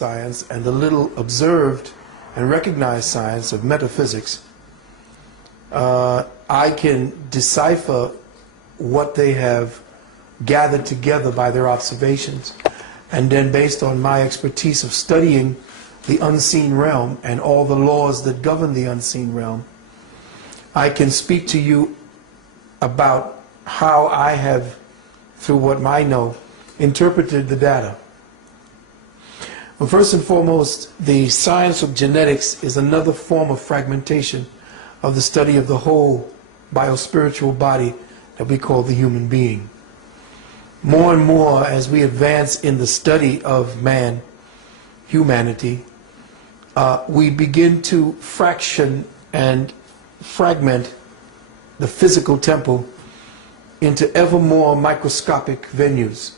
science and the little observed and recognized science of metaphysics, I can decipher what they have gathered together by their observations, and then based on my expertise of studying the unseen realm and all the laws that govern the unseen realm, I can speak to you about how I have, through what I know, interpreted the data. Well, first and foremost, the science of genetics is another form of fragmentation of the study of the whole biospiritual body that we call the human being. More and more, as we advance in the study of man, humanity, we begin to fraction and fragment the physical temple into ever more microscopic venues.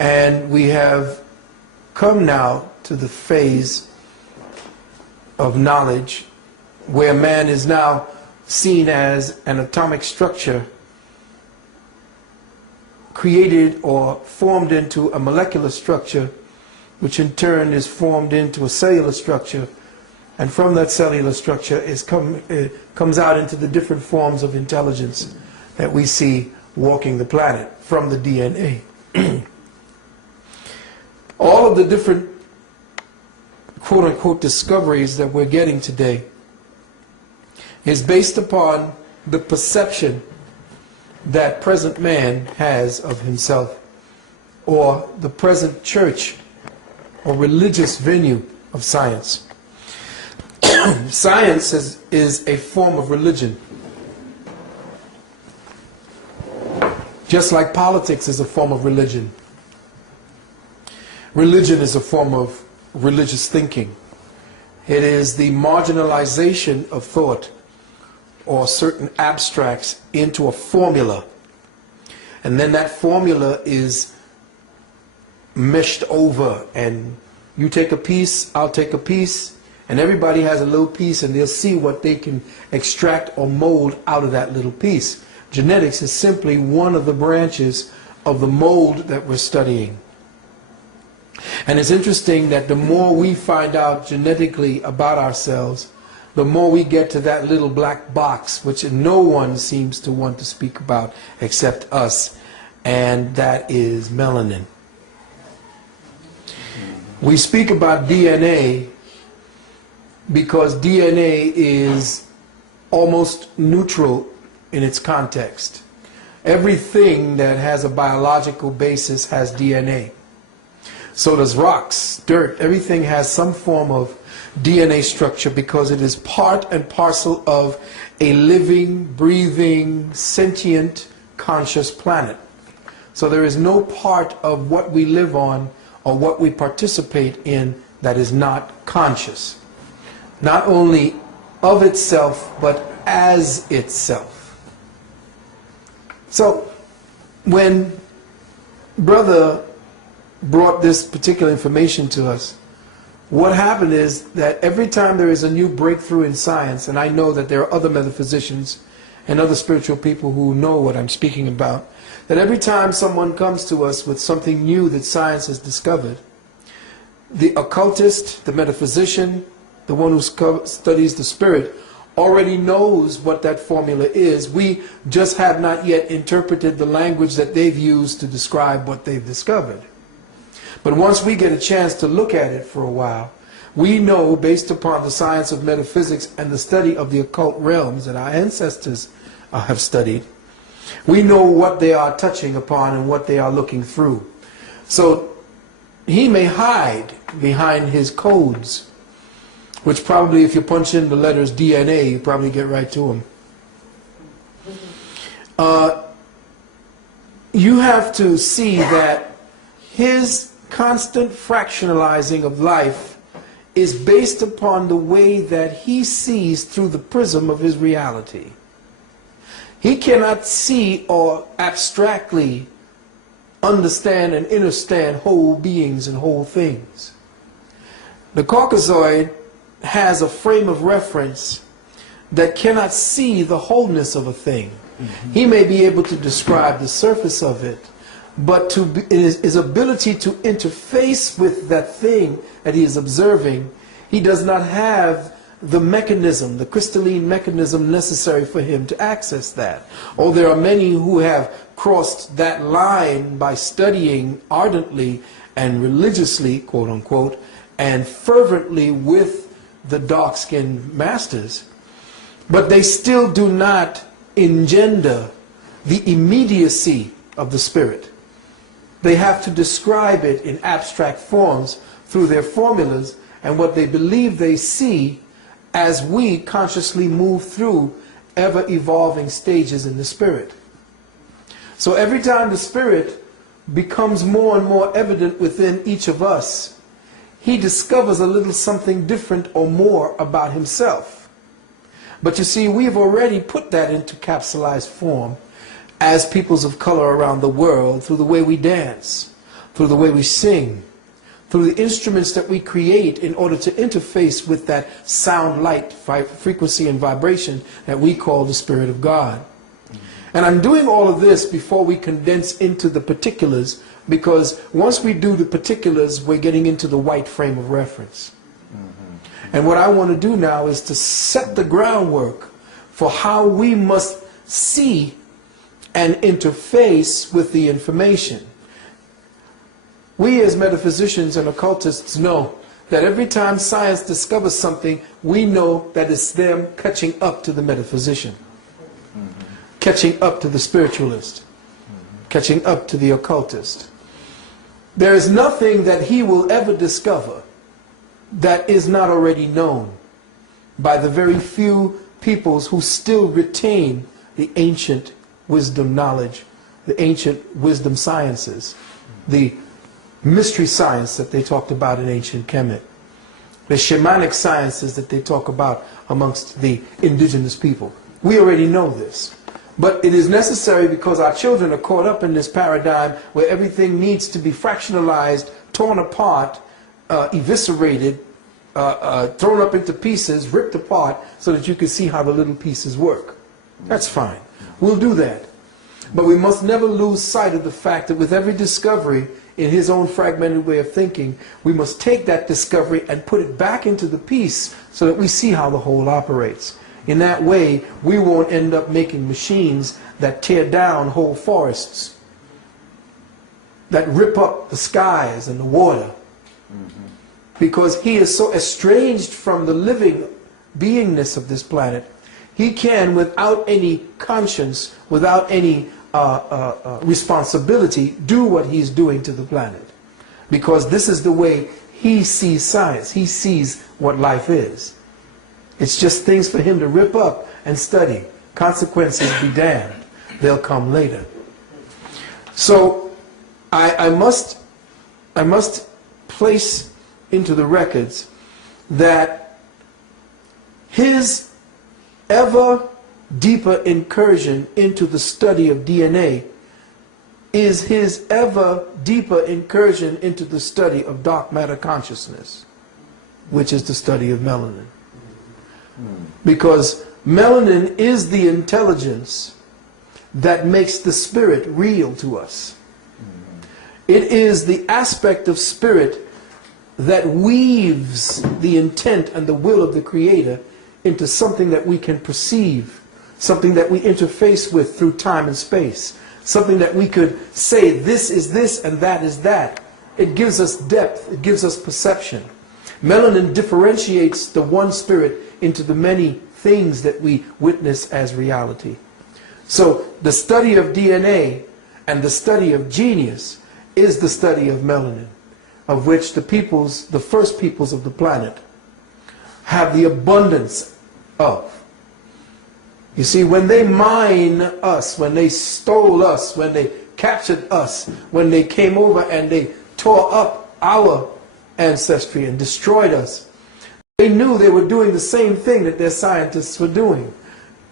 And we have come now to the phase of knowledge where man is now seen as an atomic structure created or formed into a molecular structure, which in turn is formed into a cellular structure, and from that cellular structure comes out into the different forms of intelligence that we see walking the planet from the DNA. All of the different quote-unquote discoveries that we're getting today is based upon the perception that present man has of himself, or the present church or religious venue of science. Science is a form of religion. Just like politics is a form of religion. Religion is a form of religious thinking. It is the marginalization of thought or certain abstracts into a formula. And then that formula is meshed over, and you take a piece, I'll take a piece, and everybody has a little piece, and they'll see what they can extract or mold out of that little piece. Genetics is simply one of the branches of the mold that we're studying. And it's interesting that the more we find out genetically about ourselves, the more we get to that little black box, which no one seems to want to speak about except us, and that is melanin. We speak about DNA because DNA is almost neutral in its context. Everything that has a biological basis has DNA. So does rocks, dirt, everything has some form of DNA structure because it is part and parcel of a living, breathing, sentient, conscious planet. So there is no part of what we live on or what we participate in that is not conscious. Not only of itself, but as itself. So when Brother brought this particular information to us, what happened is that every time there is a new breakthrough in science, and I know that there are other metaphysicians and other spiritual people who know what I'm speaking about, that every time someone comes to us with something new that science has discovered, the occultist, the metaphysician, the one who studies the spirit, already knows what that formula is. We just have not yet interpreted the language that they've used to describe what they've discovered. But once we get a chance to look at it for a while, we know, based upon the science of metaphysics and the study of the occult realms that our ancestors have studied, we know what they are touching upon and what they are looking through. So he may hide behind his codes, which probably, if you punch in the letters DNA, you probably get right to them. You have to see that his constant fractionalizing of life is based upon the way that he sees through the prism of his reality. He cannot see or abstractly understand and understand whole beings and whole things. The Caucasoid has a frame of reference that cannot see the wholeness of a thing. He may be able to describe the surface of it, but his ability to interface with that thing that he is observing, he does not have the mechanism, the crystalline mechanism necessary for him to access that. Oh, there are many who have crossed that line by studying ardently and religiously, quote unquote, and fervently with the dark-skinned masters, but they still do not engender the immediacy of the spirit. They have to describe it in abstract forms through their formulas and what they believe they see as we consciously move through ever-evolving stages in the spirit. So every time the spirit becomes more and more evident within each of us, he discovers a little something different or more about himself. But you see, we've already put that into capsulized form as peoples of color around the world through the way we dance, through the way we sing, through the instruments that we create in order to interface with that sound, light, frequency, and vibration that we call the Spirit of God. And I'm doing all of this before we condense into the particulars, because once we do the particulars, we're getting into the white frame of reference. And what I want to do now is to set the groundwork for how we must see and interface with the information. We as metaphysicians and occultists know that every time science discovers something, we know that it's them catching up to the metaphysician, catching up to the spiritualist, catching up to the occultist. There is nothing that he will ever discover that is not already known by the very few peoples who still retain the ancient wisdom knowledge, the ancient wisdom sciences, the mystery science that they talked about in ancient Kemet, the shamanic sciences that they talk about amongst the indigenous people. We already know this. But it is necessary because our children are caught up in this paradigm where everything needs to be fractionalized, torn apart, eviscerated, thrown up into pieces, ripped apart, so that you can see how the little pieces work. That's fine. We'll do that. But we must never lose sight of the fact that with every discovery in his own fragmented way of thinking, we must take that discovery and put it back into the piece so that we see how the whole operates. In that way, we won't end up making machines that tear down whole forests, that rip up the skies and the water. Because he is so estranged from the living beingness of this planet, he can, without any conscience, without any responsibility, do what he's doing to the planet. Because this is the way he sees science. He sees what life is. It's just things for him to rip up and study. Consequences be damned. They'll come later. So I must place into the records that his ever deeper incursion into the study of DNA is his ever deeper incursion into the study of dark matter consciousness, which is the study of melanin. Because melanin is the intelligence that makes the spirit real to us. It is the aspect of spirit that weaves the intent and the will of the Creator into something that we can perceive, something that we interface with through time and space, something that we could say this is this and that is that. It gives us depth, it gives us perception. Melanin differentiates the one spirit into the many things that we witness as reality. So the study of DNA and the study of genius is the study of melanin, of which the first peoples of the planet have the abundance of. You see, when they mined us, when they stole us, when they captured us, when they came over and they tore up our ancestry and destroyed us, they knew they were doing the same thing that their scientists were doing,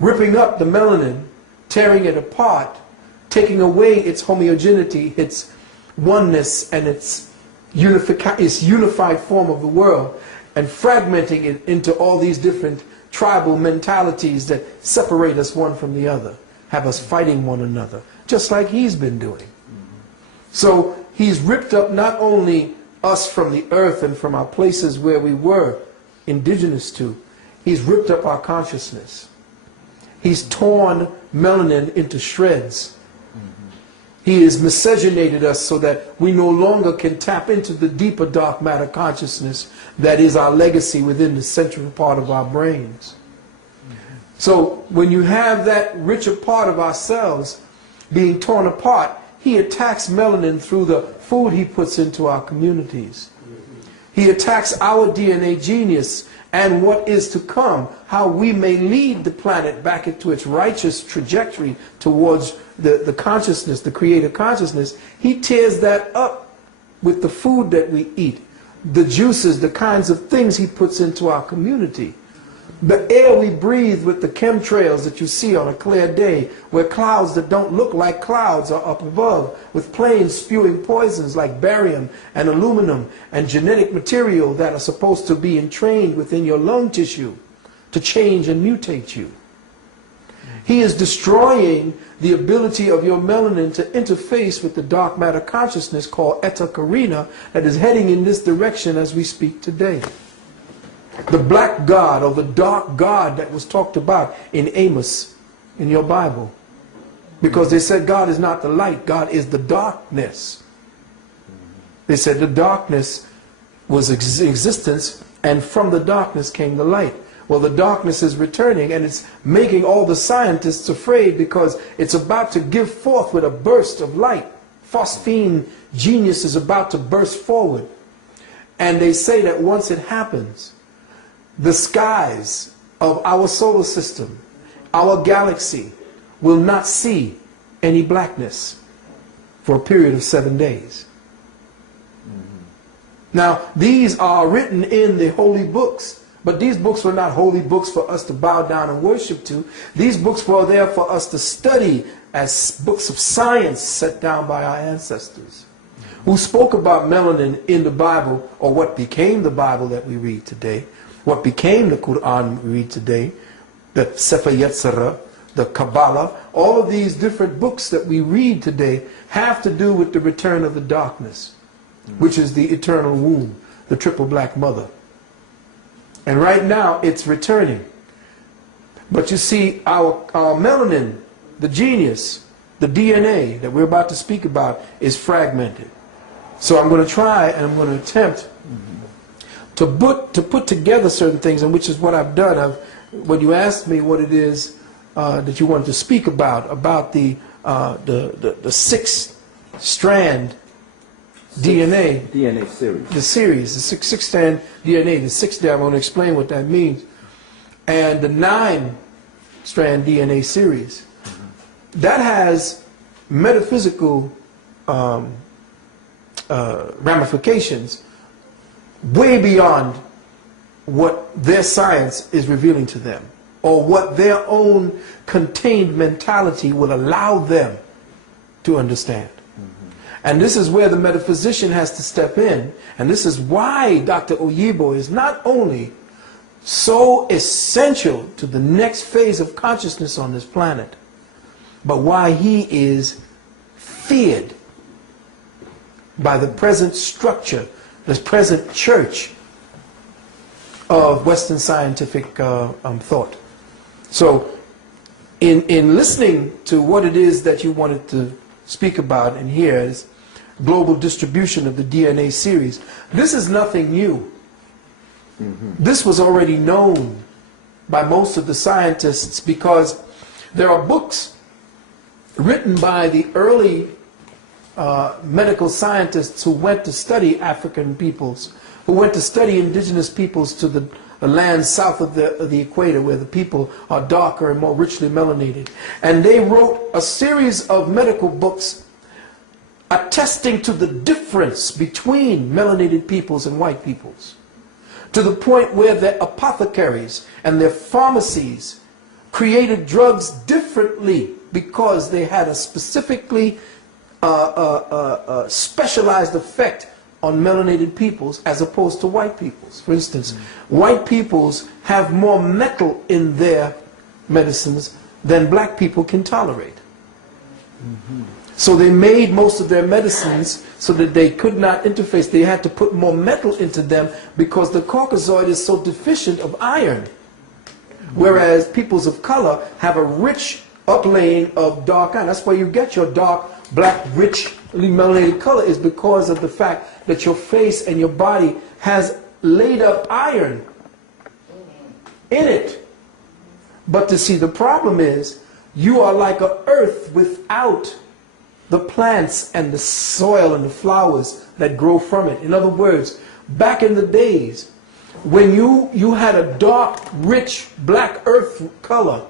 ripping up the melanin, tearing it apart, taking away its homogeneity, its oneness, and its unified form of the world, and fragmenting it into all these different tribal mentalities that separate us one from the other, have us fighting one another, just like he's been doing. So he's ripped up not only us from the earth and from our places where we were indigenous to, he's ripped up our consciousness. He's torn melanin into shreds. He has miscegenated us so that we no longer can tap into the deeper dark matter consciousness that is our legacy within the central part of our brains. So when you have that richer part of ourselves being torn apart, he attacks melanin through the food he puts into our communities. He attacks our DNA genius and what is to come, how we may lead the planet back into its righteous trajectory towards the consciousness, the creator consciousness. He tears that up with the food that we eat, the juices, the kinds of things he puts into our community. The air we breathe with the chemtrails that you see on a clear day, where clouds that don't look like clouds are up above, with planes spewing poisons like barium and aluminum and genetic material that are supposed to be entrained within your lung tissue to change and mutate you. He is destroying the ability of your melanin to interface with the dark matter consciousness called Eta Carina that is heading in this direction as we speak today. The black God or the dark God that was talked about in Amos in your Bible. Because they said God is not the light, God is the darkness. They said the darkness was existence, and from the darkness came the light. Well, the darkness is returning, and it's making all the scientists afraid because it's about to give forth with a burst of light. Phosphine genius is about to burst forward. And they say that once it happens, the skies of our solar system, our galaxy, will not see any blackness for a period of 7 days. Now, these are written in the holy books, but these books were not holy books for us to bow down and worship to. These books were there for us to study as books of science set down by our ancestors, who spoke about melanin in the Bible, or what became the Bible that we read today. What became the Quran we read today, the Sefer Yetzirah, the Kabbalah, all of these different books that we read today have to do with the return of the darkness, which is the eternal womb, the triple black mother. And right now it's returning. But you see, our melanin, the genius, the DNA that we're about to speak about is fragmented. So I'm going to try and I'm going to attempt to put together certain things, and which is what I've done. When you asked me what it is that you wanted to speak about the 6-strand DNA series, the series, the six-strand DNA, the 6-strand. I'm going to explain what that means, and the 9-strand DNA series. That has metaphysical ramifications way beyond what their science is revealing to them, or what their own contained mentality will allow them to understand. And this is where the metaphysician has to step in, and this is why Dr. Oyibo is not only so essential to the next phase of consciousness on this planet, but why he is feared by the present structure, the present church of Western scientific thought. So in listening to what it is that you wanted to speak about and hear is global distribution of the DNA series, this is nothing new. This was already known by most of the scientists, because there are books written by the early medical scientists who went to study African peoples, who went to study indigenous peoples to the lands south of the equator, where the people are darker and more richly melanated. And they wrote a series of medical books attesting to the difference between melanated peoples and white peoples, to the point where their apothecaries and their pharmacies created drugs differently because they had a specifically specialized effect on melanated peoples as opposed to white peoples. For instance, white peoples have more metal in their medicines than black people can tolerate. So they made most of their medicines so that they could not interface. They had to put more metal into them because the Caucasoid is so deficient of iron. Whereas peoples of color have a rich uplaying of dark iron. That's why you get your dark, black, richly melanated color, is because of the fact that your face and your body has laid up iron in it. But to see, the problem is you are like an earth without the plants and the soil and the flowers that grow from it. In other words, back in the days when you had a dark, rich, black earth color,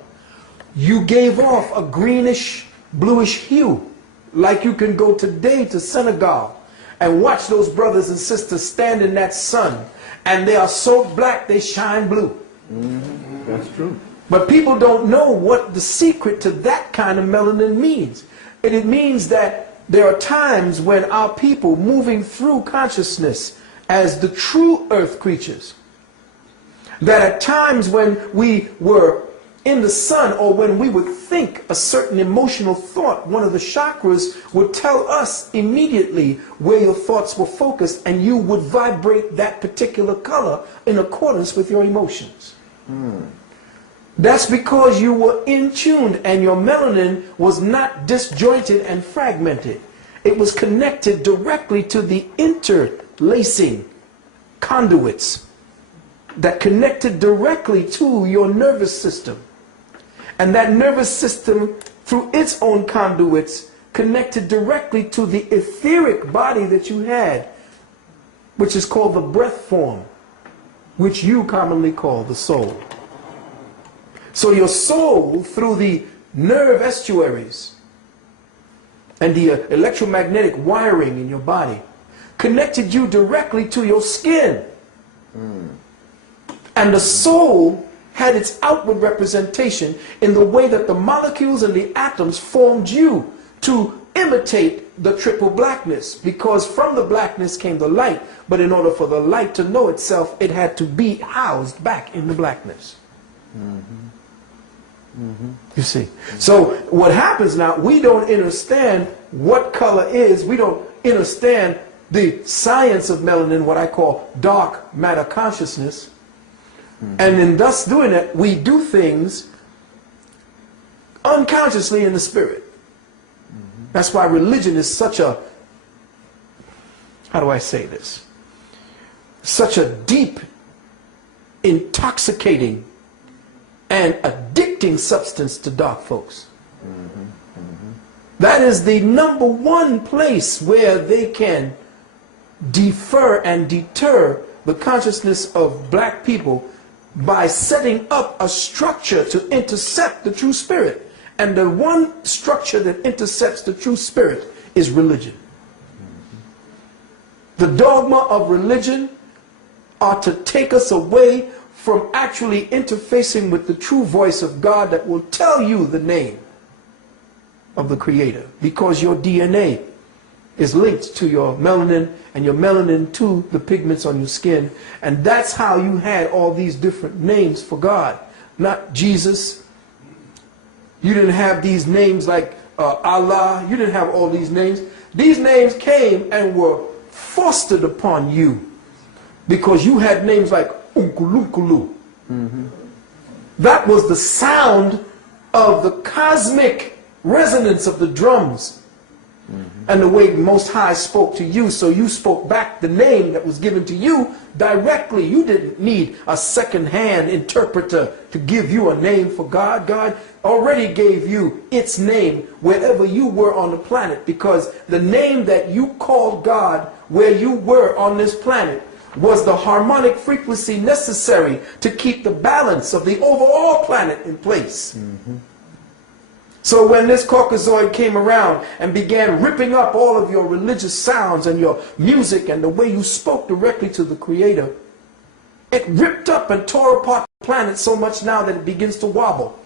you gave off a greenish, bluish hue. Like you can go today to Senegal and watch those brothers and sisters stand in that sun, and they are so black they shine blue. That's true. But people don't know what the secret to that kind of melanin means. And it means that there are times when our people, moving through consciousness as the true earth creatures, that at times when we were in the sun, or when we would think a certain emotional thought, one of the chakras would tell us immediately where your thoughts were focused, and you would vibrate that particular color in accordance with your emotions. That's because you were in tune and your melanin was not disjointed and fragmented. It was connected directly to the interlacing conduits that connected directly to your nervous system. And that nervous system, through its own conduits, connected directly to the etheric body that you had, which is called the breath form, which you commonly call the soul. So your soul, through the nerve estuaries and the electromagnetic wiring in your body, connected you directly to your skin. And the soul had its outward representation in the way that the molecules and the atoms formed you to imitate the triple blackness, because from the blackness came the light, but in order for the light to know itself, it had to be housed back in the blackness. You see. So what happens now, we don't understand what color is. We don't understand the science of melanin, what I call dark matter consciousness. And in thus doing it, we do things unconsciously in the spirit. That's why religion is such a, how do I say this? Such a deep, intoxicating, and addicting substance to dark folks. That is the number one place where they can defer and deter the consciousness of black people by setting up a structure to intercept the true spirit. And the one structure that intercepts the true spirit is religion. The dogma of religion are to take us away from actually interfacing with the true voice of God that will tell you the name of the Creator, because your DNA is linked to your melanin, and your melanin to the pigments on your skin. And that's how you had all these different names for God. Not Jesus. You didn't have these names like Allah. You didn't have all these names. These names came and were fostered upon you because you had names like Unkulunkulu. That was the sound of the cosmic resonance of the drums. And the way Most High spoke to you, so you spoke back the name that was given to you directly. You didn't need a second-hand interpreter to give you a name for God. God already gave you its name wherever you were on the planet, because the name that you called God where you were on this planet was the harmonic frequency necessary to keep the balance of the overall planet in place. So when this Caucasoid came around and began ripping up all of your religious sounds and your music and the way you spoke directly to the Creator, it ripped up and tore apart the planet so much now that it begins to wobble.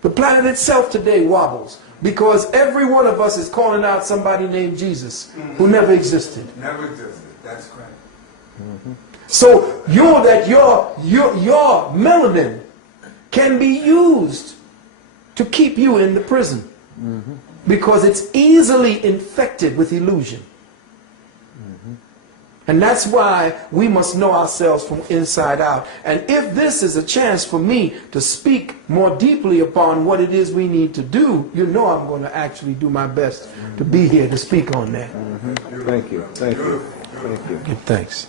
The planet itself today wobbles because every one of us is calling out somebody named Jesus who never existed. Never existed. That's correct. So your melanin can be used to keep you in the prison. because it's easily infected with illusion. And that's why we must know ourselves from inside out. And if this is a chance for me to speak more deeply upon what it is we need to do, you know I'm going to actually do my best to be here to speak on that. Thank you. Thank you. Thank you. Give thanks.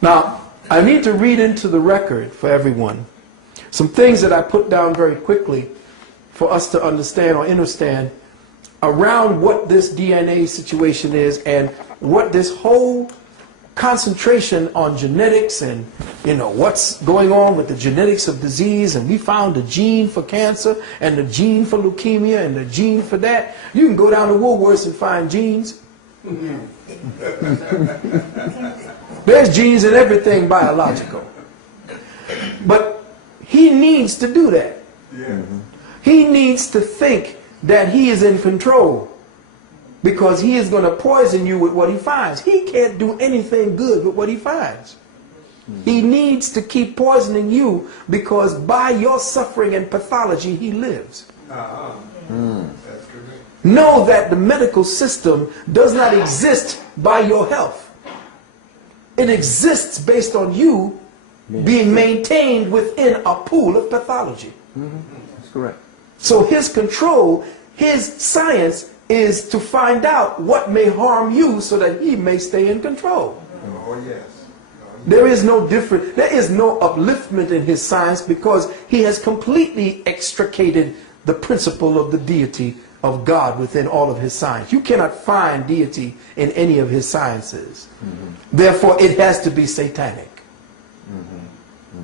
Now, I need to read into the record for everyone some things that I put down very quickly for us to understand or understand around what this DNA situation is and what this whole concentration on genetics and, you know, what's going on with the genetics of disease, and we found a gene for cancer and the gene for leukemia and the gene for that. You can go down to Woolworths and find genes. There's genes in everything biological. But he needs to do that. He needs to think that he is in control, because he is going to poison you with what he finds. He can't do anything good with what he finds. He needs to keep poisoning you, because by your suffering and pathology he lives. That's correct. Know that the medical system does not exist by your health. It exists based on you being maintained within a pool of pathology. That's correct. So his control, his science, is to find out what may harm you so that he may stay in control. Oh, yes. There is no upliftment in his science, because he has completely extricated the principle of the deity of God within all of his science. You cannot find deity in any of his sciences. Therefore, it has to be satanic.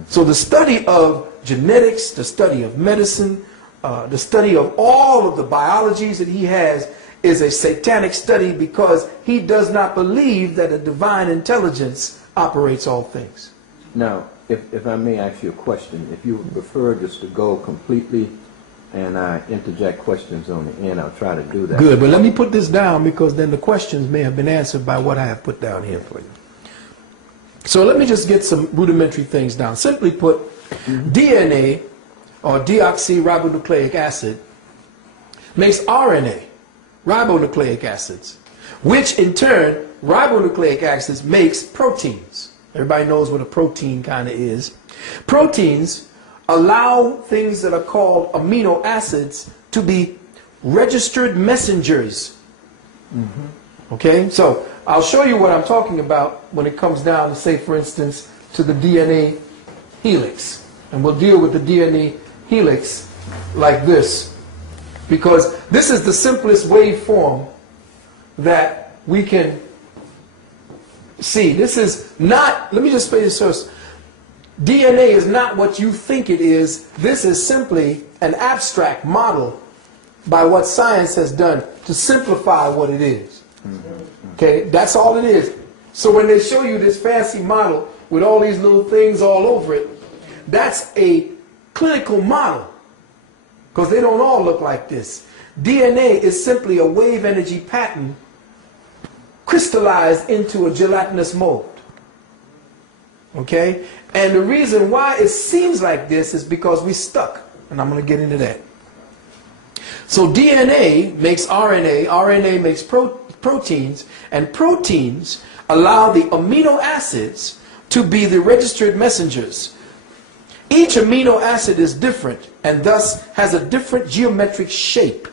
So the study of genetics, the study of medicine, the study of all of the biologies that he has is a satanic study, because he does not believe that a divine intelligence operates all things. Now, if I may ask you a question, if you would prefer just to go completely and I interject questions on the end, I'll try to do that. Good, but let me put this down, because then the questions may have been answered by what I have put down here for you. So let me just get some rudimentary things down. Simply put, DNA, or deoxyribonucleic acid, makes RNA, ribonucleic acids, which in turn, ribonucleic acids makes proteins. Everybody knows what a protein kind of is. Proteins allow things that are called amino acids to be registered messengers. Okay, so I'll show you what I'm talking about when it comes down to, say, for instance, to the DNA helix. And we'll deal with the DNA helix like this, because this is the simplest waveform that we can see. This is not, let me just say this first. DNA is not what you think it is. This is simply an abstract model by what science has done to simplify what it is. Okay, that's all it is. So when they show you this fancy model with all these little things all over it, that's a clinical model, because they don't all look like this. DNA is simply a wave energy pattern crystallized into a gelatinous mold. Okay? And the reason why it seems like this is because we're stuck. And I'm going to get into that. So DNA makes RNA, RNA makes proteins, and proteins allow the amino acids to be the registered messengers. Each amino acid is different and thus has a different geometric shape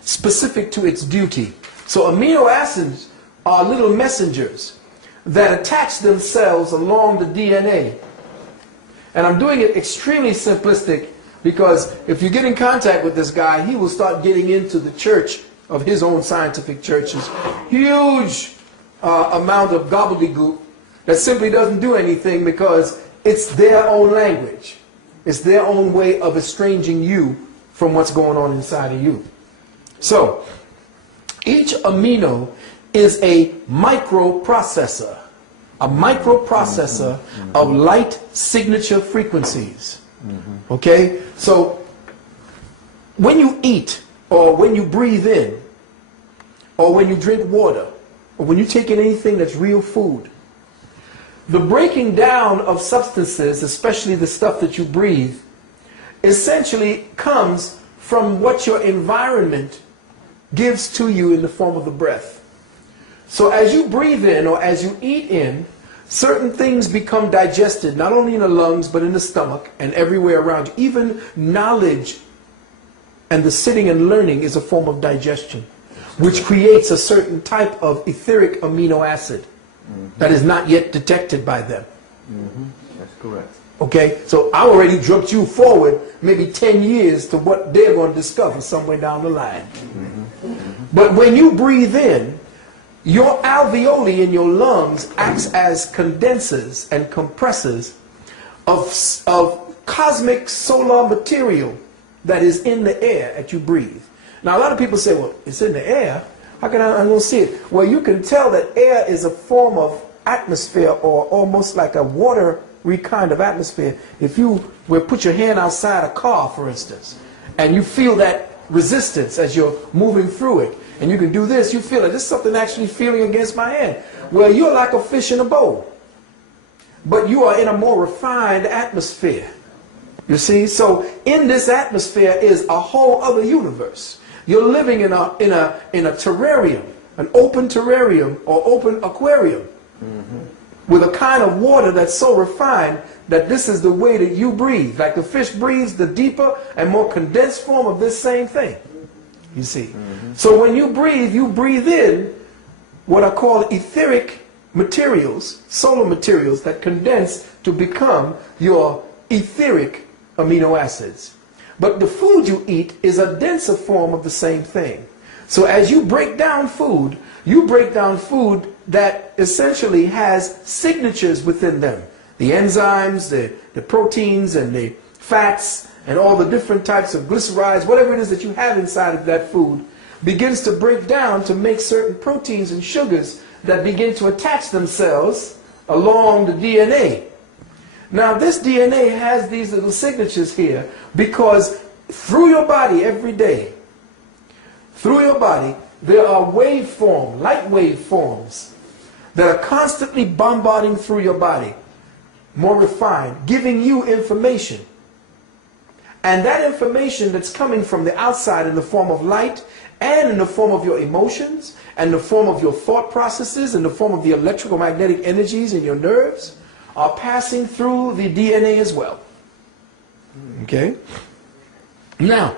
specific to its duty. So amino acids are little messengers that attach themselves along the DNA. And I'm doing it extremely simplistic, because if you get in contact with this guy, he will start getting into the church of his own scientific churches. Huge amount of gobbledygook that simply doesn't do anything, because it's their own language. It's their own way of estranging you from what's going on inside of you. So, each amino is a microprocessor. A microprocessor of light signature frequencies. Okay? So, when you eat, or when you breathe in, or when you drink water, or when you take in anything that's real food, the breaking down of substances, especially the stuff that you breathe, essentially comes from what your environment gives to you in the form of the breath. So as you breathe in or as you eat in, certain things become digested, not only in the lungs, but in the stomach and everywhere around you. Even knowledge and the sitting and learning is a form of digestion, which creates a certain type of etheric amino acid that is not yet detected by them. That's correct. Okay, so I already jumped you forward maybe 10 years to what they're going to discover somewhere down the line. But when you breathe in, your alveoli in your lungs acts as condensers and compressors of cosmic solar material that is in the air that you breathe. Now a lot of people say, well, it's in the air. How can I don't see it? Well, you can tell that air is a form of atmosphere, or almost like a watery kind of atmosphere. If you will put your hand outside a car, for instance, and you feel that resistance as you're moving through it, and you can do this, you feel it. There's something actually feeling against my hand. Well, you're like a fish in a bowl, but you are in a more refined atmosphere. You see, so in this atmosphere is a whole other universe. You're living in a terrarium, an open terrarium or open aquarium, with a kind of water that's so refined that this is the way that you breathe. Like the fish breathes, the deeper and more condensed form of this same thing. You see. So when you breathe in what are called etheric materials, solar materials that condense to become your etheric amino acids. But the food you eat is a denser form of the same thing. So as you break down food that essentially has signatures within them. The enzymes, the proteins, and the fats, and all the different types of glycerides, whatever it is that you have inside of that food, begins to break down to make certain proteins and sugars that begin to attach themselves along the DNA. Now this DNA has these little signatures here because through your body every day, through your body, there are waveforms, light waveforms that are constantly bombarding through your body, more refined, giving you information. And that information that's coming from the outside in the form of light and in the form of your emotions and the form of your thought processes and the form of the electrical magnetic energies in your nerves are passing through the DNA as well. Okay? Now,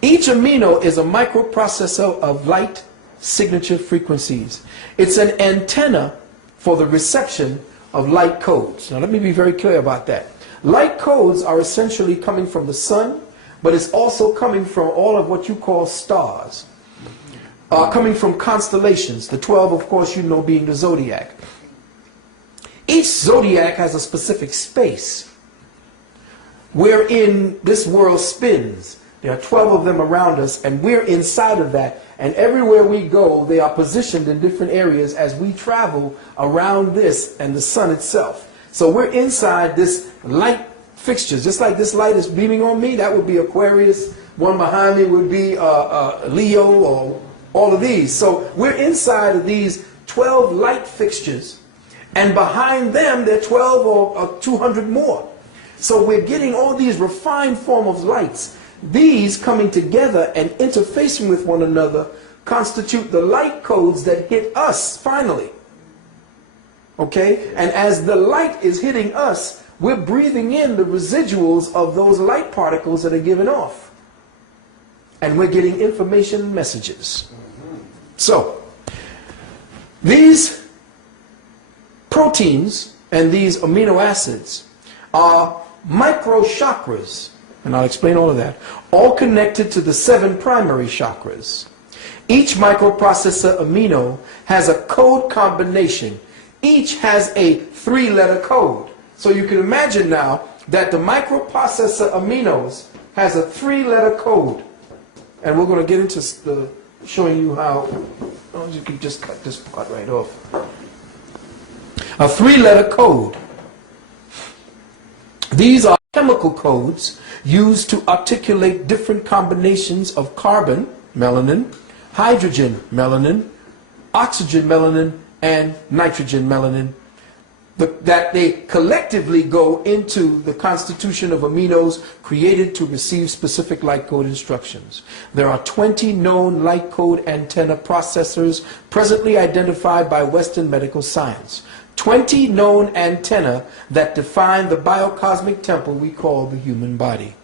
each amino is a microprocessor of light signature frequencies. It's an antenna for the reception of light codes. Now let me be very clear about that. Light codes are essentially coming from the sun, but it's also coming from all of what you call stars. Coming from constellations, the 12 of course you know being the zodiac. Each zodiac has a specific space wherein this world spins. There are 12 of them around us, and we're inside of that. And everywhere we go, they are positioned in different areas as we travel around this and the sun itself. So we're inside this light fixtures. Just like this light is beaming on me, that would be Aquarius. One behind me would be Leo, or all of these. So we're inside of these 12 light fixtures. And behind them, there are 12 or 200 more. So we're getting all these refined form of lights. These coming together and interfacing with one another constitute the light codes that hit us finally. Okay? And as the light is hitting us, we're breathing in the residuals of those light particles that are given off. And we're getting information messages. So, these proteins and these amino acids are micro chakras, and I'll explain all of that, all connected to the 7 primary chakras. Each microprocessor amino has a code combination. Each has a 3-letter code. So you can imagine now that the microprocessor aminos has a 3-letter code. And we're going to get into showing you how, you can just cut this part right off. A 3-letter code. These are chemical codes used to articulate different combinations of carbon, melanin, hydrogen, melanin, oxygen, melanin, and nitrogen, melanin, that they collectively go into the constitution of aminos created to receive specific light code instructions. There are 20 known light code antenna processors presently identified by Western medical science. 20 known antenna that define the biocosmic temple we call the human body.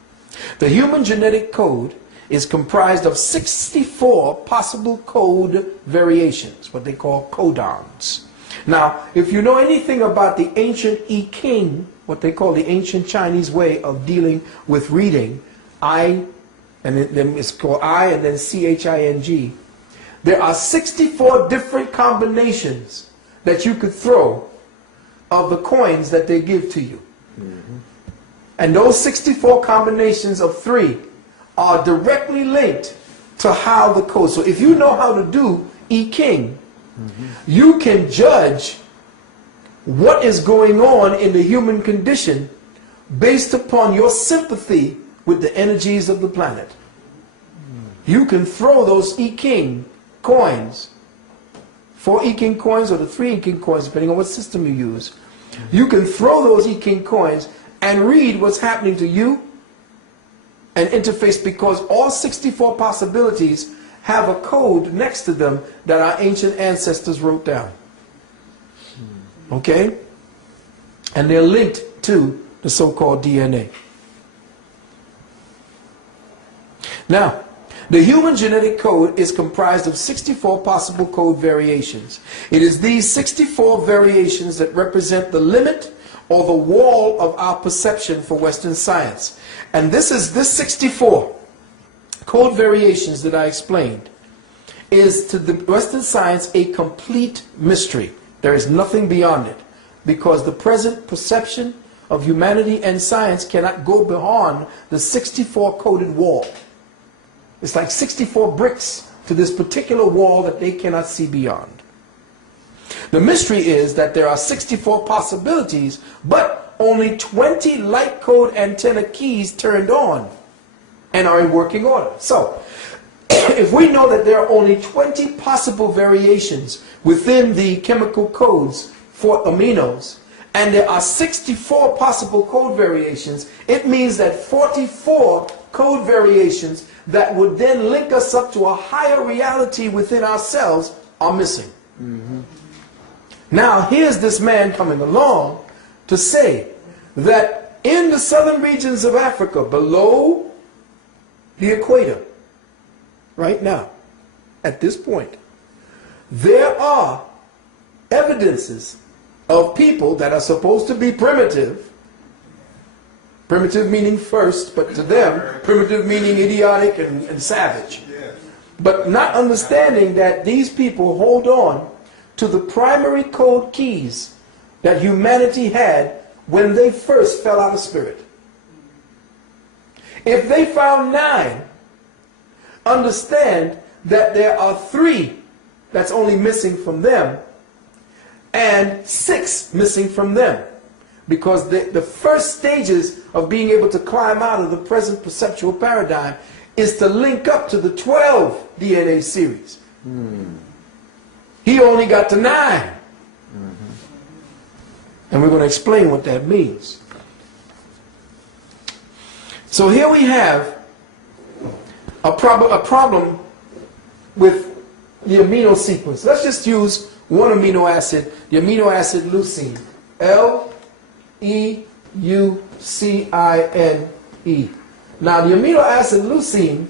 The human genetic code is comprised of 64 possible code variations, what they call codons. Now, if you know anything about the ancient I Ching, what they call the ancient Chinese way of dealing with reading, I, and then it's called I and then CHING, there are 64 different combinations that you could throw of the coins that they give to you. And those 64 combinations of 3 are directly linked to how the code. So if you know how to do I Ching, you can judge what is going on in the human condition based upon your sympathy with the energies of the planet. You can throw those I Ching coins, 4 I Ching coins or the 3 I Ching coins, depending on what system you use. You can throw those I Ching coins and read what's happening to you and interface, because all 64 possibilities have a code next to them that our ancient ancestors wrote down. Okay? And they're linked to the so-called DNA. Now, the human genetic code is comprised of 64 possible code variations. It is these 64 variations that represent the limit or the wall of our perception for Western science. And this 64 code variations that I explained is to the Western science a complete mystery. There is nothing beyond it, because the present perception of humanity and science cannot go beyond the 64 coded wall. It's like 64 bricks to this particular wall that they cannot see beyond. The mystery is that there are 64 possibilities, but only 20 light code antenna keys turned on and are in working order. So, if we know that there are only 20 possible variations within the chemical codes for aminos, and there are 64 possible code variations, it means that 44 code variations that would then link us up to a higher reality within ourselves are missing. Now, here's this man coming along to say that in the southern regions of Africa, below the equator, right now, at this point, there are evidences of people that are supposed to be primitive. Primitive meaning first, but to them, primitive meaning idiotic and savage. But not understanding that these people hold on to the primary code keys that humanity had when they first fell out of spirit. If they found 9, understand that there are 3 that's only missing from them and 6 missing from them, because the first stages of being able to climb out of the present perceptual paradigm is to link up to the 12 DNA series. He only got to 9. And we're going to explain what that means. So here we have a problem with the amino sequence. Let's just use one amino acid, the amino acid leucine. L-E-U-C-I-N-E. Now the amino acid leucine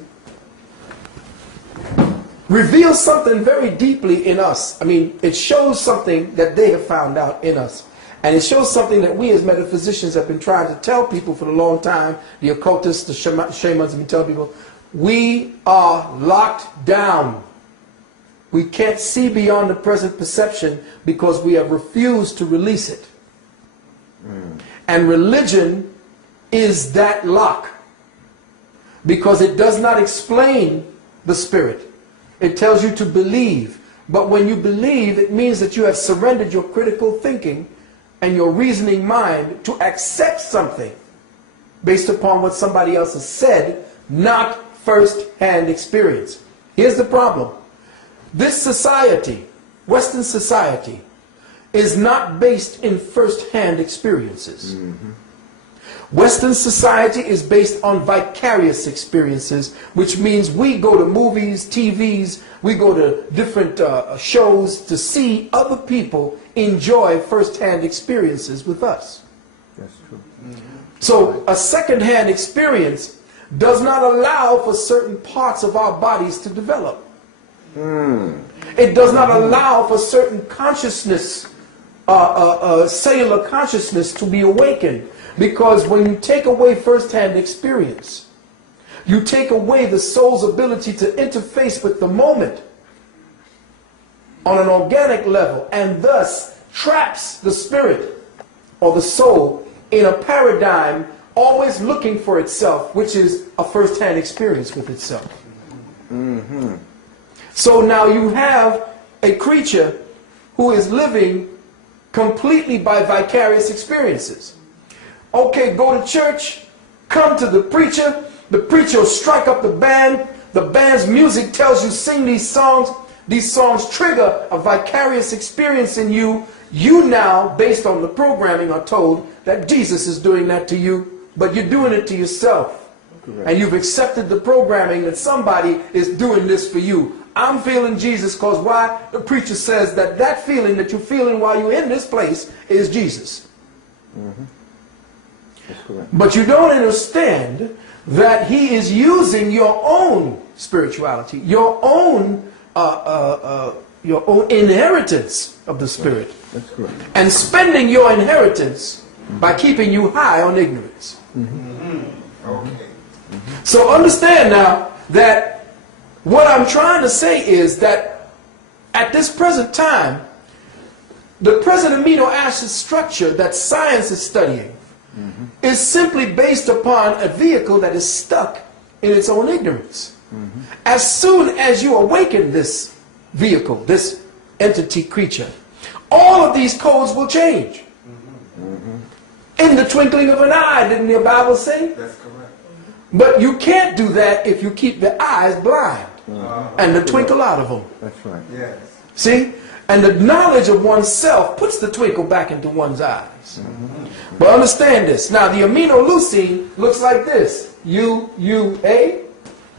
reveals something very deeply in us. I mean, it shows something that they have found out in us. And it shows something that we as metaphysicians have been trying to tell people for a long time. The occultists, the shamans have been telling people, we are locked down. We can't see beyond the present perception because we have refused to release it. And religion is that lock, because it does not explain the spirit. It tells you to believe. But when you believe, it means that you have surrendered your critical thinking and your reasoning mind to accept something based upon what somebody else has said, not first-hand experience. Here's the problem. This society, Western society, is not based in first-hand experiences. Western society is based on vicarious experiences, which means we go to movies, TVs, we go to different shows to see other people enjoy first-hand experiences with us. That's true. So a second-hand experience does not allow for certain parts of our bodies to develop. It does not allow for certain consciousness, cellular consciousness to be awakened. Because when you take away first-hand experience, you take away the soul's ability to interface with the moment on an organic level, and thus traps the spirit or the soul in a paradigm always looking for itself, which is a first-hand experience with itself. So now you have a creature who is living completely by vicarious experiences. Okay, go to church, come to the preacher will strike up the band's music tells you sing these songs trigger a vicarious experience in you. You now, based on the programming, are told that Jesus is doing that to you, but you're doing it to yourself. Correct. And you've accepted the programming that somebody is doing this for you. I'm feeling Jesus because why? The preacher says that that feeling that you're feeling while you're in this place is Jesus. But you don't understand that he is using your own spirituality, your own inheritance of the Spirit. That's correct. And spending your inheritance by keeping you high on ignorance. Okay. So understand now that what I'm trying to say is that at this present time, the present amino acid structure that science is studying is simply based upon a vehicle that is stuck in its own ignorance. As soon as you awaken this vehicle, this entity creature, all of these codes will change. In the twinkling of an eye, didn't the Bible say? That's correct. But you can't do that if you keep the eyes blind and the twinkle out of them. That's right. Yes. See? And the knowledge of oneself puts the twinkle back into one's eyes. But understand this. Now, the amino leucine looks like this. UUA.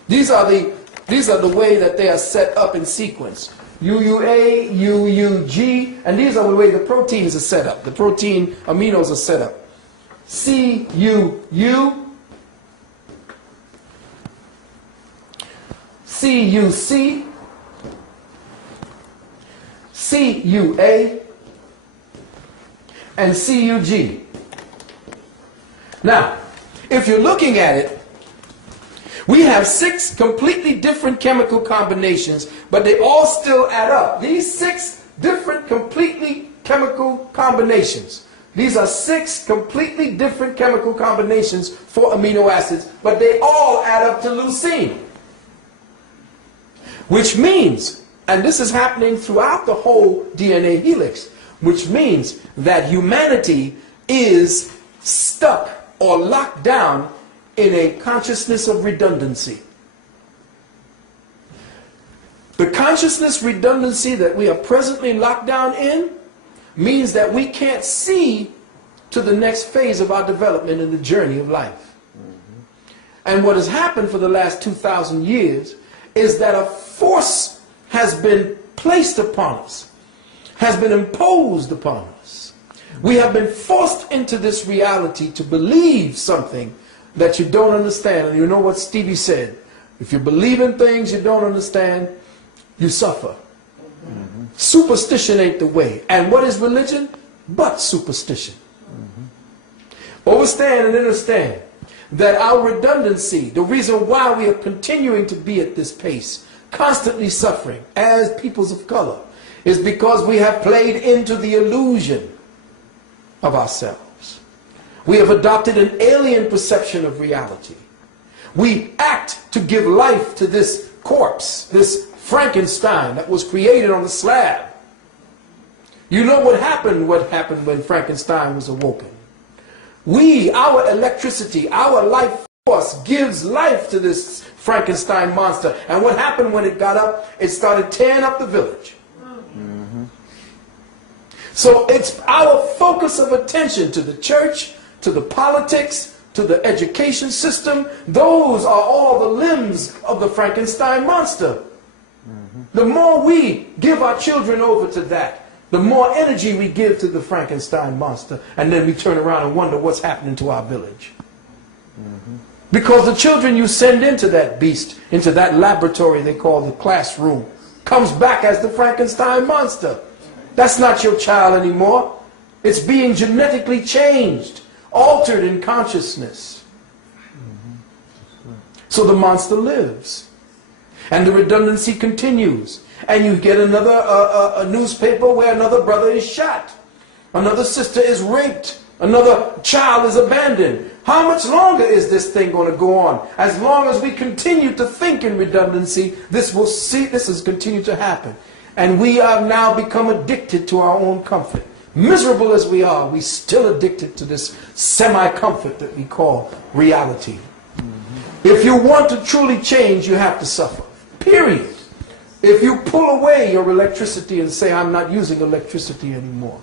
These are the way that they are set up in sequence. UUA, UUG, and these are the way the proteins are set up. The protein aminos are set up. CUU, CUC, CUA, and CUG. Now, if you're looking at it, we have 6 completely different chemical combinations, but they all still add up. These 6 different completely chemical combinations. These are 6 completely different chemical combinations for amino acids, but they all add up to leucine. Which means, and this is happening throughout the whole DNA helix, which means that humanity is stuck or locked down in a consciousness of redundancy. The consciousness redundancy that we are presently locked down in means that we can't see to the next phase of our development in the journey of life. And what has happened for the last 2,000 years is that a force has been placed upon us, has been imposed upon us. We have been forced into this reality to believe something that you don't understand. And you know what Stevie said? If you believe in things you don't understand, you suffer. Superstition ain't the way. And what is religion? But superstition. Understand and understand that our redundancy, the reason why we are continuing to be at this pace, constantly suffering as peoples of color, is because we have played into the illusion of ourselves. We have adopted an alien perception of reality. We act to give life to this corpse, this Frankenstein that was created on the slab. You know what happened when Frankenstein was awoken. Our electricity, our life force gives life to this Frankenstein monster. And what happened when it got up? It started tearing up the village. So it's our focus of attention to the church, to the politics, to the education system. Those are all the limbs of the Frankenstein monster. The more we give our children over to that, the more energy we give to the Frankenstein monster, and then we turn around and wonder what's happening to our village. Because the children you send into that beast, into that laboratory they call the classroom, comes back as the Frankenstein monster. That's not your child anymore. It's being genetically changed, altered in consciousness. So the monster lives. And the redundancy continues. And you get another a newspaper where another brother is shot. Another sister is raped. Another child is abandoned. How much longer is this thing going to go on? As long as we continue to think in redundancy, this has continued to happen. And we have now become addicted to our own comfort. Miserable as we are, we're still addicted to this semi-comfort that we call reality. If you want to truly change, you have to suffer. Period. If you pull away your electricity and say, I'm not using electricity anymore.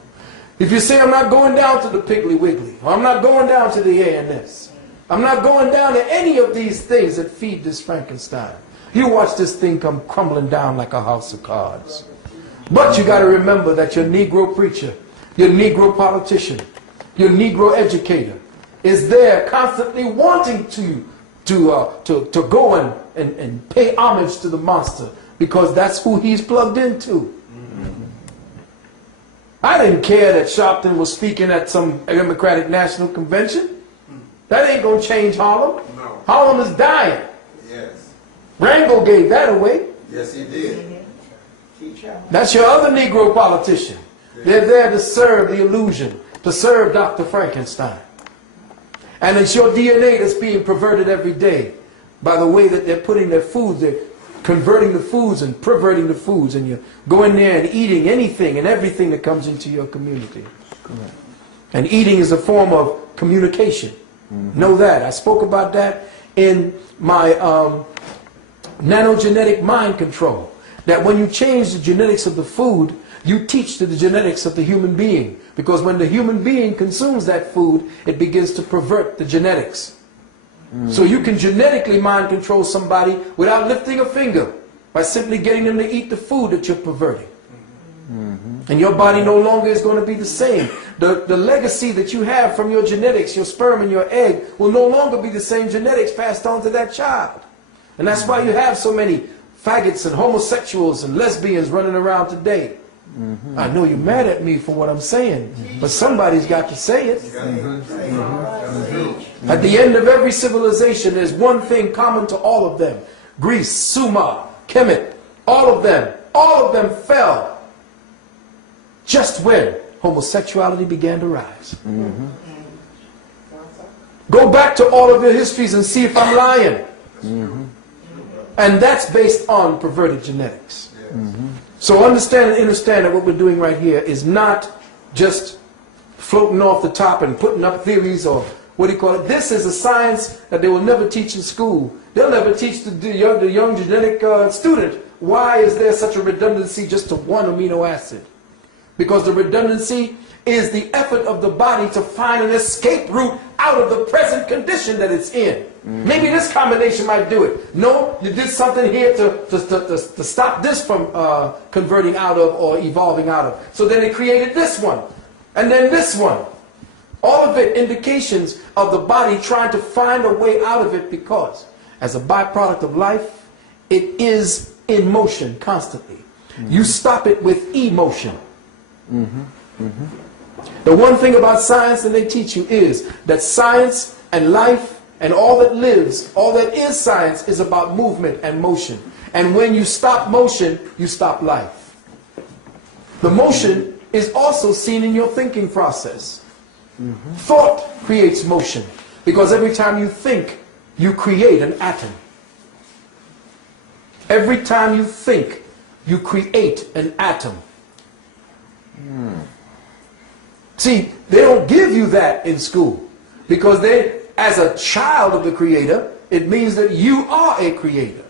If you say, I'm not going down to the Piggly Wiggly, or I'm not going down to the A&S, I'm not going down to any of these things that feed this Frankenstein, you watch this thing come crumbling down like a house of cards. But you got to remember that your Negro preacher, your Negro politician, your Negro educator is there constantly wanting to go and pay homage to the monster, because that's who he's plugged into. I didn't care that Sharpton was speaking at some Democratic National Convention. That ain't going to change Harlem. No. Harlem is dying. Yes. Rango gave that away. Yes, he did. That's your other Negro politician. They're there to serve the illusion, to serve Dr. Frankenstein. And it's your DNA that's being perverted every day by the way that they're putting their foods. They're converting the foods and perverting the foods, and you go in there and eating anything and everything that comes into your community. Correct. And eating is a form of communication. Know that. I spoke about that in my nanogenetic mind control. That when you change the genetics of the food, you teach to the genetics of the human being. Because when the human being consumes that food, it begins to pervert the genetics. So you can genetically mind control somebody without lifting a finger, by simply getting them to eat the food that you're perverting. And your body no longer is going to be the same. The legacy that you have from your genetics, your sperm and your egg, will no longer be the same genetics passed on to that child. And that's why you have so many faggots and homosexuals and lesbians running around today. I know you're mad at me for what I'm saying, but somebody's got to say it. At the end of every civilization, there's one thing common to all of them. Greece, Sumer, Kemet, all of them fell just when homosexuality began to rise. Go back to all of your histories and see if I'm lying. And that's based on perverted genetics. So understand and understand that what we're doing right here is not just floating off the top and putting up theories or what do you call it. This is a science that they will never teach in school. They'll never teach the young genetic student why is there such a redundancy just to one amino acid. Because the redundancy is the effort of the body to find an escape route out of the present condition that it's in. Maybe this combination might do it. No, you did something here to stop this from converting out of or evolving out of. So then they created this one, and then this one. All of it indications of the body trying to find a way out of it, because as a byproduct of life, it is in motion constantly. You stop it with emotion. The one thing about science that they teach you is that science and life and all that lives, all that is science, is about movement and motion. And when you stop motion, you stop life. The motion is also seen in your thinking process. Thought creates motion, because every time you think, you create an atom. Every time you think, you create an atom. See, they don't give you that in school, because they, as a child of the Creator, it means that you are a creator.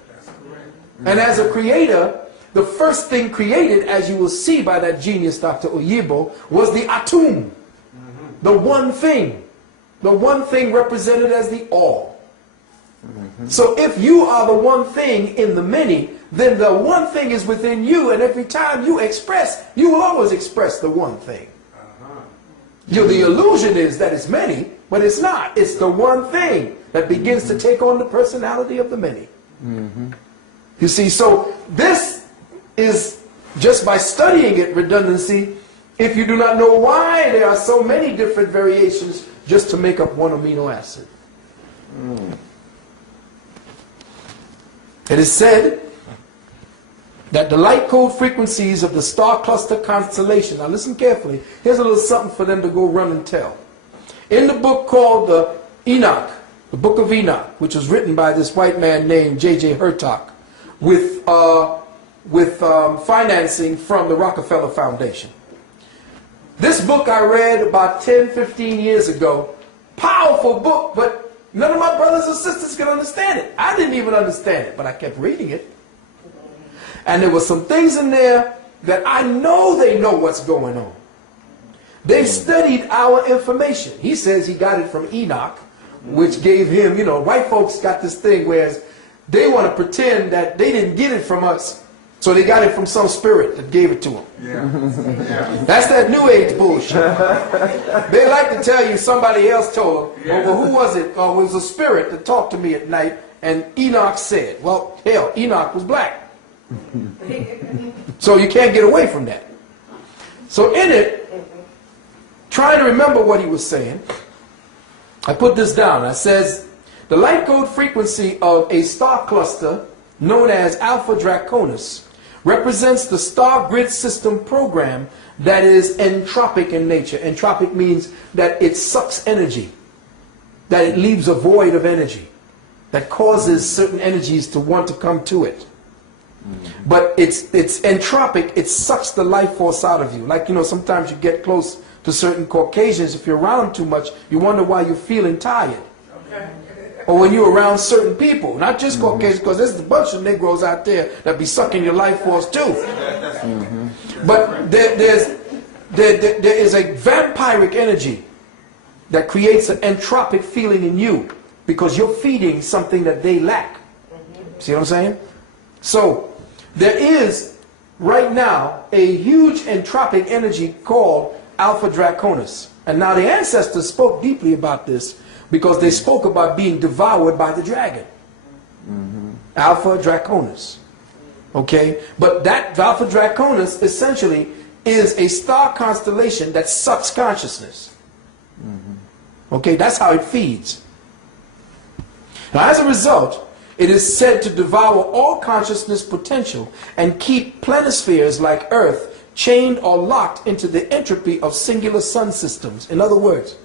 And as a creator, the first thing created, as you will see by that genius, Dr. Oyibo, was the atum. The one thing. The one thing represented as the all. So if you are the one thing in the many, then the one thing is within you, and every time you express, you will always express the one thing. The illusion is that it's many, but it's not. It's the one thing that begins to take on the personality of the many. You see, so this is just by studying it, redundancy, if you do not know why there are so many different variations just to make up one amino acid. It is said that the light code frequencies of the star cluster constellation, now listen carefully, here's a little something for them to go run and tell. In the book called the Enoch, the Book of Enoch, which was written by this white man named J.J. Hurtak, with financing from the Rockefeller Foundation. This book I read about 10, 15 years ago. Powerful book, but none of my brothers and sisters could understand it. I didn't even understand it, but I kept reading it. And there were some things in there that I know they know what's going on. They've studied our information. He says he got it from Enoch, which gave him, you know, white folks got this thing whereas they want to pretend that they didn't get it from us. So they got it from some spirit that gave it to them. Yeah. That's that New Age bullshit. They like to tell you somebody else told them, oh, well, who was it? Oh, it was a spirit that talked to me at night, and Enoch said, well, hell, Enoch was black. So you can't get away from that. So in it, trying to remember what he was saying, I put this down. I says, the light code frequency of a star cluster known as Alpha Draconis represents the star grid system program that is entropic in nature. Entropic means that it sucks energy, that it leaves a void of energy, that causes certain energies to want to come to it. But it's entropic, it sucks the life force out of you. Like, you know, sometimes you get close to certain Caucasians, if you're around too much, you wonder why you're feeling tired. Or when you're around certain people, not just Caucasians, because there's a bunch of Negroes out there that be sucking your life force too. But there is a vampiric energy that creates an entropic feeling in you because you're feeding something that they lack. See what I'm saying? So there is right now a huge entropic energy called Alpha Draconis. And now the ancestors spoke deeply about this because they spoke about being devoured by the dragon. Alpha Draconis. Okay? But that Alpha Draconis essentially is a star constellation that sucks consciousness. Okay? That's how it feeds. Now as a result, it is said to devour all consciousness potential and keep planispheres like Earth chained or locked into the entropy of singular sun systems. In other words,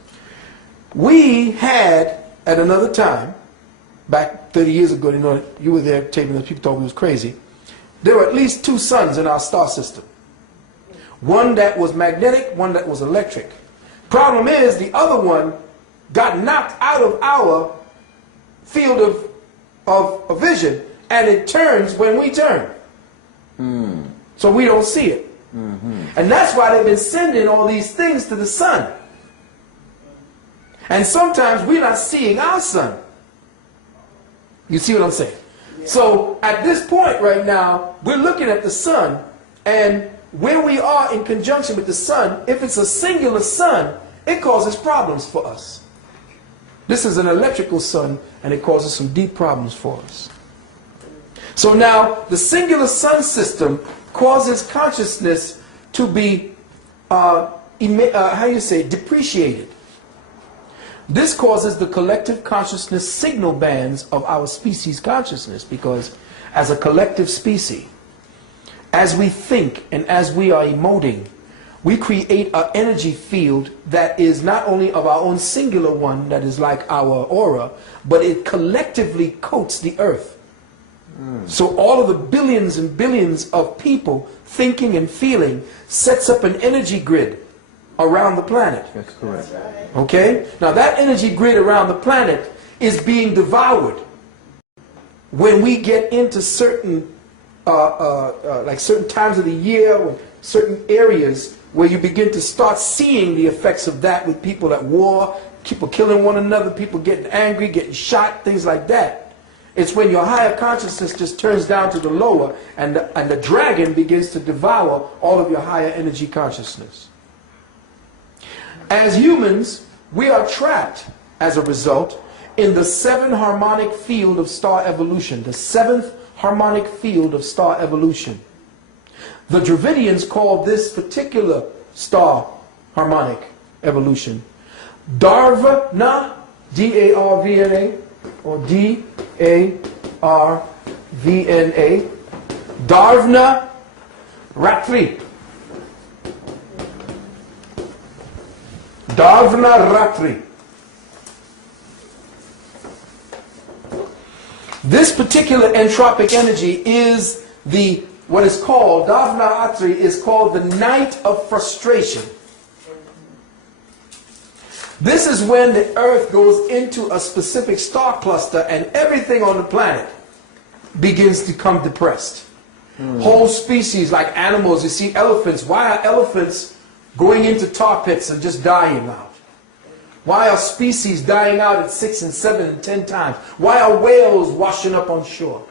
we had, at another time, back 30 years ago, you know, you were there taping this, people thought we was crazy, there were at least two suns in our star system. One that was magnetic, one that was electric. Problem is, the other one got knocked out of our field of vision, and it turns when we turn. So we don't see it. And that's why they've been sending all these things to the sun. And sometimes we're not seeing our sun. You see what I'm saying? Yeah. So at this point right now, we're looking at the sun, and where we are in conjunction with the sun, if it's a singular sun, it causes problems for us. This is an electrical sun, and it causes some deep problems for us. So now, the singular sun system causes consciousness to be, depreciated. This causes the collective consciousness signal bands of our species consciousness, because as a collective species, as we think and as we are emoting, we create an energy field that is not only of our own singular one, that is like our aura, but it collectively coats the earth. So all of the billions and billions of people thinking and feeling sets up an energy grid around the planet. That's correct. Okay? Now that energy grid around the planet is being devoured when we get into certain like certain times of the year, or certain areas where you begin to start seeing the effects of that with people at war, people killing one another, people getting angry, getting shot, things like that. It's when your higher consciousness just turns down to the lower, and the dragon begins to devour all of your higher energy consciousness. As humans, we are trapped, as a result, in the 7 harmonic field of star evolution, the 7th harmonic field of star evolution. The Dravidians called this particular star harmonic evolution Darvana, D-A-R-V-N-A, or D-A-R-V-N-A, Darvana Ratri. Darvana Ratri. This particular entropic energy is what is called, Darvana Ratri is called the night of frustration. This is when the earth goes into a specific star cluster and everything on the planet begins to become depressed. Whole species like animals, you see elephants. Why are elephants going into tar pits and just dying out? Why are species dying out at 6 and 7 and 10 times? Why are whales washing up on shore?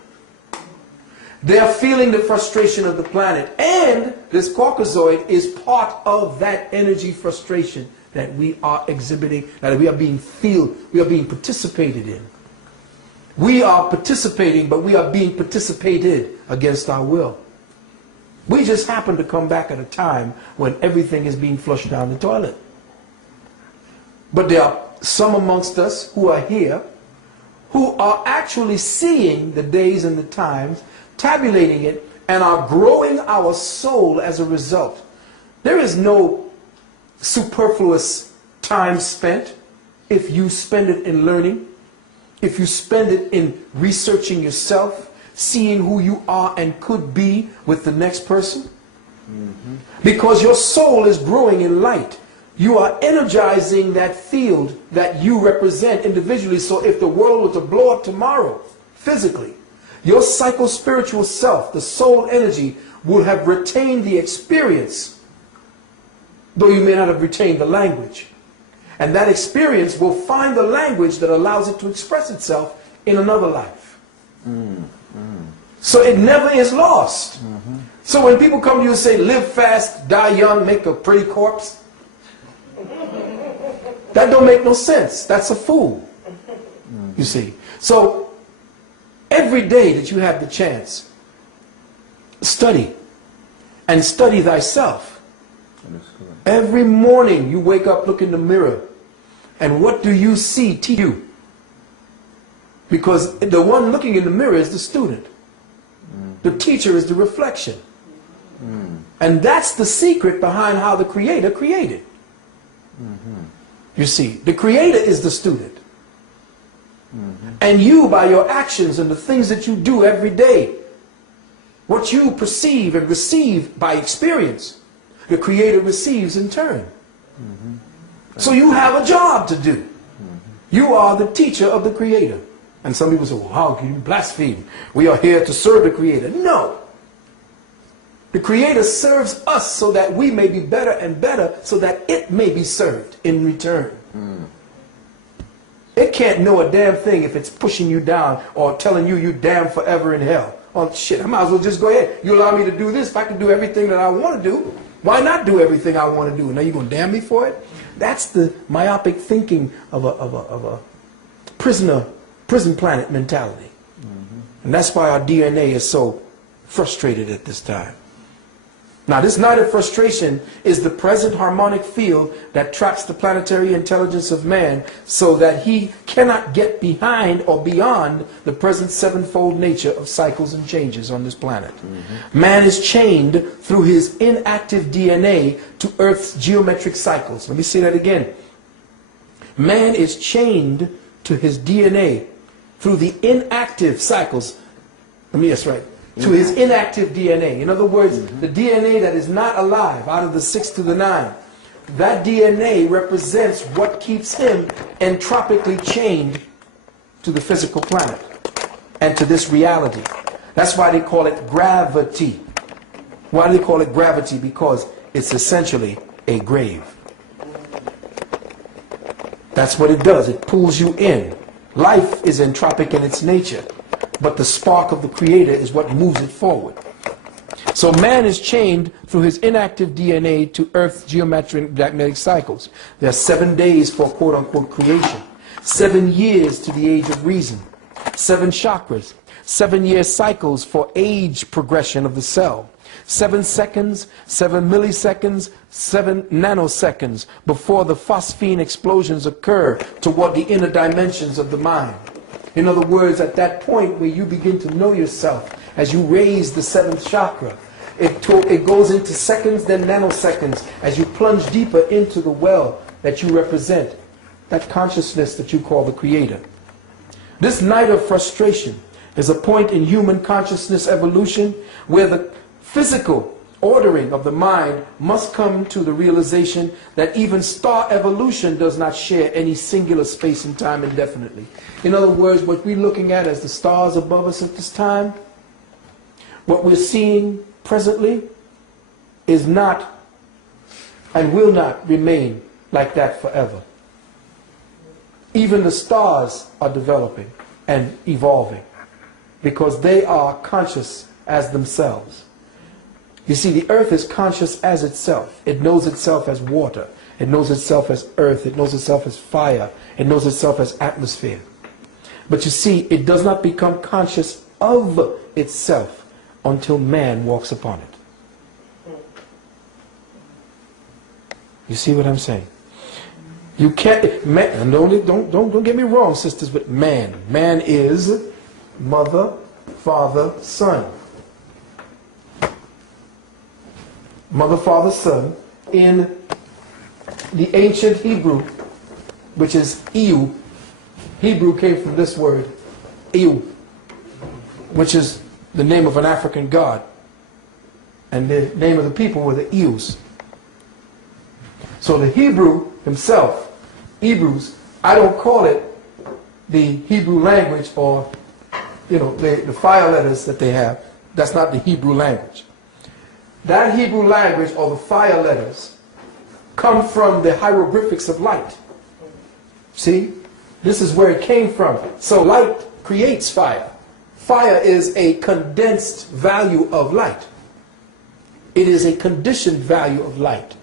They are feeling the frustration of the planet. And this Caucasoid is part of that energy frustration that we are exhibiting, that we are being participated in. We are participating, but we are being participated against our will. We just happen to come back at a time when everything is being flushed down the toilet. But there are some amongst us who are here who are actually seeing the days and the times, tabulating it, and are growing our soul as a result. There is no superfluous time spent if you spend it in learning, if you spend it in researching yourself, seeing who you are and could be with the next person. Because your soul is growing in light. You are energizing that field that you represent individually. So if the world were to blow up tomorrow, physically, your psycho-spiritual self, the soul energy, would have retained the experience, though you may not have retained the language. And that experience will find the language that allows it to express itself in another life. So it never is lost. So when people come to you and say, live fast, die young, make a pretty corpse, that don't make no sense. That's a fool. You see. So every day that you have the chance, study. And study thyself. Every morning you wake up, look in the mirror, and what do you see to you? Because the one looking in the mirror is the student. The teacher is the reflection. And that's the secret behind how the Creator created. You see, the Creator is the student. And you, by your actions and the things that you do every day, what you perceive and receive by experience, the Creator receives in turn. So you have a job to do. You are the teacher of the Creator. And some people say, well, how can you blaspheme? We are here to serve the Creator. No. The Creator serves us so that we may be better and better, so that it may be served in return. It can't know a damn thing if it's pushing you down or telling you damn forever in hell. Oh shit, I might as well just go ahead. You allow me to do this. If I can do everything that I want to do, why not do everything I want to do? Now you're going to damn me for it? That's the myopic thinking of a prison planet mentality. And that's why our DNA is so frustrated at this time. Now this night of frustration is the present harmonic field that traps the planetary intelligence of man so that he cannot get behind or beyond the present sevenfold nature of cycles and changes on this planet. Man is chained through his inactive DNA to Earth's geometric cycles. Let me say that again. Man is chained to his DNA through the inactive cycles. That's right. To his inactive DNA. In other words, the DNA that is not alive, out of the 6 to the 9, that DNA represents what keeps him entropically chained to the physical planet and to this reality. That's why they call it gravity. Why do they call it gravity? Because it's essentially a grave. That's what it does. It pulls you in. Life is entropic in its nature, but the spark of the Creator is what moves it forward. So man is chained through his inactive DNA to Earth's geometric magnetic cycles. There are 7 days for quote-unquote creation, 7 years to the age of reason, 7 chakras, 7-year cycles for age progression of the cell, 7 seconds, 7 milliseconds, 7 nanoseconds before the phosphine explosions occur toward the inner dimensions of the mind. In other words, at that point where you begin to know yourself, as you raise the 7th chakra, it goes into seconds, then nanoseconds, as you plunge deeper into the well that you represent, that consciousness that you call the Creator. This night of frustration is a point in human consciousness evolution where the physical ordering of the mind must come to the realization that even star evolution does not share any singular space and time indefinitely. In other words, what we're looking at as the stars above us at this time, what we're seeing presently is not and will not remain like that forever. Even the stars are developing and evolving because they are conscious as themselves. You see, the earth is conscious as itself. It knows itself as water. It knows itself as earth. It knows itself as fire. It knows itself as atmosphere. But you see, it does not become conscious of itself until man walks upon it. You see what I'm saying? You can't, man, don't get me wrong, sisters, but man is mother, father, son. Mother, father, son, in the ancient Hebrew, which is Iu. Hebrew came from this word, Iu, which is the name of an African god. And the name of the people were the Ius. So the Hebrew himself, Hebrews, I don't call it the Hebrew language or, the fire letters that they have. That's not the Hebrew language. That Hebrew language, or the fire letters, come from the hieroglyphics of light. See? This is where it came from. So light creates fire. Fire is a condensed value of light. It is a conditioned value of light.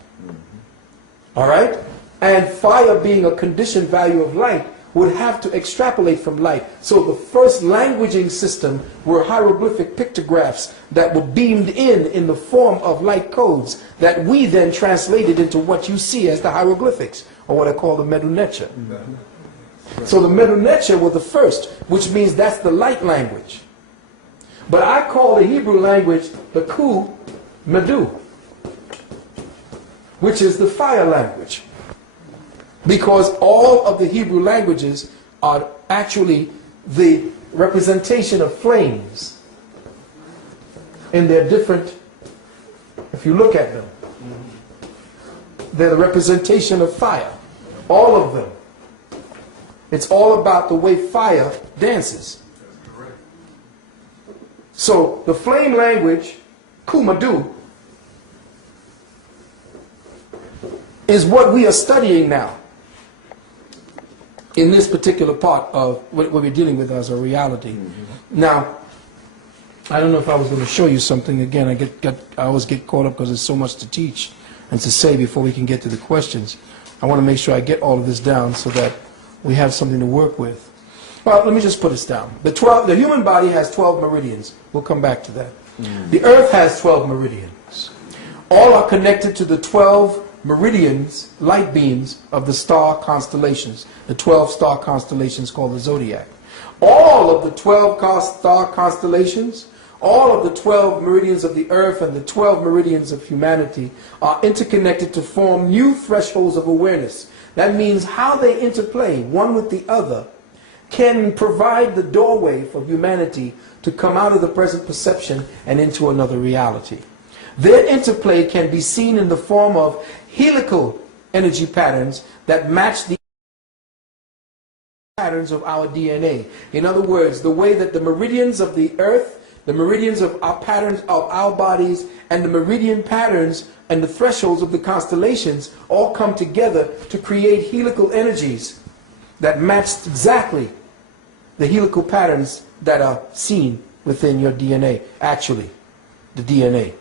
All right? And fire being a conditioned value of light would have to extrapolate from light. So the first languaging system were hieroglyphic pictographs that were beamed in the form of light codes that we then translated into what you see as the hieroglyphics, or what I call the Medunecha. So the Medunecha were the first, which means that's the light language. But I call the Hebrew language the Ku Medu, which is the fire language. Because all of the Hebrew languages are actually the representation of flames in their different, if you look at them, they're the representation of fire. All of them. It's all about the way fire dances. So the flame language, Kumadu, is what we are studying now in this particular part of what we're dealing with as a reality. Now, I don't know if I was going to show you something again. I always get caught up because there's so much to teach and to say before we can get to the questions. I want to make sure I get all of this down so that we have something to work with. Well, let me just put this down. The human body has 12 meridians. We'll come back to that. The earth has 12 meridians. All are connected to the 12 meridians, light beams of the star constellations, the 12 star constellations called the zodiac. All of the 12 star constellations, all of the 12 meridians of the earth and the 12 meridians of humanity are interconnected to form new thresholds of awareness. That means how they interplay one with the other can provide the doorway for humanity to come out of the present perception and into another reality. Their interplay can be seen in the form of helical energy patterns that match the patterns of our DNA. In other words, the way that the meridians of the earth the meridians of our patterns of our bodies, and the meridian patterns and the thresholds of the constellations all come together to create helical energies that match exactly the helical patterns that are seen within your DNA, actually, the DNA.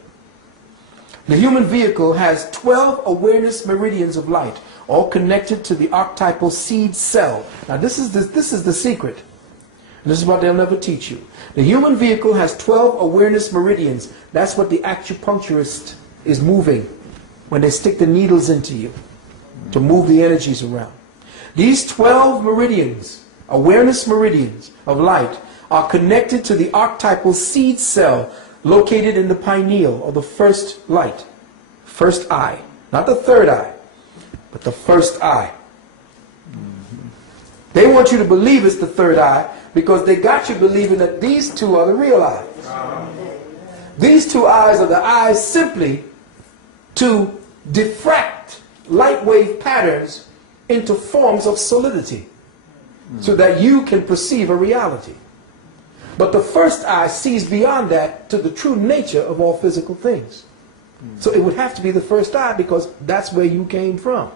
The human vehicle has 12 awareness meridians of light, all connected to the archetypal seed cell. Now this is the secret. And this is what they'll never teach you. The human vehicle has 12 awareness meridians. That's what the acupuncturist is moving when they stick the needles into you to move the energies around. These 12 meridians, awareness meridians of light, are connected to the archetypal seed cell located in the pineal, or the first light, first eye. Not the third eye, but the first eye. They want you to believe it's the third eye because they got you believing that these two are the real eyes. These two eyes are the eyes simply to diffract light wave patterns into forms of solidity so that you can perceive a reality. But the first eye sees beyond that to the true nature of all physical things. So it would have to be the first eye because that's where you came from.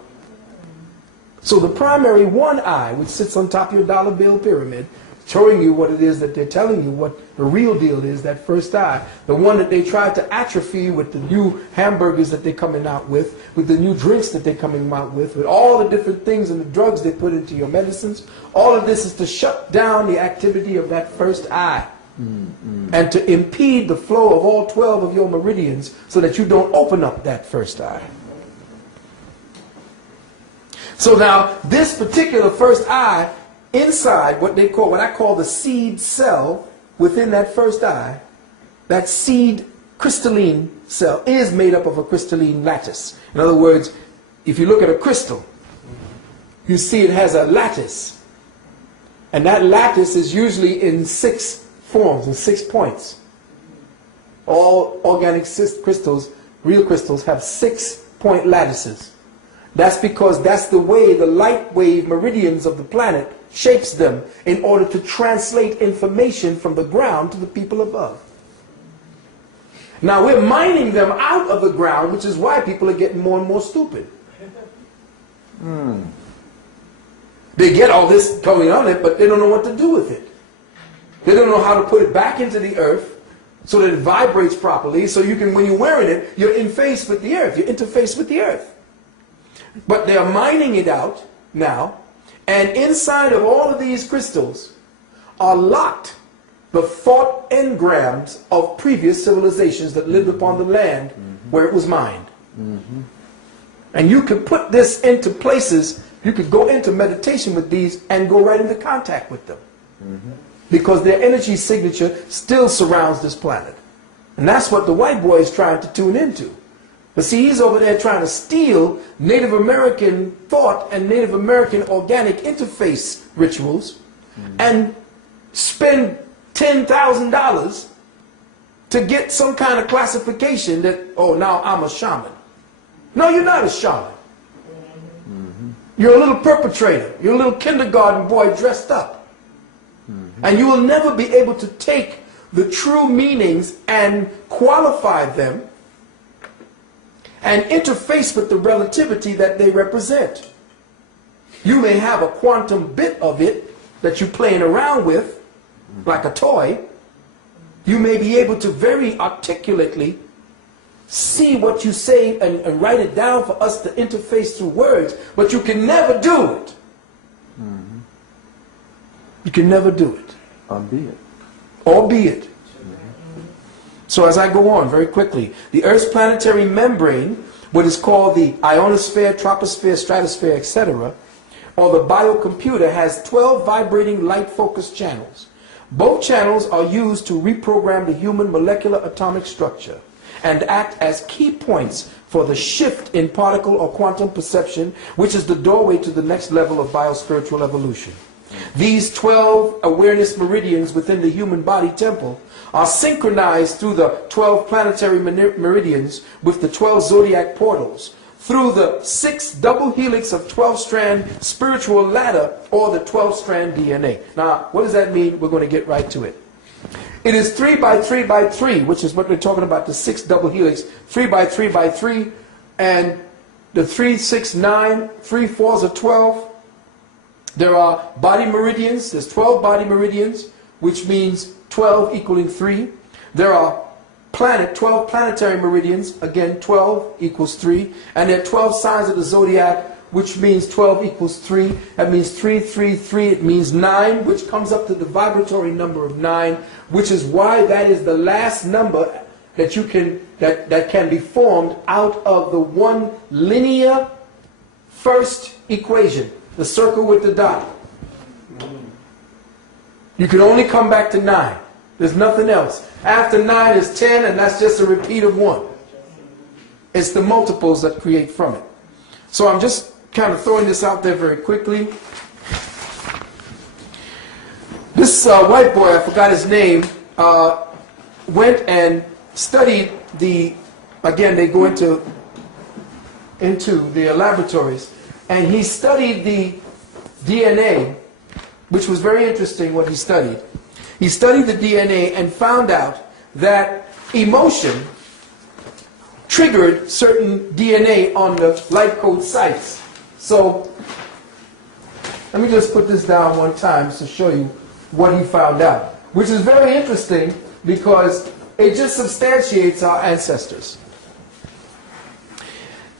So the primary one eye, which sits on top of your dollar bill pyramid, showing you what it is that they're telling you, what the real deal is, that first eye, the one that they tried to atrophy with the new hamburgers that they're coming out with the new drinks that they're coming out with all the different things and the drugs they put into your medicines, all of this is to shut down the activity of that first eye and to impede the flow of all 12 of your meridians so that you don't open up that first eye. So now, this particular first eye, inside what I call the seed cell within that first eye, that seed crystalline cell is made up of a crystalline lattice. In other words, if you look at a crystal, you see it has a lattice. And that lattice is usually in 6 forms, in 6 points. All organic crystals, real crystals, have 6-point lattices. That's because that's the way the light wave meridians of the planet shapes them in order to translate information from the ground to the people above. Now we're mining them out of the ground, which is why people are getting more and more stupid. They get all this going on it, but they don't know what to do with it. They don't know how to put it back into the earth so that it vibrates properly, so you can, when you're wearing it, you're in phase with the earth. You're interfaced with the earth. But they're mining it out now, and inside of all of these crystals are locked the thought engrams of previous civilizations that lived upon the land where it was mined. And you could put this into places, you could go into meditation with these and go right into contact with them. Because their energy signature still surrounds this planet. And that's what the white boy is trying to tune into. But see, he's over there trying to steal Native American thought and Native American organic interface rituals and spend $10,000 to get some kind of classification that, oh, now I'm a shaman. No, you're not a shaman. You're a little perpetrator. You're a little kindergarten boy dressed up. And you will never be able to take the true meanings and qualify them and interface with the relativity that they represent. You may have a quantum bit of it that you're playing around with, like a toy. You may be able to very articulately see what you say and write it down for us to interface through words, but you can never do it. You can never do it. Albeit. So as I go on very quickly, the Earth's planetary membrane, what is called the ionosphere, troposphere, stratosphere, etc., or the biocomputer, has 12 vibrating light-focused channels. Both channels are used to reprogram the human molecular atomic structure and act as key points for the shift in particle or quantum perception, which is the doorway to the next level of biospiritual evolution. These 12 awareness meridians within the human body temple are synchronized through the 12 planetary meridians with the 12 zodiac portals, through the 6 double helix of 12-strand spiritual ladder, or the 12-strand DNA. Now, what does that mean? We're going to get right to it. It is 3 by 3 by 3, which is what we're talking about, the 6 double helix, 3 by 3 by 3, and the 3, 6, 9, 3 fours are 12. There are body meridians, there's 12 body meridians, which means 12 equaling 3. There are 12 planetary meridians, again 12 equals 3, and there are 12 signs of the zodiac, which means 12 equals 3. That means 3, 3, 3. It means 9, which comes up to the vibratory number of 9, which is why that is the last number that you can that can be formed out of the one linear first equation, the circle with the dot. You can only come back to 9. There's nothing else. After 9 is 10, and that's just a repeat of 1. It's the multiples that create from it. So I'm just kind of throwing this out there very quickly. This white boy, I forgot his name, went and studied again they go into the laboratories, and he studied the DNA, which was very interesting what he studied. He studied the DNA and found out that emotion triggered certain DNA on the light code sites. So let me just put this down one time to show you what he found out, which is very interesting because it just substantiates our ancestors.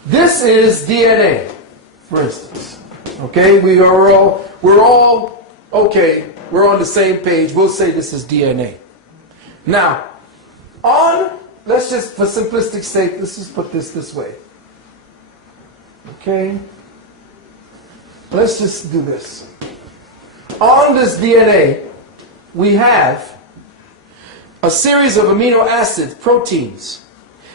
This is DNA, for instance. Okay, we're all okay, we're on the same page. We'll say this is DNA. Now, let's just, for simplistic sake, let's just put this way. Okay? Let's just do this. On this DNA, we have a series of amino acid proteins.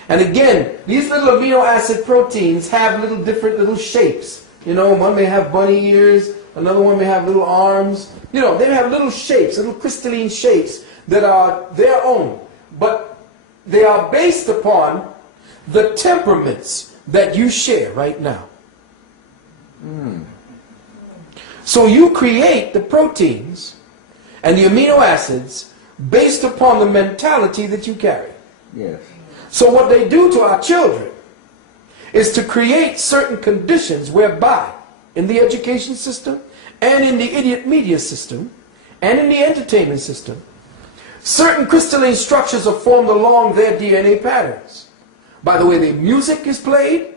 And again, these little amino acid proteins have different little shapes. You know, one may have bunny ears, another one may have little arms. You know, they have little shapes, little crystalline shapes that are their own. But they are based upon the temperaments that you share right now. So you create the proteins and the amino acids based upon the mentality that you carry. Yes. So what they do to our children is to create certain conditions whereby in the education system and in the idiot media system and in the entertainment system, certain crystalline structures are formed along their DNA patterns. By the way the music is played,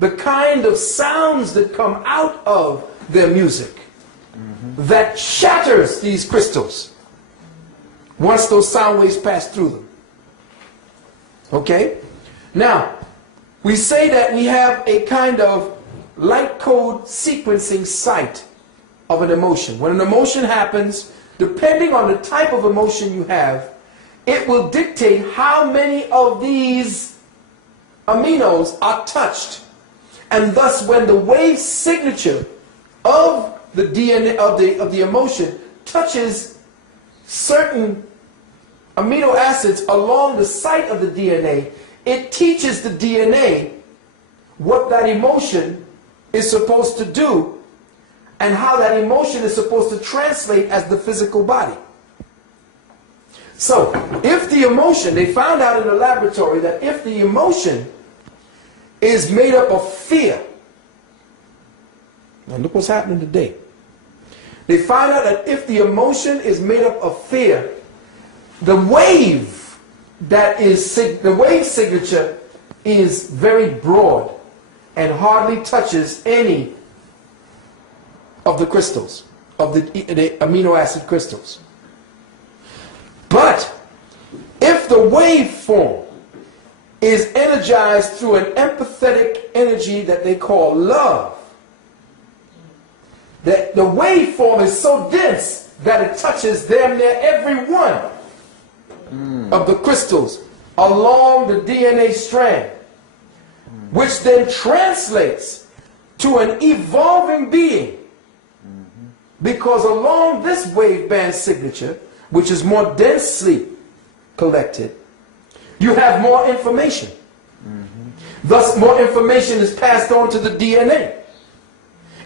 the kind of sounds that come out of their music that shatters these crystals once those sound waves pass through them. Okay? Now, we say that we have a kind of light code sequencing site of an emotion. When an emotion happens, depending on the type of emotion you have, it will dictate how many of these aminos are touched. And thus, when the wave signature of the DNA of the emotion touches certain amino acids along the site of the DNA, it teaches the DNA what that emotion is supposed to do and how that emotion is supposed to translate as the physical body. So, if the emotion, they found out in the laboratory that if the emotion is made up of fear, and look what's happening today. They find out that if the emotion is made up of fear, the wave signature is very broad and hardly touches any of the crystals, of the amino acid crystals. But if the waveform is energized through an empathetic energy that they call love, that the waveform is so dense that it touches damn near every one of the crystals along the DNA strand, which then translates to an evolving being. Because along this wave band signature, which is more densely collected, you have more information. Thus, more information is passed on to the DNA.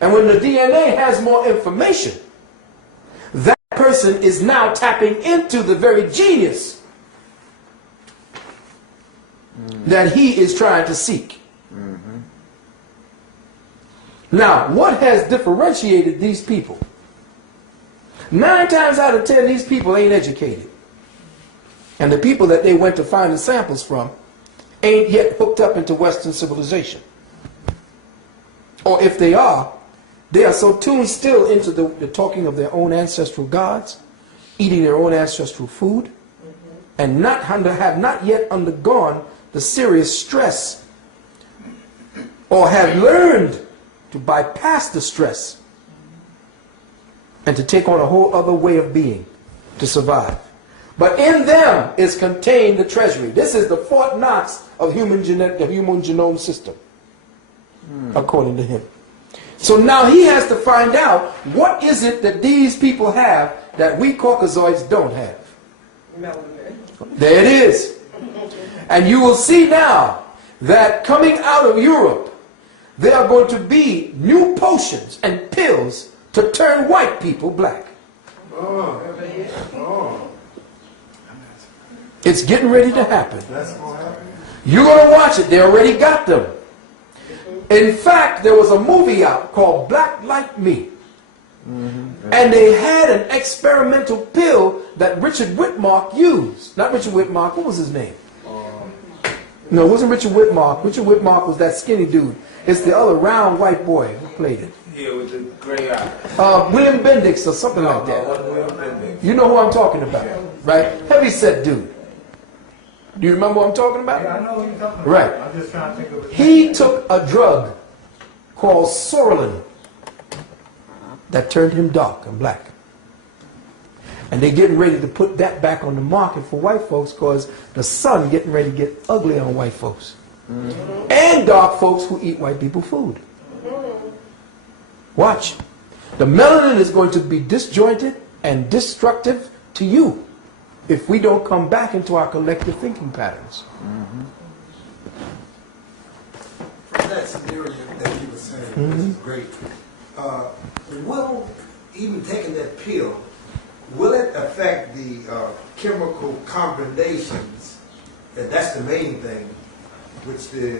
And when the DNA has more information, that person person is now tapping into the very genius that he is trying to seek. Now, what has differentiated these people? 9 times out of 10, these people ain't educated. And the people that they went to find the samples from ain't yet hooked up into Western civilization. Or if they are so tuned still into the talking of their own ancestral gods, eating their own ancestral food, and have not yet undergone the serious stress, or have learned to bypass the stress and to take on a whole other way of being to survive. But in them is contained the treasury. This is the Fort Knox of the human genome system, according to him. So now he has to find out what is it that these people have that we Caucasoids don't have. There it is. And you will see now that coming out of Europe, there are going to be new potions and pills to turn white people black. It's getting ready to happen. You're going to watch it. They already got them. In fact, there was a movie out called Black Like Me. And they had an experimental pill that Richard Whitmark used. Not Richard Whitmark, what was his name? No, it wasn't Richard Whitmark. Richard Whitmark was that skinny dude. It's the other round white boy who played it. Yeah, with the gray eye. William Bendix or something like that. You know who I'm talking about, right? Heavyset dude. Do you remember what I'm talking about? Yeah, I know what you're talking about. Right. I'm just trying to think of it. He took a drug called Sorolin that turned him dark and black. And they're getting ready to put that back on the market for white folks because the sun getting ready to get ugly on white folks. And dark folks who eat white people food. Watch. The melanin is going to be disjointed and destructive to you if we don't come back into our collective thinking patterns. From that scenario that you were saying, which is great, will even taking that pill, will it affect the chemical combinations? And that's the main thing, which the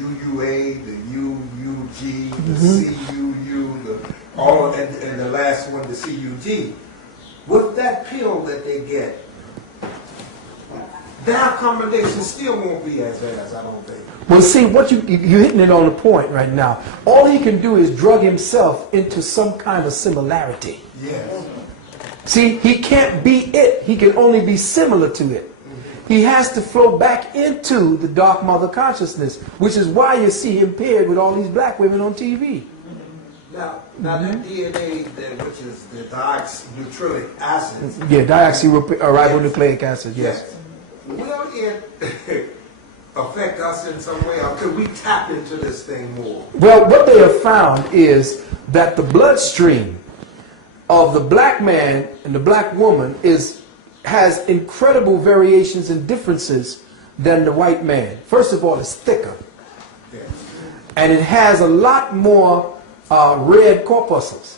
UUA, the UUG, the CUU, and the last one, the CUG. With that pill that they get, their combination still won't be as bad as I don't think. Well, see, what you're hitting it on the point right now. All he can do is drug himself into some kind of similarity. Yes. See, he can't be it. He can only be similar to it. He has to flow back into the dark mother consciousness, which is why you see him paired with all these black women on TV. Now that DNA, which is the deoxynucleic acid. Yeah, deoxyribonucleic acid, yes. Will it affect us in some way, or could we tap into this thing more? Well, what they have found is that the bloodstream of the black man and the black woman has incredible variations and differences than the white man. First of all, it's thicker. Yes. And it has a lot more red corpuscles,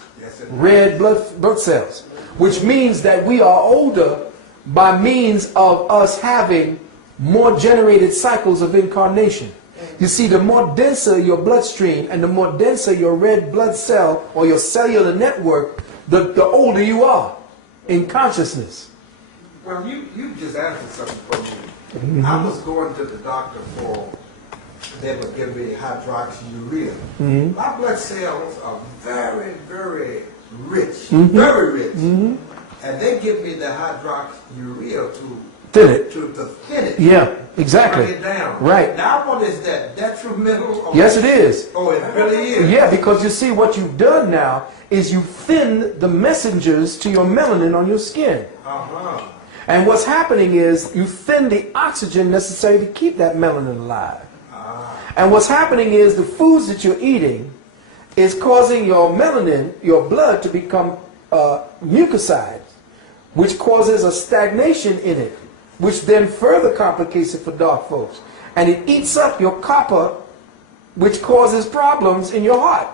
red blood cells, which means that we are older by means of us having more generated cycles of incarnation. You see, the more denser your bloodstream and the more denser your red blood cell or your cellular network, the older you are in consciousness. Well, you just answered something for me. I was going to the doctor they were giving me hydroxyurea. My blood cells are very, very rich, very rich. And they give me the hydroxyurea to Thin it. To thin it. Yeah, exactly. Bring it down. Right. Now, what is that? Detrimental? Or Yes, it is. Oh, it really is? Yeah, because you see, what you've done now is you thin the messengers to your melanin on your skin. And what's happening is you thin the oxygen necessary to keep that melanin alive. And what's happening is the foods that you're eating is causing your melanin, your blood, to become mucosized, which causes a stagnation in it, which then further complicates it for dark folks. And it eats up your copper, which causes problems in your heart.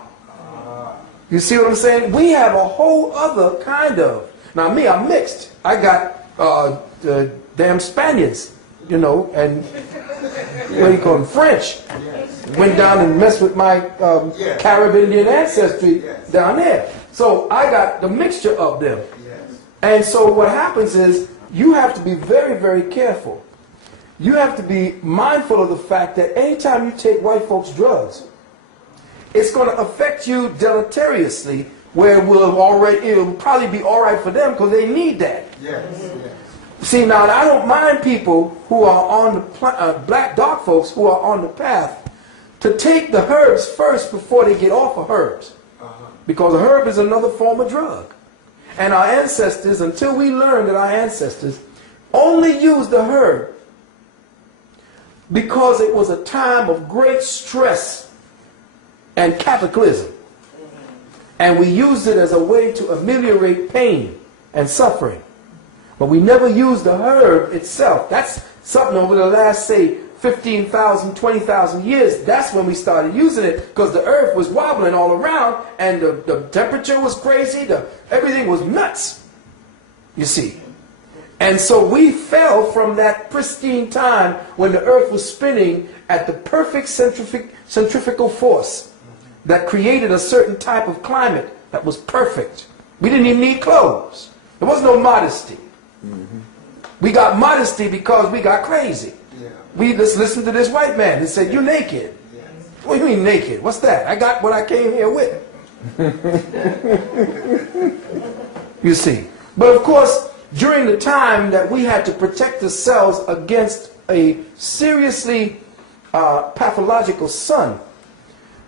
You see what I'm saying? We have a whole other kind of... Now me, I'm mixed. I got the damn Spaniards, you know, and what do you call them, French. Went down and messed with my Carib Indian ancestry down there. So I got the mixture of them. And so what happens is you have to be very, very careful. You have to be mindful of the fact that anytime you take white folks' drugs, it's going to affect you deleteriously, where it'll probably be all right for them because they need that. See, now I don't mind people who are on the black dark folks who are on the path to take the herbs first before they get off of herbs, because a herb is another form of drug. And our ancestors, until we learn that our ancestors only used the herb because it was a time of great stress and cataclysm. And we used it as a way to ameliorate pain and suffering. But we never used the herb itself. That's something over the last, say, 15,000, 20,000 years. That's when we started using it, because the earth was wobbling all around and the temperature was crazy. Everything was nuts, you see. And so we fell from that pristine time when the earth was spinning at the perfect centrifugal force that created a certain type of climate that was perfect. We didn't even need clothes. There was no modesty. We got modesty because we got crazy. We just listened to this white man that said, "You naked." What do you mean naked? What's that? I got what I came here with. You see. But of course, during the time that we had to protect ourselves against a seriously pathological sun,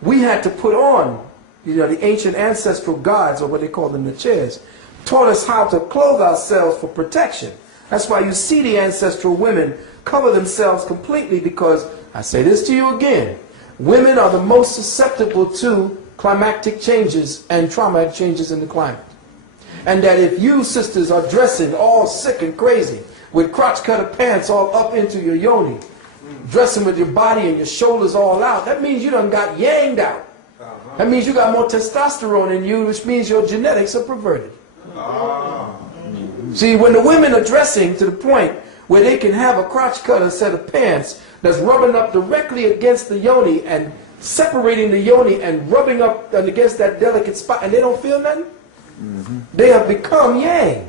we had to put on, the ancient ancestral gods, or what they call the Naches, taught us how to clothe ourselves for protection. That's why you see the ancestral women cover themselves completely, because, I say this to you again, women are the most susceptible to climatic changes and traumatic changes in the climate. And that if you sisters are dressing all sick and crazy, with crotch-cutter pants all up into your yoni, dressing with your body and your shoulders all out, that means you done got yanged out. That means you got more testosterone in you, which means your genetics are perverted. See, when the women are dressing to the point where they can have a crotch-cutter set of pants that's rubbing up directly against the yoni and separating the yoni and rubbing up against that delicate spot, and they don't feel nothing, they have become yang.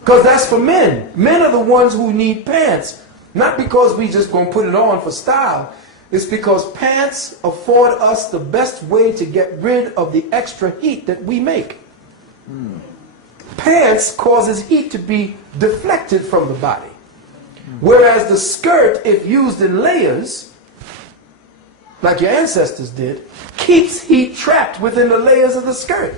Because that's for men. Men are the ones who need pants. Not because we just going to put it on for style. It's because pants afford us the best way to get rid of the extra heat that we make. Pants causes heat to be deflected from the body. Whereas the skirt, if used in layers, like your ancestors did, keeps heat trapped within the layers of the skirt.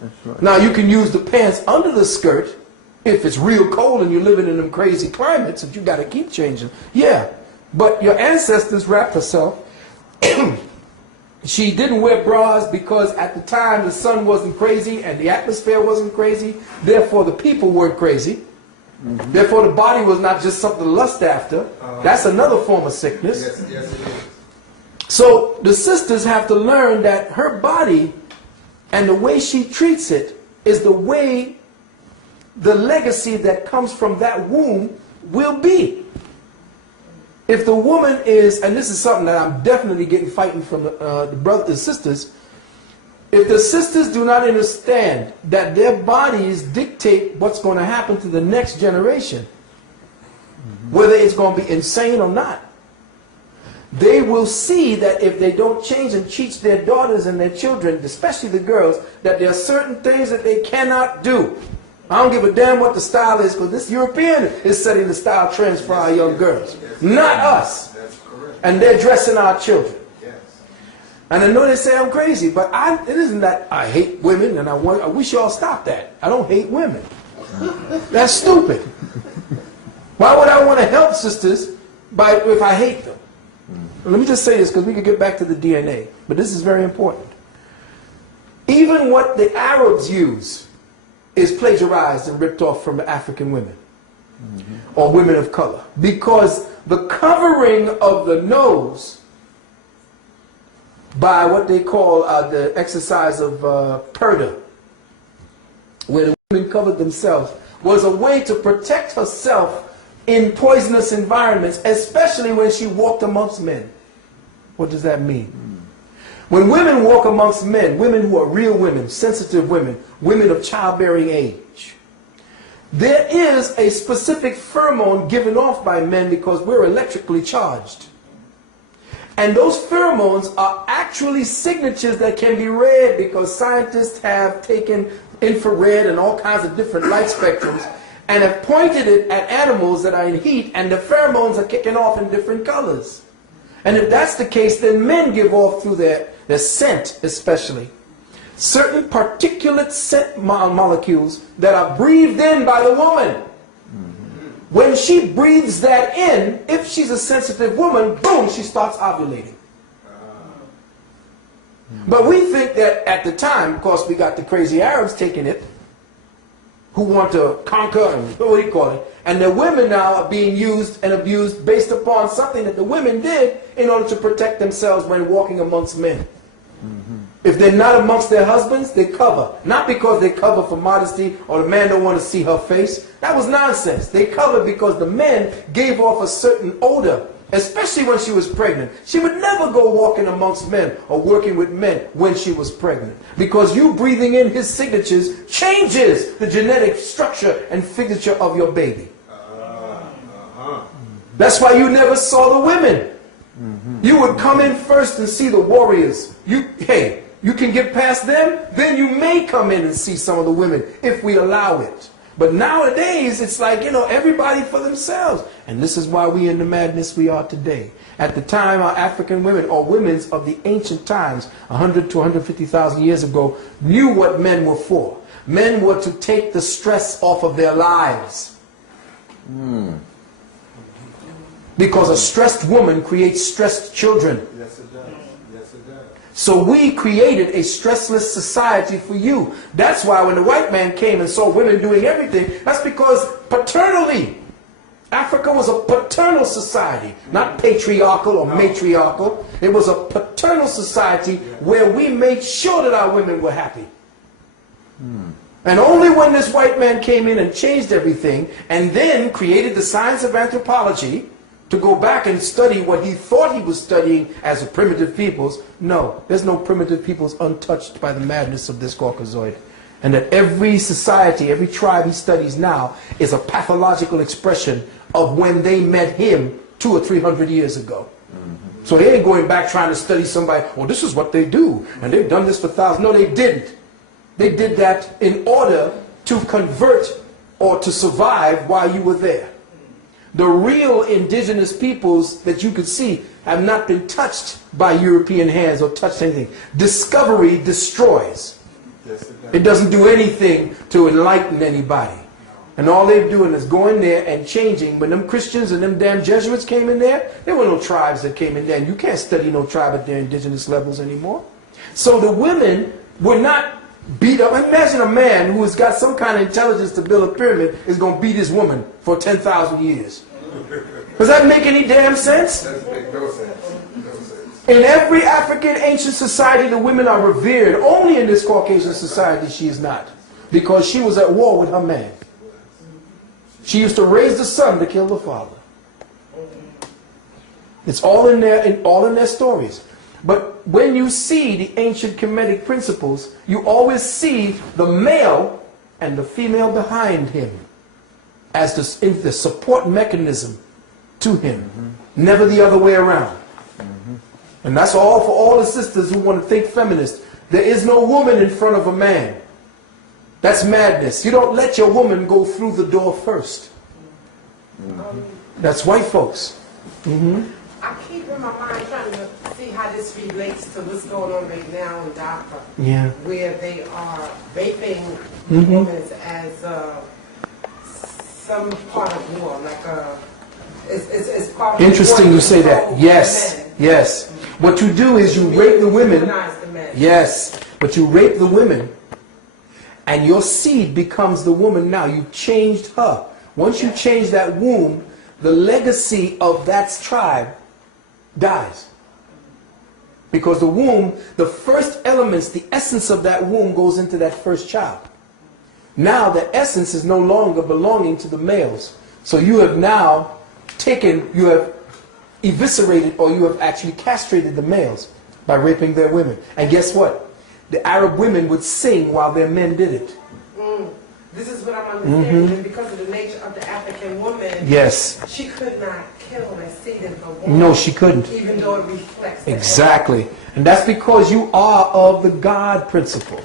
That's right. Now you can use the pants under the skirt if it's real cold and you're living in them crazy climates that you got to keep changing. Yeah, but your ancestors wrapped herself. She didn't wear bras because at the time the sun wasn't crazy and the atmosphere wasn't crazy. Therefore the people weren't crazy. Therefore the body was not just something to lust after. That's another form of sickness. Yes, it is. So the sisters have to learn that her body and the way she treats it is the way the legacy that comes from that womb will be. If the woman is, and this is something that I'm definitely getting fighting from the brothers and sisters, if the sisters do not understand that their bodies dictate what's going to happen to the next generation, whether it's going to be insane or not, they will see that if they don't change and teach their daughters and their children, especially the girls, that there are certain things that they cannot do. I don't give a damn what the style is, because this European is setting the style trends for our young girls. Not us. That's correct. And they're dressing our children. Yes. And I know they say I'm crazy, but it isn't that I hate women, and I wish y'all stop that. I don't hate women. That's stupid. Why would I want to help sisters if I hate them? Let me just say this, because we could get back to the DNA, but this is very important. Even what the Arabs use is plagiarized and ripped off from the African women or women of color, because the covering of the nose by what they call the exercise of purdah where the women covered themselves, was a way to protect herself in poisonous environments, especially when she walked amongst men. What does that mean? When women walk amongst men, women who are real women, sensitive women, women of childbearing age, there is a specific pheromone given off by men because we're electrically charged. And those pheromones are actually signatures that can be read because scientists have taken infrared and all kinds of different light spectrums and have pointed it at animals that are in heat, and the pheromones are kicking off in different colors. And if that's the case, then men give off through their scent especially certain particulate scent molecules that are breathed in by the woman. When she breathes that in, if she's a sensitive woman, boom, she starts ovulating. But we think that at the time, of course, we got the crazy Arabs taking it, who want to conquer, and what do you call it? And the women now are being used and abused based upon something that the women did in order to protect themselves when walking amongst men. If they're not amongst their husbands, they cover. Not because they cover for modesty or the man don't want to see her face. That was nonsense. They covered because the men gave off a certain odor, especially when she was pregnant. She would never go walking amongst men or working with men when she was pregnant, because you breathing in his signatures changes the genetic structure and signature of your baby. That's why you never saw the women. You would come in first and see the warriors. Hey, you can get past them, then you may come in and see some of the women if we allow it. But nowadays, it's like, everybody for themselves. And this is why we're in the madness we are today. At the time, our African women, or women's of the ancient times, 100 to 150,000 years ago, knew what men were for. Men were to take the stress off of their lives. Because a stressed woman creates stressed children. Yes, it does. Yes, it does. So we created a stressless society for you. That's why when the white man came and saw women doing everything, that's because paternally, Africa was a paternal society, not patriarchal or matriarchal. It was a paternal society where we made sure that our women were happy. And only when this white man came in and changed everything and then created the science of anthropology to go back and study what he thought he was studying as a primitive peoples. No, there's no primitive peoples untouched by the madness of this Caucasoid. And that every society, every tribe he studies now is a pathological expression of when they met him 200 or 300 years ago. So he ain't going back trying to study somebody, oh, this is what they do, and they've done this for thousands. No, they didn't. They did that in order to convert or to survive while you were there. The real indigenous peoples that you could see have not been touched by European hands or touched anything. Discovery destroys. Yes, It doesn't do anything to enlighten anybody. And all they're doing is going there and changing. When them Christians and them damn Jesuits came in there were no tribes that came in there. And you can't study no tribe at their indigenous levels anymore. So the women were not beat up. Imagine a man who has got some kind of intelligence to build a pyramid is going to beat his woman for 10,000 years. Does that make any damn sense? That makes no sense. No sense. In every African ancient society, the women are revered. Only in this Caucasian society, she is not. Because she was at war with her man. She used to raise the son to kill the father. It's all in their stories. But when you see the ancient Kemetic principles, you always see the male and the female behind him as the support mechanism to him. Never the other way around. And that's all for all the sisters who want to think feminist. There is no woman in front of a man. That's madness. You don't let your woman go through the door first. That's white folks. I keep in my mind trying to see how this relates to what's going on right now in Dhaka, Yeah. where they are vaping women as some part of war, like it's part of Interesting war you say to that. control Yes. the men. Yes. What you do is you rape the women. Demonize the men. Yes. But you rape the women and your seed becomes the woman now. You changed her. Once you change that womb, the legacy of that tribe dies. Because the womb, the first elements, the essence of that womb goes into that first child. Now the essence is no longer belonging to the males. So you have now you have eviscerated, or you have actually castrated the males by raping their women. And guess what? The Arab women would sing while their men did it. This is what I'm understanding. Because of the nature of the African woman, yes, she could not kill a seed in her womb. No, she couldn't. Even though it reflects the Exactly. And that's because you are of the God principle.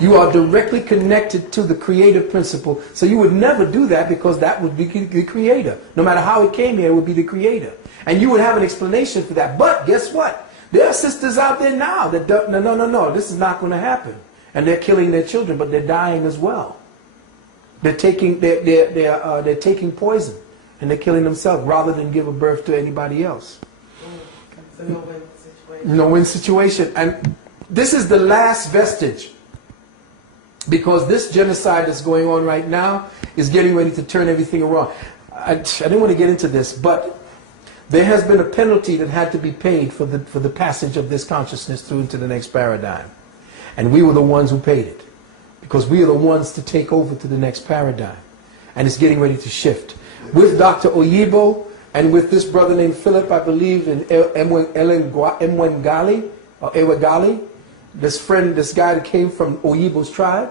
You are directly connected to the creative principle. So you would never do that, because that would be the creator. No matter how it came here, it would be the creator. And you would have an explanation for that. But guess what? There are sisters out there now that don't, no, this is not going to happen. And they're killing their children, but they're dying as well. They're taking poison, and they're killing themselves rather than give a birth to anybody else. It's a no-win situation. No-win situation. And this is the last vestige, because this genocide that's going on right now is getting ready to turn everything around. I didn't want to get into this, but there has been a penalty that had to be paid for the passage of this consciousness through into the next paradigm. And we were the ones who paid it, because we are the ones to take over to the next paradigm. And it's getting ready to shift. With Dr. Oyibo and with this brother named Philip, I believe, in Emwengali, or Ewegali, this guy that came from Oyibo's tribe,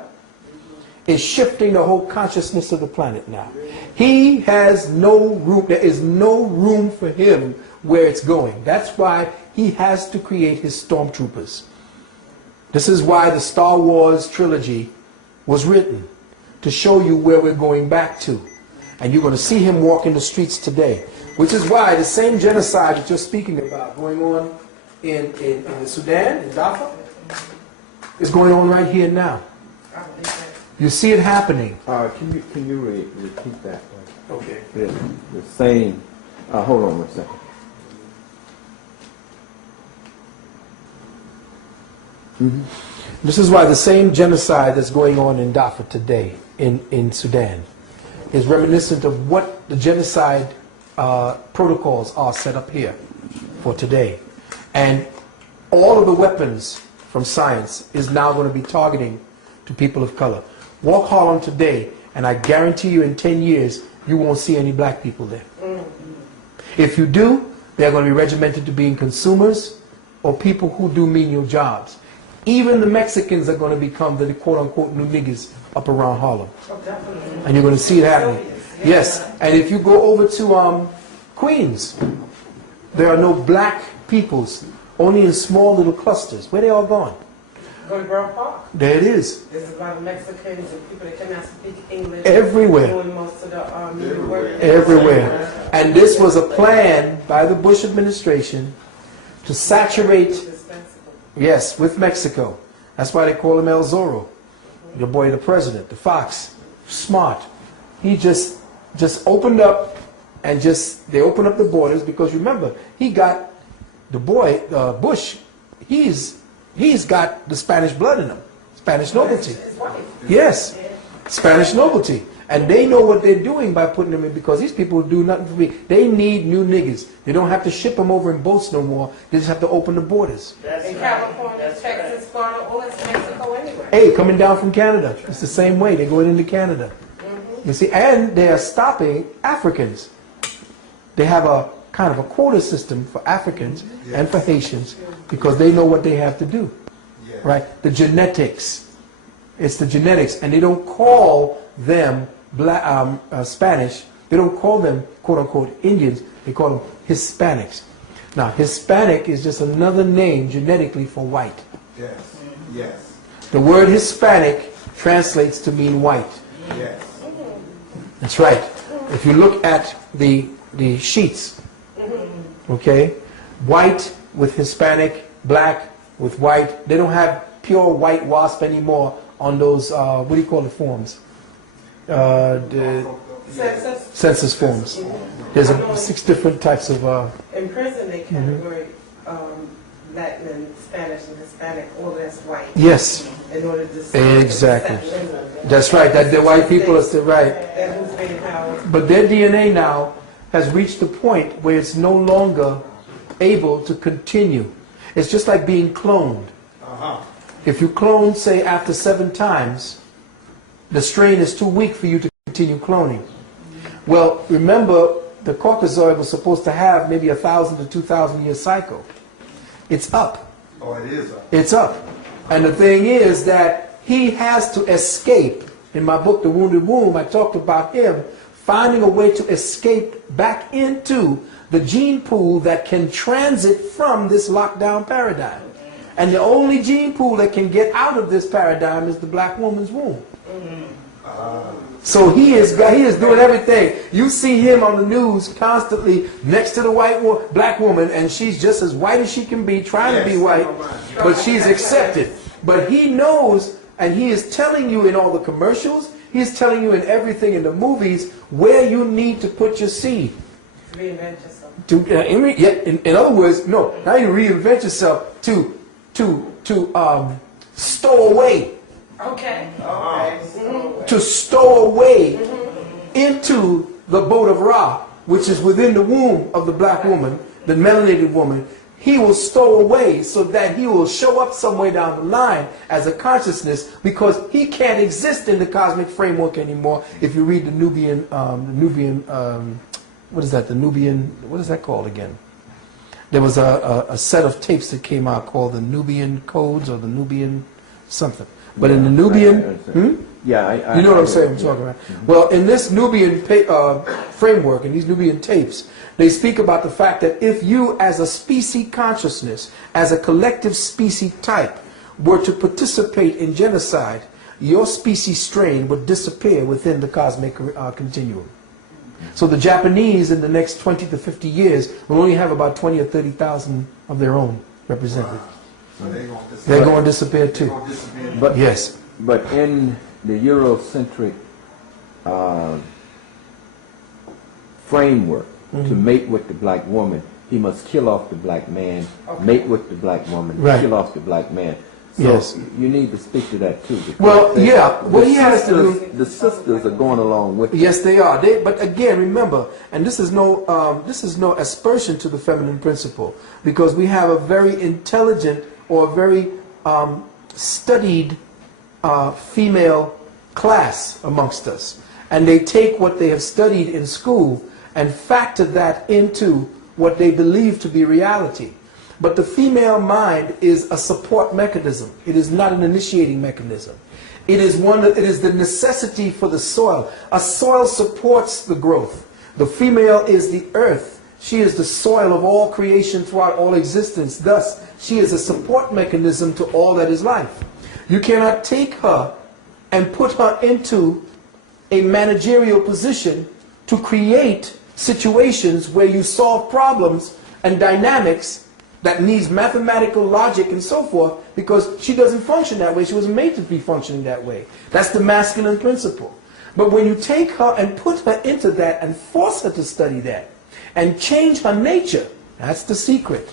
is shifting the whole consciousness of the planet now. He has no room, there is no room for him where it's going. That's why he has to create his stormtroopers. This is why the Star Wars trilogy was written, to show you where we're going back to. And you're going to see him walk in the streets today. Which is why the same genocide that you're speaking about going on in Sudan, in Darfur, is going on right here now. You see it happening. Can you repeat that? Okay. The same. Hold on 1 second. This is why the same genocide that's going on in Darfur today, in Sudan, is reminiscent of what the genocide protocols are set up here for today. And all of the weapons from science is now going to be targeting to people of color. Walk Harlem today, and I guarantee you in 10 years, you won't see any black people there. If you do, they're going to be regimented to being consumers or people who do menial jobs. Even the Mexicans are going to become the quote-unquote new niggas up around Harlem. And you're going to see it happening. Yes, and if you go over to Queens, there are no black peoples, only in small little clusters. Where they all gone? Go to Grove Park. There it is. There's a lot of Mexicans and people that cannot speak English. Everywhere. Doing most of the media work. Everywhere. And this was a plan by the Bush administration to saturate, yes, with Mexico. That's why they call him El Zorro. Your boy, the president, the fox. Smart. He just opened up, and they opened up the borders, because remember, he got the boy, Bush, he's got the Spanish blood in him. Spanish nobility. Yes. Spanish nobility. And they know what they're doing by putting them in, because these people do nothing for me. They need new niggas. They don't have to ship them over in boats no more. They just have to open the borders. In California, Texas, Florida, all that's Mexico anyway. Hey, coming down from Canada. It's the same way. They're going into Canada. You see, and they are stopping Africans. They have a kind of a quota system for Africans and for Haitians, because they know what they have to do. Right? The genetics. It's the genetics. And they don't call them Spanish. They don't call them, quote-unquote, Indians. They call them Hispanics. Now, Hispanic is just another name genetically for white. Yes. Yes. The word Hispanic translates to mean white. Yes. That's right. If you look at the sheets, okay, white with Hispanic, black with white. They don't have pure white wasp anymore on those, what do you call the forms? The census forms. There's 6 different types of... In prison, they categorize Latin and Spanish and Hispanic, all that's white. Yes. In order to... Exactly. That's right. That the white people are still right. But their DNA now has reached the point where it's no longer able to continue. It's just like being cloned. If you clone, say, after 7 times, The strain is too weak for you to continue cloning. Well, remember, the Caucasoid was supposed to have maybe 1,000 to 2,000 year cycle. It's up. Oh, it is up. It's up. And the thing is that he has to escape. In my book, The Wounded Womb, I talked about him finding a way to escape back into the gene pool that can transit from this lockdown paradigm. And the only gene pool that can get out of this paradigm is the black woman's womb. So he is doing everything. You see him on the news constantly next to the black woman, and she's just as white as she can be, trying to be white, but she's accepted. But he knows, and he is telling you in all the commercials, he's telling you in everything in the movies where you need to put your seed. Reinvent yourself. In other words, no, now you reinvent yourself to stow away. Okay. To stow away into the boat of Ra, which is within the womb of the black woman, the melanated woman. He will stow away so that he will show up somewhere down the line as a consciousness, because he can't exist in the cosmic framework anymore. If you read the Nubian, what is that? The Nubian, what is that called again? There was a set of tapes that came out called the Nubian Codes or the Nubian something. But in the Nubian, you know what I'm saying? I'm talking about. Well, in this Nubian framework, in these Nubian tapes, they speak about the fact that if you, as a species consciousness, as a collective species type, were to participate in genocide, your species strain would disappear within the cosmic continuum. So the Japanese, in the next 20 to 50 years, will only have about 20 or 30,000 of their own represented. So they're going to disappear too. But yes. But in the Eurocentric framework, to mate with the black woman, he must kill off the black man, mate with the black woman, kill off the black man. So yes. You need to speak to that too. Well, yeah. What he has to do. The sisters are going along with it. Yes, they are. But again, remember, and this is no aspersion to the feminine principle, because we have a very intelligent or very studied female class amongst us, and they take what they have studied in school and factor that into what they believe to be reality. But the female mind is a support mechanism. It is not an initiating mechanism. It is the necessity for the soil. A soil supports the growth. The female is the earth. She is the soil of all creation throughout all existence. Thus, she is a support mechanism to all that is life. You cannot take her and put her into a managerial position to create situations where you solve problems and dynamics that needs mathematical logic and so forth, because she doesn't function that way. She wasn't made to be functioning that way. That's the masculine principle. But when you take her and put her into that and force her to study that and change her nature, that's the secret.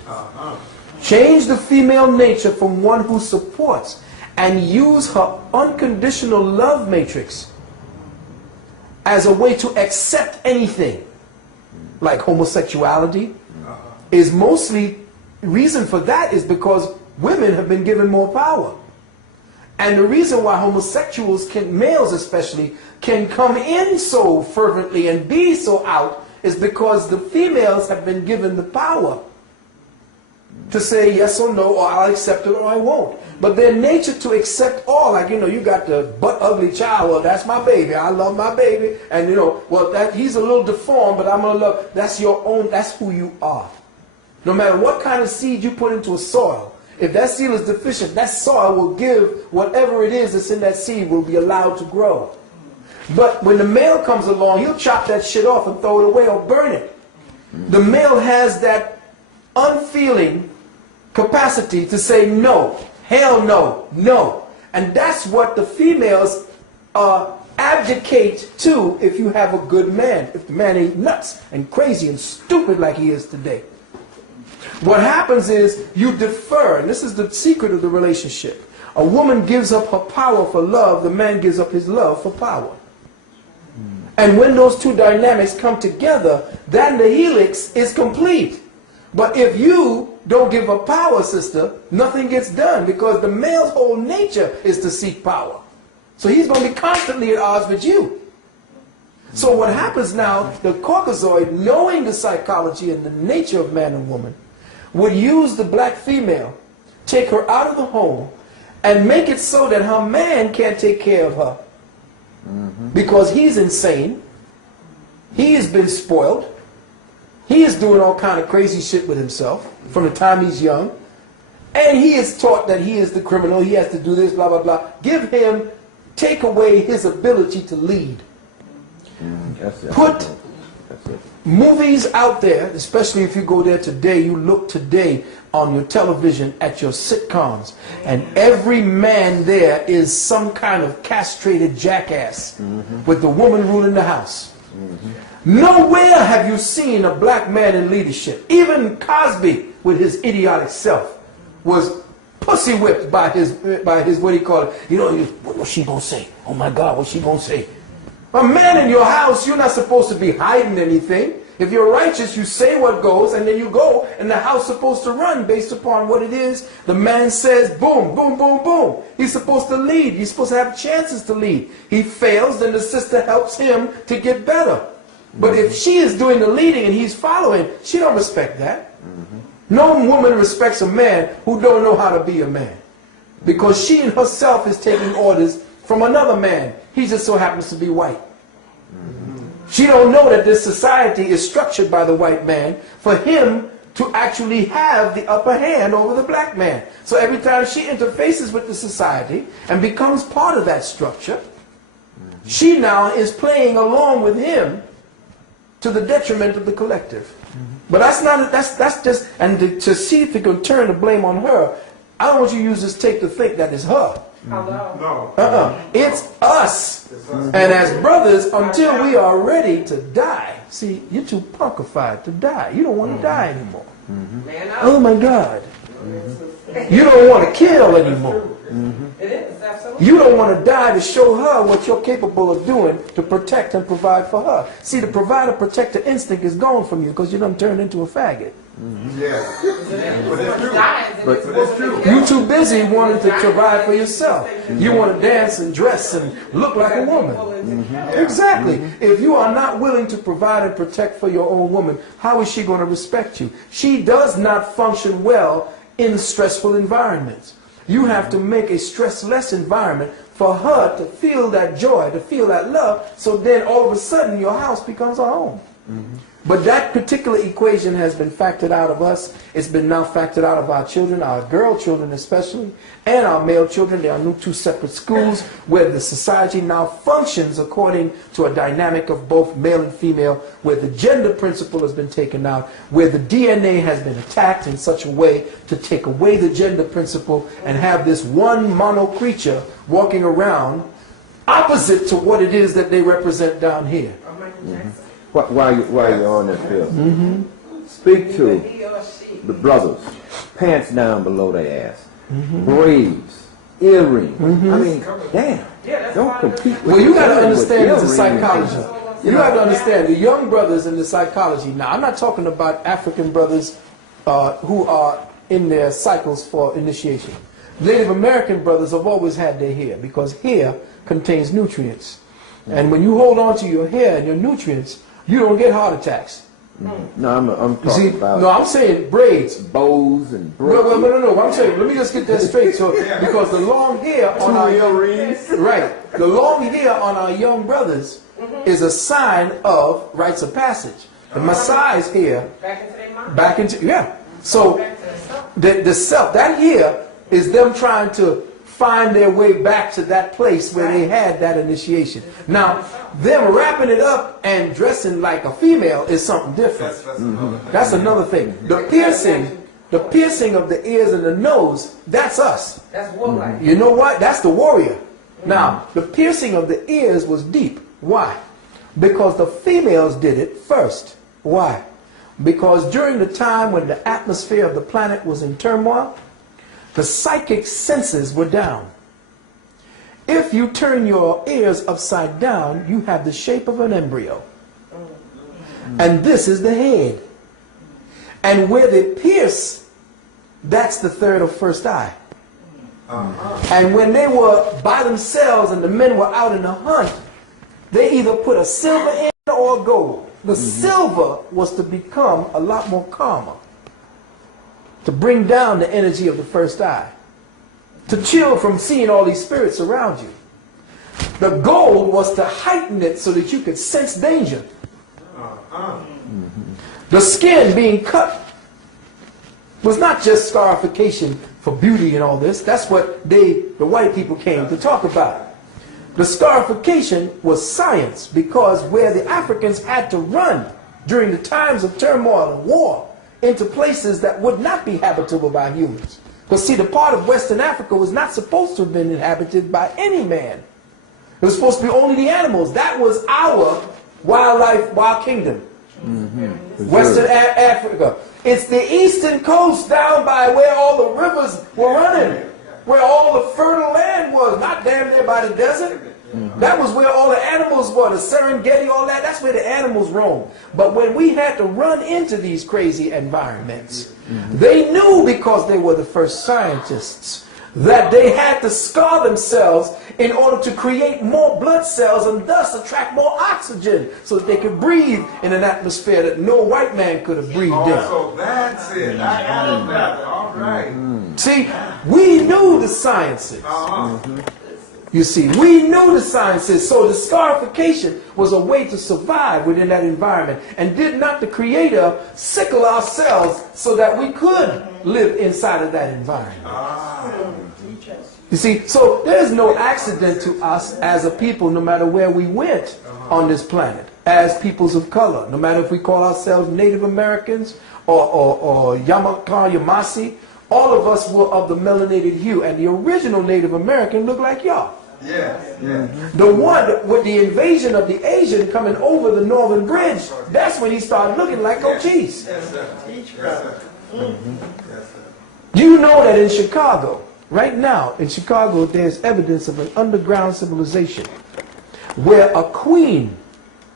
Change the female nature from one who supports and use her unconditional love matrix as a way to accept anything, like homosexuality, is mostly, reason for that is because women have been given more power. And the reason why homosexuals, males especially, can come in so fervently and be so out is because the females have been given the power to say yes or no, or I'll accept it or I won't. But their nature to accept all, like, you got the butt ugly child, well, that's my baby, I love my baby, and well, he's a little deformed, but I'm going to love, that's your own, that's who you are. No matter what kind of seed you put into a soil, if that seed is deficient, that soil will give whatever it is that's in that seed will be allowed to grow. But when the male comes along, he'll chop that shit off and throw it away or burn it. The male has that unfeeling capacity to say no, hell no, no. And that's what the females abdicate to if you have a good man, if the man ain't nuts and crazy and stupid like he is today. What happens is you defer, and this is the secret of the relationship. A woman gives up her power for love, the man gives up his love for power. And when those two dynamics come together, then the helix is complete. But if you don't give up power, sister, nothing gets done, because the male's whole nature is to seek power. So he's going to be constantly at odds with you. So what happens now, the Caucasoid, knowing the psychology and the nature of man and woman, would use the black female, take her out of the home, and make it so that her man can't take care of her. Because he's insane. He has been spoiled. He is doing all kind of crazy shit with himself from the time he's young. And he is taught that he is the criminal. He has to do this, blah, blah, blah. Give him, take away his ability to lead. Put movies out there, especially if you go there today, you look today on your television at your sitcoms, and every man there is some kind of castrated jackass with the woman ruling the house. Nowhere have you seen a black man in leadership. Even Cosby, with his idiotic self, was pussy whipped by his what do you call it? You know, what's she gonna say? Oh my God, what's she gonna say? A man in your house, you're not supposed to be hiding anything. If you're righteous, you say what goes, and then you go, and the house is supposed to run based upon what it is. The man says, boom, boom, boom, boom. He's supposed to lead. He's supposed to have chances to lead. He fails, then the sister helps him to get better. But if she is doing the leading and he's following, she don't respect that. No woman respects a man who don't know how to be a man, because she in herself is taking orders from another man. He just so happens to be white. She don't know that this society is structured by the white man for him to actually have the upper hand over the black man. So every time she interfaces with the society and becomes part of that structure, she now is playing along with him to the detriment of the collective. But that's not, that's just, and to see if you can turn the blame on her, I don't want you to use this tape to think that it's her. No. It's us. And as brothers, until we are ready to die. See, you're too punkified to die. You don't want to die anymore. Oh my God. You don't want to kill anymore. It is, absolutely. You don't want to die to show her what you're capable of doing to protect and provide for her. See, the provider-protector instinct is gone from you because you done turned into a faggot. Yeah. But it's true. But it's true. You're too busy wanting to provide for yourself. You want to dance and dress and look like a woman. Exactly. If you are not willing to provide and protect for your own woman, how is she going to respect you? She does not function well in stressful environments. You have to make a stress-less environment for her to feel that joy, to feel that love, so then all of a sudden your house becomes a home. But that particular equation has been factored out of us. It's been now factored out of our children, our girl children especially, and our male children. There are new two separate schools where the society now functions according to a dynamic of both male and female, where the gender principle has been taken out, where the DNA has been attacked in such a way to take away the gender principle and have this one mono creature walking around opposite to what it is that they represent down here. while you're on this bill, speak to the brothers, pants down below their ass, braids, earrings. I mean, damn, don't compete with Well, you got to understand with the psychology. You have to understand the young brothers in the psychology. Now, I'm not talking about African brothers who are in their cycles for initiation. Native American brothers have always had their hair because hair contains nutrients. And when you hold on to your hair and your nutrients, you don't get heart attacks. No, I'm talking about. No, I'm saying braids. Bows and braids. No. I'm saying, let me just get that straight. So, because the long hair on our the long hair on our young brothers is a sign of rites of passage. The Maasai's hair back into So the self, that hair is them trying to find their way back to that place where they had that initiation. Now, them wrapping it up and dressing like a female is something different. That's another thing. The piercing of the ears and the nose, that's us. That's warlike. You know what? That's the warrior. Now, the piercing of the ears was deep. Why? Because the females did it first. Why? Because during the time when the atmosphere of the planet was in turmoil, the psychic senses were down. If you turn your ears upside down, you have the shape of an embryo. And this is the head. And where they pierce, that's the third or first eye. And when they were by themselves and the men were out in a hunt, they either put a silver in or gold. The silver was to become a lot more calmer, to bring down the energy of the first eye, to chill from seeing all these spirits around you. The gold was to heighten it so that you could sense danger. The skin being cut was not just scarification for beauty and all this. That's what the white people came to talk about. The scarification was science, because where the Africans had to run during the times of turmoil and war into places that would not be habitable by humans. Because see, the part of Western Africa was not supposed to have been inhabited by any man. It was supposed to be only the animals. That was our wildlife, wild kingdom. Western Africa. It's the eastern coast down by where all the rivers were running, where all the fertile land was, not damn near by the desert. That was where all the animals were, the Serengeti, all that. That's where the animals roam. But when we had to run into these crazy environments, they knew, because they were the first scientists, that they had to scar themselves in order to create more blood cells and thus attract more oxygen so that they could breathe in an atmosphere that no white man could have breathed in. So that's it. I got it, brother. All right. See, we knew the sciences. You see, we knew the sciences, so the scarification was a way to survive within that environment. And did not the Creator sickle ourselves so that we could live inside of that environment? You see, so there's no accident to us as a people, no matter where we went on this planet, as peoples of color, no matter if we call ourselves Native Americans or Yamasee. All of us were of the melanated hue, and the original Native American looked like y'all. Yes, yes. The one with the invasion of the Asian coming over the Northern Bridge, that's when he started looking like Cochise. Yes, sir. Yes, sir. Yes, sir. You know that in Chicago, right now in Chicago, there's evidence of an underground civilization where a queen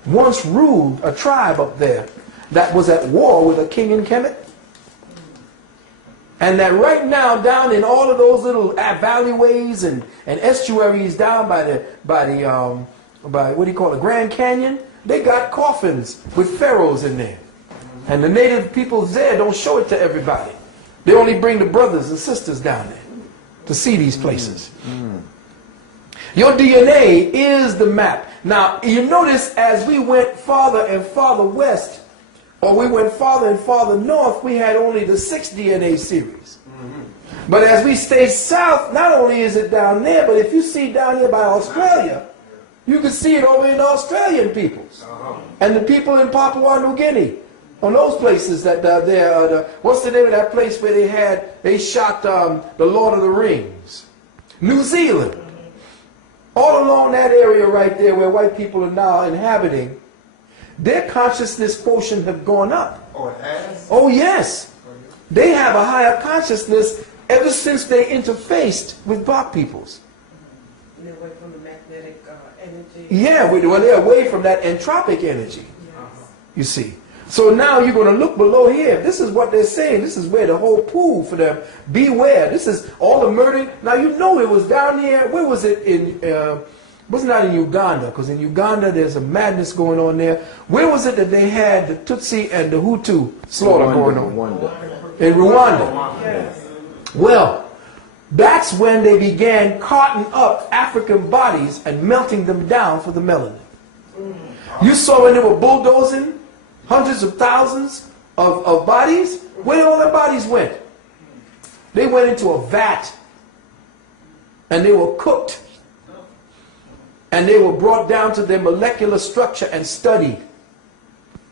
once ruled a tribe up there that was at war with a king in Kemet. And that right now, down in all of those little valleyways and estuaries down by what do you call it, Grand Canyon, they got coffins with pharaohs in there. And the native peoples there don't show it to everybody. They only bring the brothers and sisters down there to see these places. Your DNA is the map. Now, you notice as we went farther and farther west, or we went farther and farther north, we had only the 6 DNA series. But as we stay south, not only is it down there, but if you see down here by Australia, you can see it over in the Australian peoples. And the people in Papua New Guinea, on those places that what's the name of that place where they shot the Lord of the Rings? New Zealand. All along that area right there where white people are now inhabiting, their consciousness quotient have gone up. Oh, it has? Oh, yes. They have a higher consciousness ever since they interfaced with black peoples. And they're away from the magnetic energy. Yeah, well, they're away from that entropic energy. You see. So now you're going to look below here. This is what they're saying. This is where the whole pool for them. Beware. This is all the murder. Now you know it was down here. Where was it in... was not in Uganda, because in Uganda there's a madness going on there. Where was it that they had the Tutsi and the Hutu slaughter going on? In Rwanda. Yes. Well, that's when they began carting up African bodies and melting them down for the melanin. You saw when they were bulldozing hundreds of thousands of bodies? Where all their bodies went? They went into a vat and they were cooked. And they were brought down to their molecular structure and studied.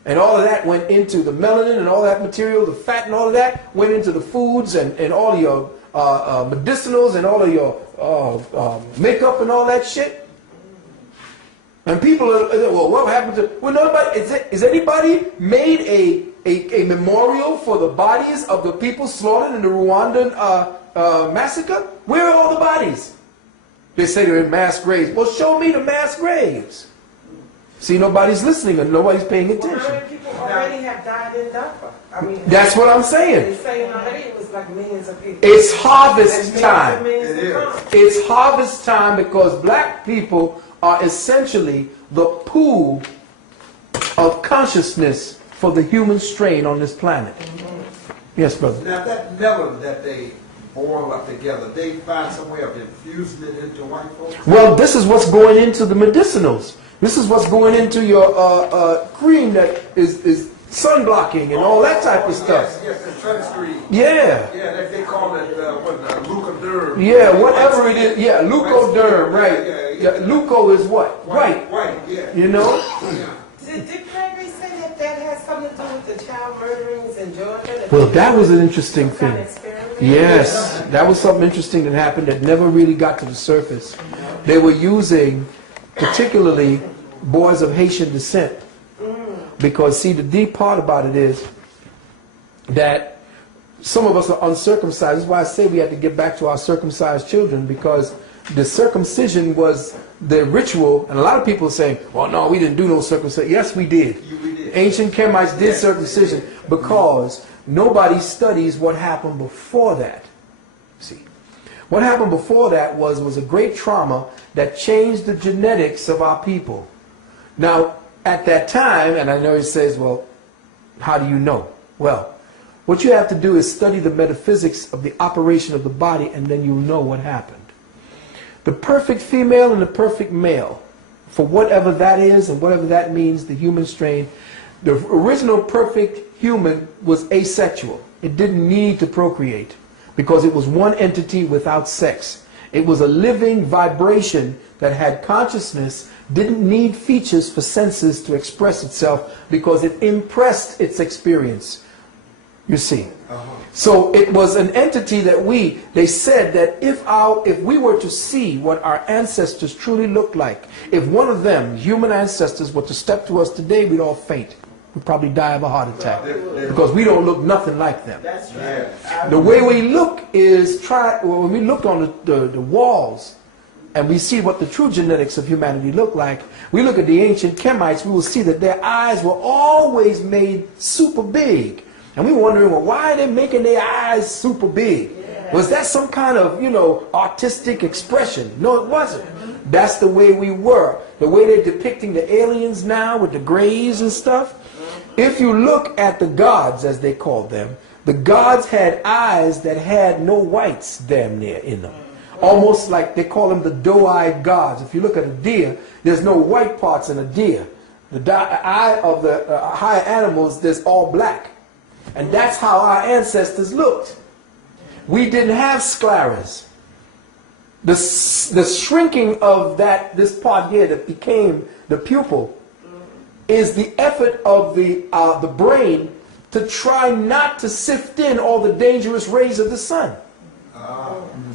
And all of that went into the melanin and all that material, the fat and all of that, went into the foods and all of your medicinals and all of your makeup and all that shit. And people are, well, what happened to, well, nobody, is anybody made a memorial for the bodies of the people slaughtered in the Rwandan massacre? Where are all the bodies? They say they're in mass graves. Well, show me the mass graves. See, nobody's listening and nobody's paying attention. Well, how many people already have died in Darfur? I mean, that's what I'm saying. They're saying already it was was like millions of people. It's harvest And time. millions It of is. pounds. It's harvest time because black people are essentially the pool of consciousness for the human strain on this planet. Yes, brother. Now that melon that they boil up together, they find some way of infusing it into white folks? Well, this is what's going into the medicinals. This is what's going into your cream that is sun blocking and all that type of stuff. Yes, the sunscreen. Yeah. Yeah, they call it, leucoderm. Yeah, whatever it is. Yeah, leucoderm, right. Yeah. Leuco is what? White. White, yeah. You know? Yeah. Did Gregory say that that has something to do with the child murderings in Georgia? Well, that was an interesting Some kind thing. of experiment? Yes, that was something interesting that happened that never really got to the surface. They were using, particularly, boys of Haitian descent. Because, see, the deep part about it is that some of us are uncircumcised. That's why I say we had to get back to our circumcised children, because the circumcision was the ritual. And a lot of people are saying, well, no, we didn't do no circumcision. Yes, we did. We did. Ancient Kemites did circumcision because nobody studies what happened before that. See, what happened before that was a great trauma that changed the genetics of our people. Now, at that time, and I know it says, well, how do you know? Well, what you have to do is study the metaphysics of the operation of the body, and then you'll know what happened. The perfect female and the perfect male, for whatever that is and whatever that means, the human strain, the original perfect human was asexual. It didn't need to procreate because it was one entity without sex. It was a living vibration that had consciousness, didn't need features for senses to express itself because it impressed its experience. You see. So it was an entity that they said that if we were to see what our ancestors truly looked like, if one of them, human ancestors, were to step to us today, we'd all faint. We'd probably die of a heart attack because we don't look nothing like them. That's right. The way we look is when we look on the walls and we see what the true genetics of humanity look like, we look at the ancient Kemites, we will see that their eyes were always made super big. And we were wondering, well, why are they making their eyes super big? Was that some kind of, artistic expression? No, it wasn't. That's the way we were. The way they're depicting the aliens now with the grays and stuff. If you look at the gods, as they called them, the gods had eyes that had no whites damn near in them. Almost like they call them the doe-eyed gods. If you look at a deer, there's no white parts in a deer. The eye of the higher animals, there's all black. And that's how our ancestors looked. We didn't have scleras. The shrinking of this part here that became the pupil is the effort of the brain to try not to sift in all the dangerous rays of the sun.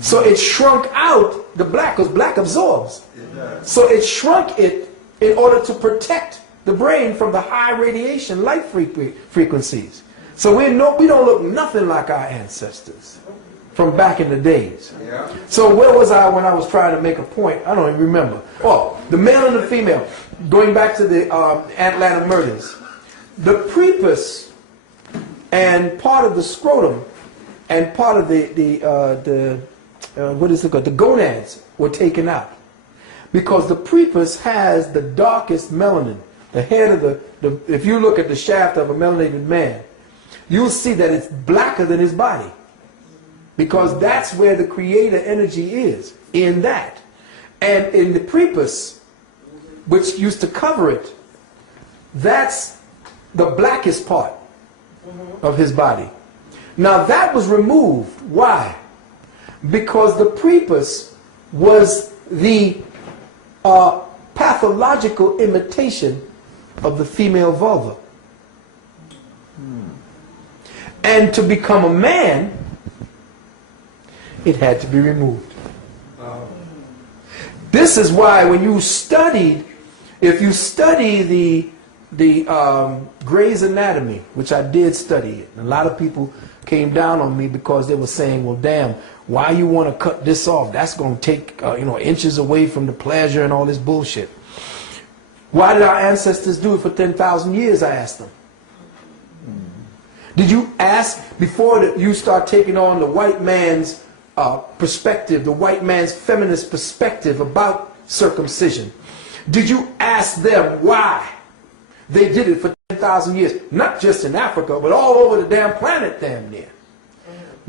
So it shrunk out the black, because black absorbs. So it shrunk it in order to protect the brain from the high radiation light frequencies. So we don't look nothing like our ancestors from back in the days. Yeah. So where was I when I was trying to make a point? I don't even remember. Oh, the male and the female. Going back to the Atlanta murders. The prepuce and part of the scrotum and part of what is it called? The gonads were taken out. Because the prepuce has the darkest melanin. The head of if you look at the shaft of a melanated man, you'll see that it's blacker than his body. Because that's where the creator energy is, in that. And in the prepuce, which used to cover it, that's the blackest part of his body. Now that was removed. Why? Because the prepuce was the pathological imitation of the female vulva. And to become a man, it had to be removed. This is why when you studied, if you study the Gray's Anatomy, which I did study it, and a lot of people came down on me because they were saying, well, damn, why you want to cut this off? That's going to take inches away from the pleasure and all this bullshit. Why did our ancestors do it for 10,000 years, I asked them. Did you ask before you start taking on the white man's perspective, the white man's feminist perspective about circumcision? Did you ask them why they did it for 10,000 years? Not just in Africa, but all over the damn planet damn near.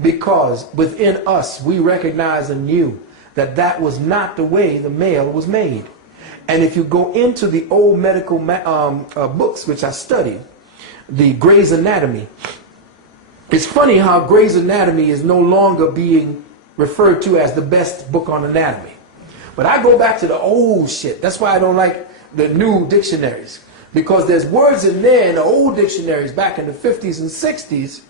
Because within us, we recognize and knew that that was not the way the male was made. And if you go into the old medical books, which I studied, the Gray's Anatomy, it's funny how Gray's Anatomy is no longer being referred to as the best book on anatomy. But I go back to the old shit. That's why I don't like the new dictionaries. Because there's words in there in the old dictionaries back in the 50s and 60s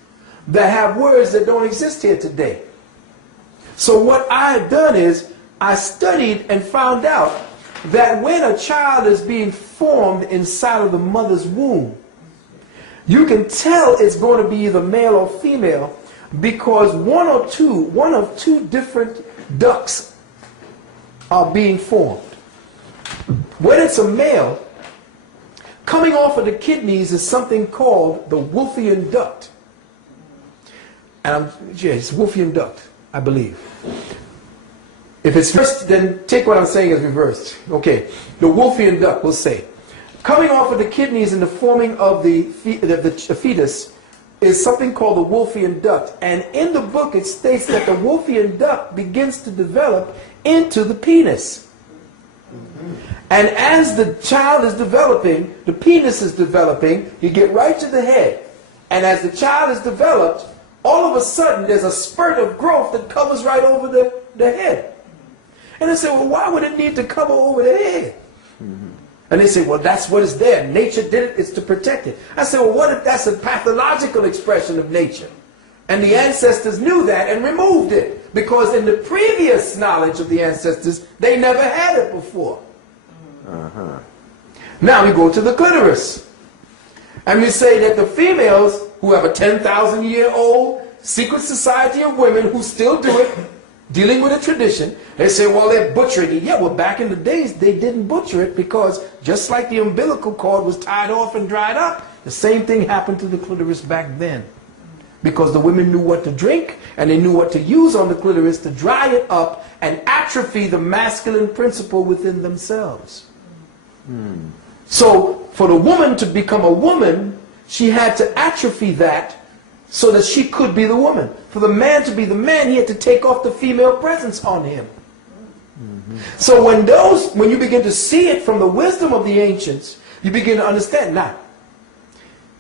that have words that don't exist here today. So what I've done is I studied and found out that when a child is being formed inside of the mother's womb, you can tell it's going to be either male or female because one of two different ducts are being formed. When it's a male, coming off of the kidneys is something called the Wolffian duct. And it's Wolffian duct, I believe. If it's reversed, then take what I'm saying as reversed. Okay, the Wolffian duct, we'll say. Coming off of the kidneys and the forming of the fetus is something called the Wolffian duct. And in the book it states that the Wolffian duct begins to develop into the penis. And as the child is developing, the penis is developing, you get right to the head. And as the child is developed, all of a sudden there's a spurt of growth that covers right over the head. And they say, well, why would it need to cover over the head? And they say, well, that's what is there. Nature did it, it's to protect it. I say, well, what if that's a pathological expression of nature? And the ancestors knew that and removed it. Because in the previous knowledge of the ancestors, they never had it before. Now we go to the clitoris. And we say that the females who have a 10,000-year-old secret society of women who still do it, dealing with a tradition, they say, well, they're butchering it. Yeah, well, back in the days, they didn't butcher it because just like the umbilical cord was tied off and dried up, the same thing happened to the clitoris back then. Because the women knew what to drink and they knew what to use on the clitoris to dry it up and atrophy the masculine principle within themselves. So for the woman to become a woman, she had to atrophy that so that she could be the woman. For the man to be the man, he had to take off the female presence on him. So when you begin to see it from the wisdom of the ancients, you begin to understand. Now,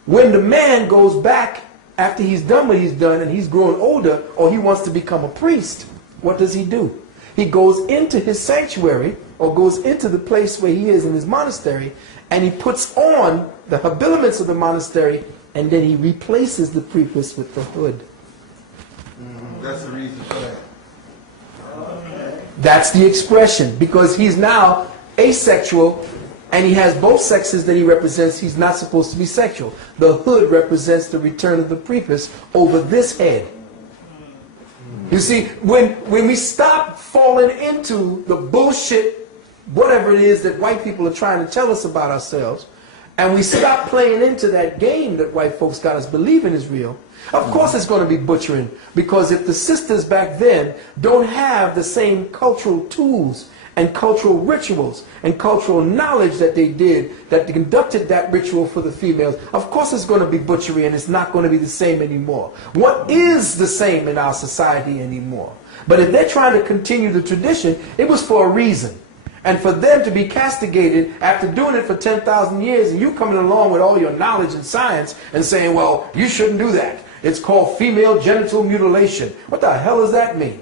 when the man goes back after he's done what he's done and he's growing older, or he wants to become a priest, what does he do? He goes into his sanctuary or goes into the place where he is in his monastery, and he puts on the habiliments of the monastery, and then he replaces the prepuce with the hood. That's the reason for that. That's the expression, because he's now asexual and he has both sexes that he represents. He's not supposed to be sexual. The hood represents the return of the prepuce over this head. You see, when we stop falling into the bullshit, whatever it is that white people are trying to tell us about ourselves, and we stop playing into that game that white folks got us believing is real, of course it's going to be butchering. Because if the sisters back then don't have the same cultural tools and cultural rituals and cultural knowledge that they did, that conducted that ritual for the females, of course it's going to be butchery and it's not going to be the same anymore. What is the same in our society anymore? But if they're trying to continue the tradition, it was for a reason. And for them to be castigated after doing it for 10,000 years and you coming along with all your knowledge and science and saying, well, you shouldn't do that. It's called female genital mutilation. What the hell does that mean?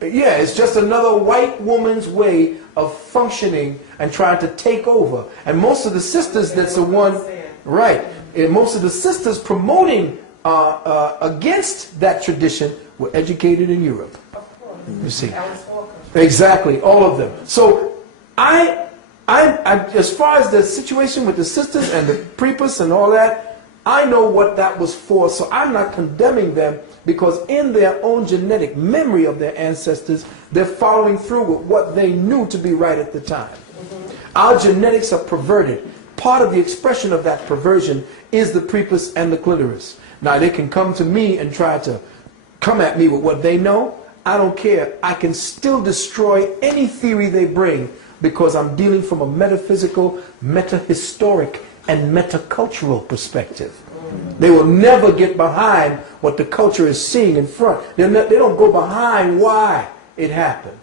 Yeah, it's just another white woman's way of functioning and trying to take over. And most of the sisters, that's the one, right, and most of the sisters promoting against that tradition were educated in Europe. You see. Exactly, all of them. So I as far as the situation with the sisters and the prepuce and all that, I know what that was for, so I'm not condemning them, because in their own genetic memory of their ancestors, they're following through with what they knew to be right at the time. Our genetics are perverted. part of the expression of that perversion is the prepuce and the clitoris. Now they can come to me and try to come at me with what they know. I don't care. I can still destroy any theory they bring because I'm dealing from a metaphysical, metahistoric, and metacultural perspective. They will never get behind what the culture is seeing in front. They don't go behind why it happened.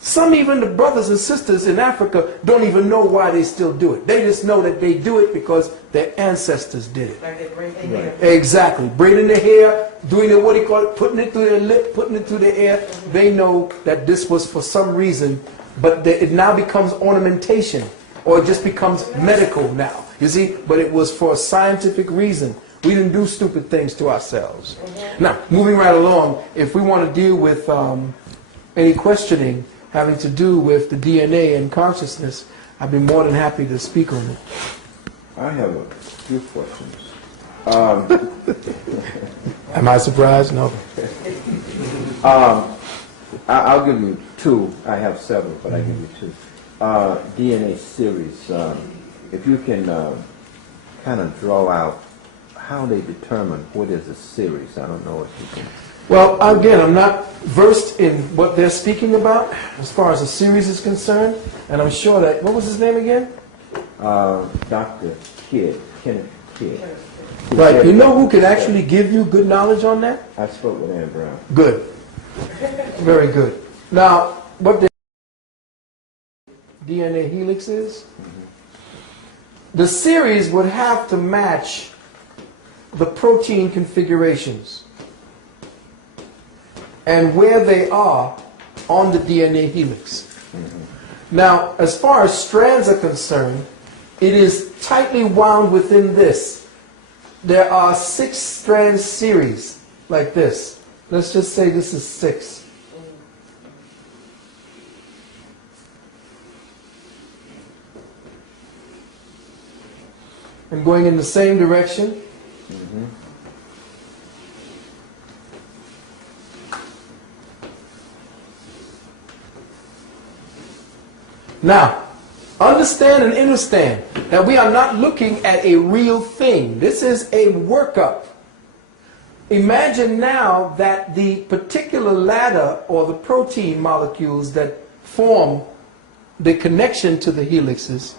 Some, even the brothers and sisters in Africa, don't even know why they still do it. They just know that they do it because their ancestors did it. Like they braid their hair. Exactly. Braiding their hair, doing it, what do you call it, putting it through their lip, putting it through their ear. They know that this was for some reason, but it now becomes ornamentation, or it just becomes medical now. You see? But it was for a scientific reason. We didn't do stupid things to ourselves. Now, moving right along, if we want to deal with any questioning having to do with the DNA and consciousness, I'd be more than happy to speak on it. I have a few questions. Am I surprised? No. I'll give you two. I have several, but I give you two. DNA series. If you can kind of draw out how they determine what is a series. I don't know if you can. Well, again, I'm not versed in what they're speaking about as far as a series is concerned, and I'm sure that, what was his name again? Dr. Kidd, Kenneth Kidd. Right, you know who could actually give you good knowledge on that? I spoke with Ann Brown. Good. Very good. Now, what the DNA helix is, the series would have to match the protein configurations and where they are on the DNA helix. Now, as far as strands are concerned, it is tightly wound within this. There are 6 strand series like this. Let's just say this is 6. And going in the same direction. Now, understand and understand that we are not looking at a real thing. This is a workup. Imagine now that the particular ladder or the protein molecules that form the connection to the helixes,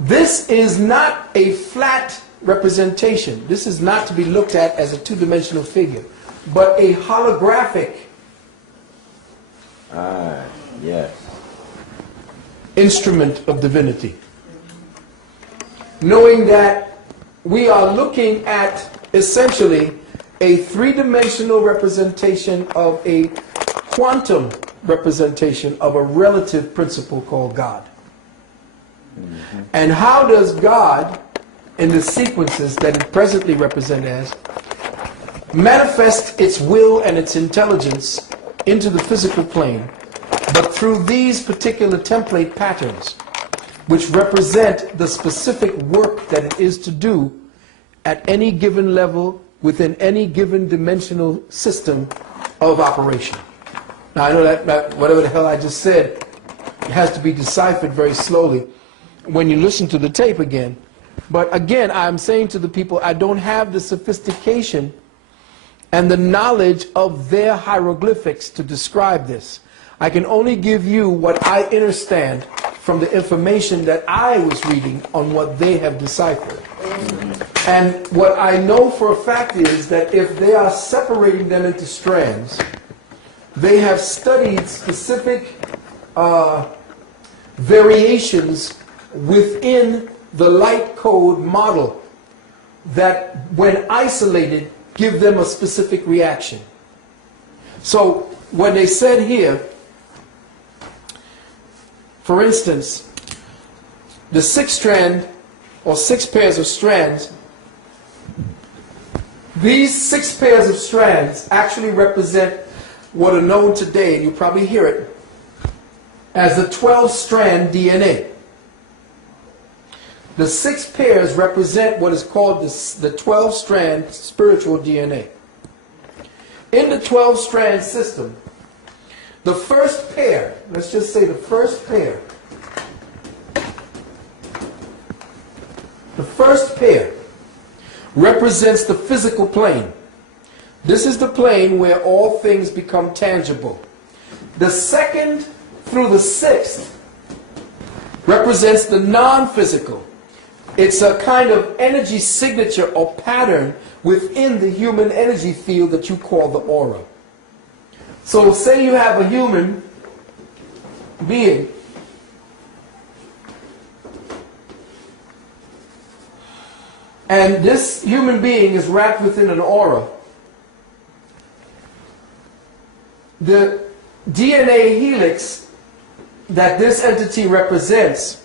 this is not a flat representation. This is not to be looked at as a two-dimensional figure, but a holographic Yes. instrument of divinity. Knowing that we are looking at essentially a three-dimensional representation of a quantum representation of a relative principle called God. And how does God, in the sequences that it presently represents as, manifest its will and its intelligence into the physical plane, but through these particular template patterns, which represent the specific work that it is to do at any given level within any given dimensional system of operation. Now I know that whatever the hell I just said has to be deciphered very slowly when you listen to the tape again. But again, I'm saying to the people, I don't have the sophistication and the knowledge of their hieroglyphics to describe this. I can only give you what I understand from the information that I was reading on what they have deciphered. And what I know for a fact is that if they are separating them into strands, they have studied specific variations within the light code model that, when isolated, give them a specific reaction. So when they said here, for instance, the 6 strand or 6 pairs of strands, these 6 pairs of strands actually represent what are known today, and you probably hear it, as the 12-strand DNA. The 6 pairs represent what is called the 12-strand spiritual DNA. In the 12-strand system, the first pair, let's just say the first pair, The first pair represents the physical plane. This is the plane where all things become tangible. The second through the sixth represents the non-physical. It's a kind of energy signature or pattern within the human energy field that you call the aura. So say you have a human being. And this human being is wrapped within an aura. The DNA helix that this entity represents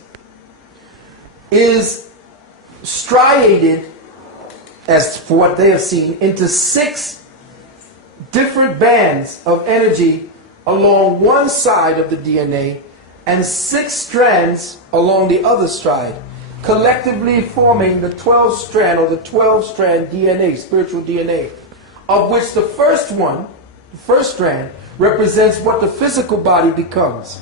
is striated, as for what they have seen, into 6 different bands of energy along one side of the DNA and 6 strands along the other side, collectively forming the 12th strand or the 12-strand DNA, spiritual DNA, of which the first one, the first strand, represents what the physical body becomes,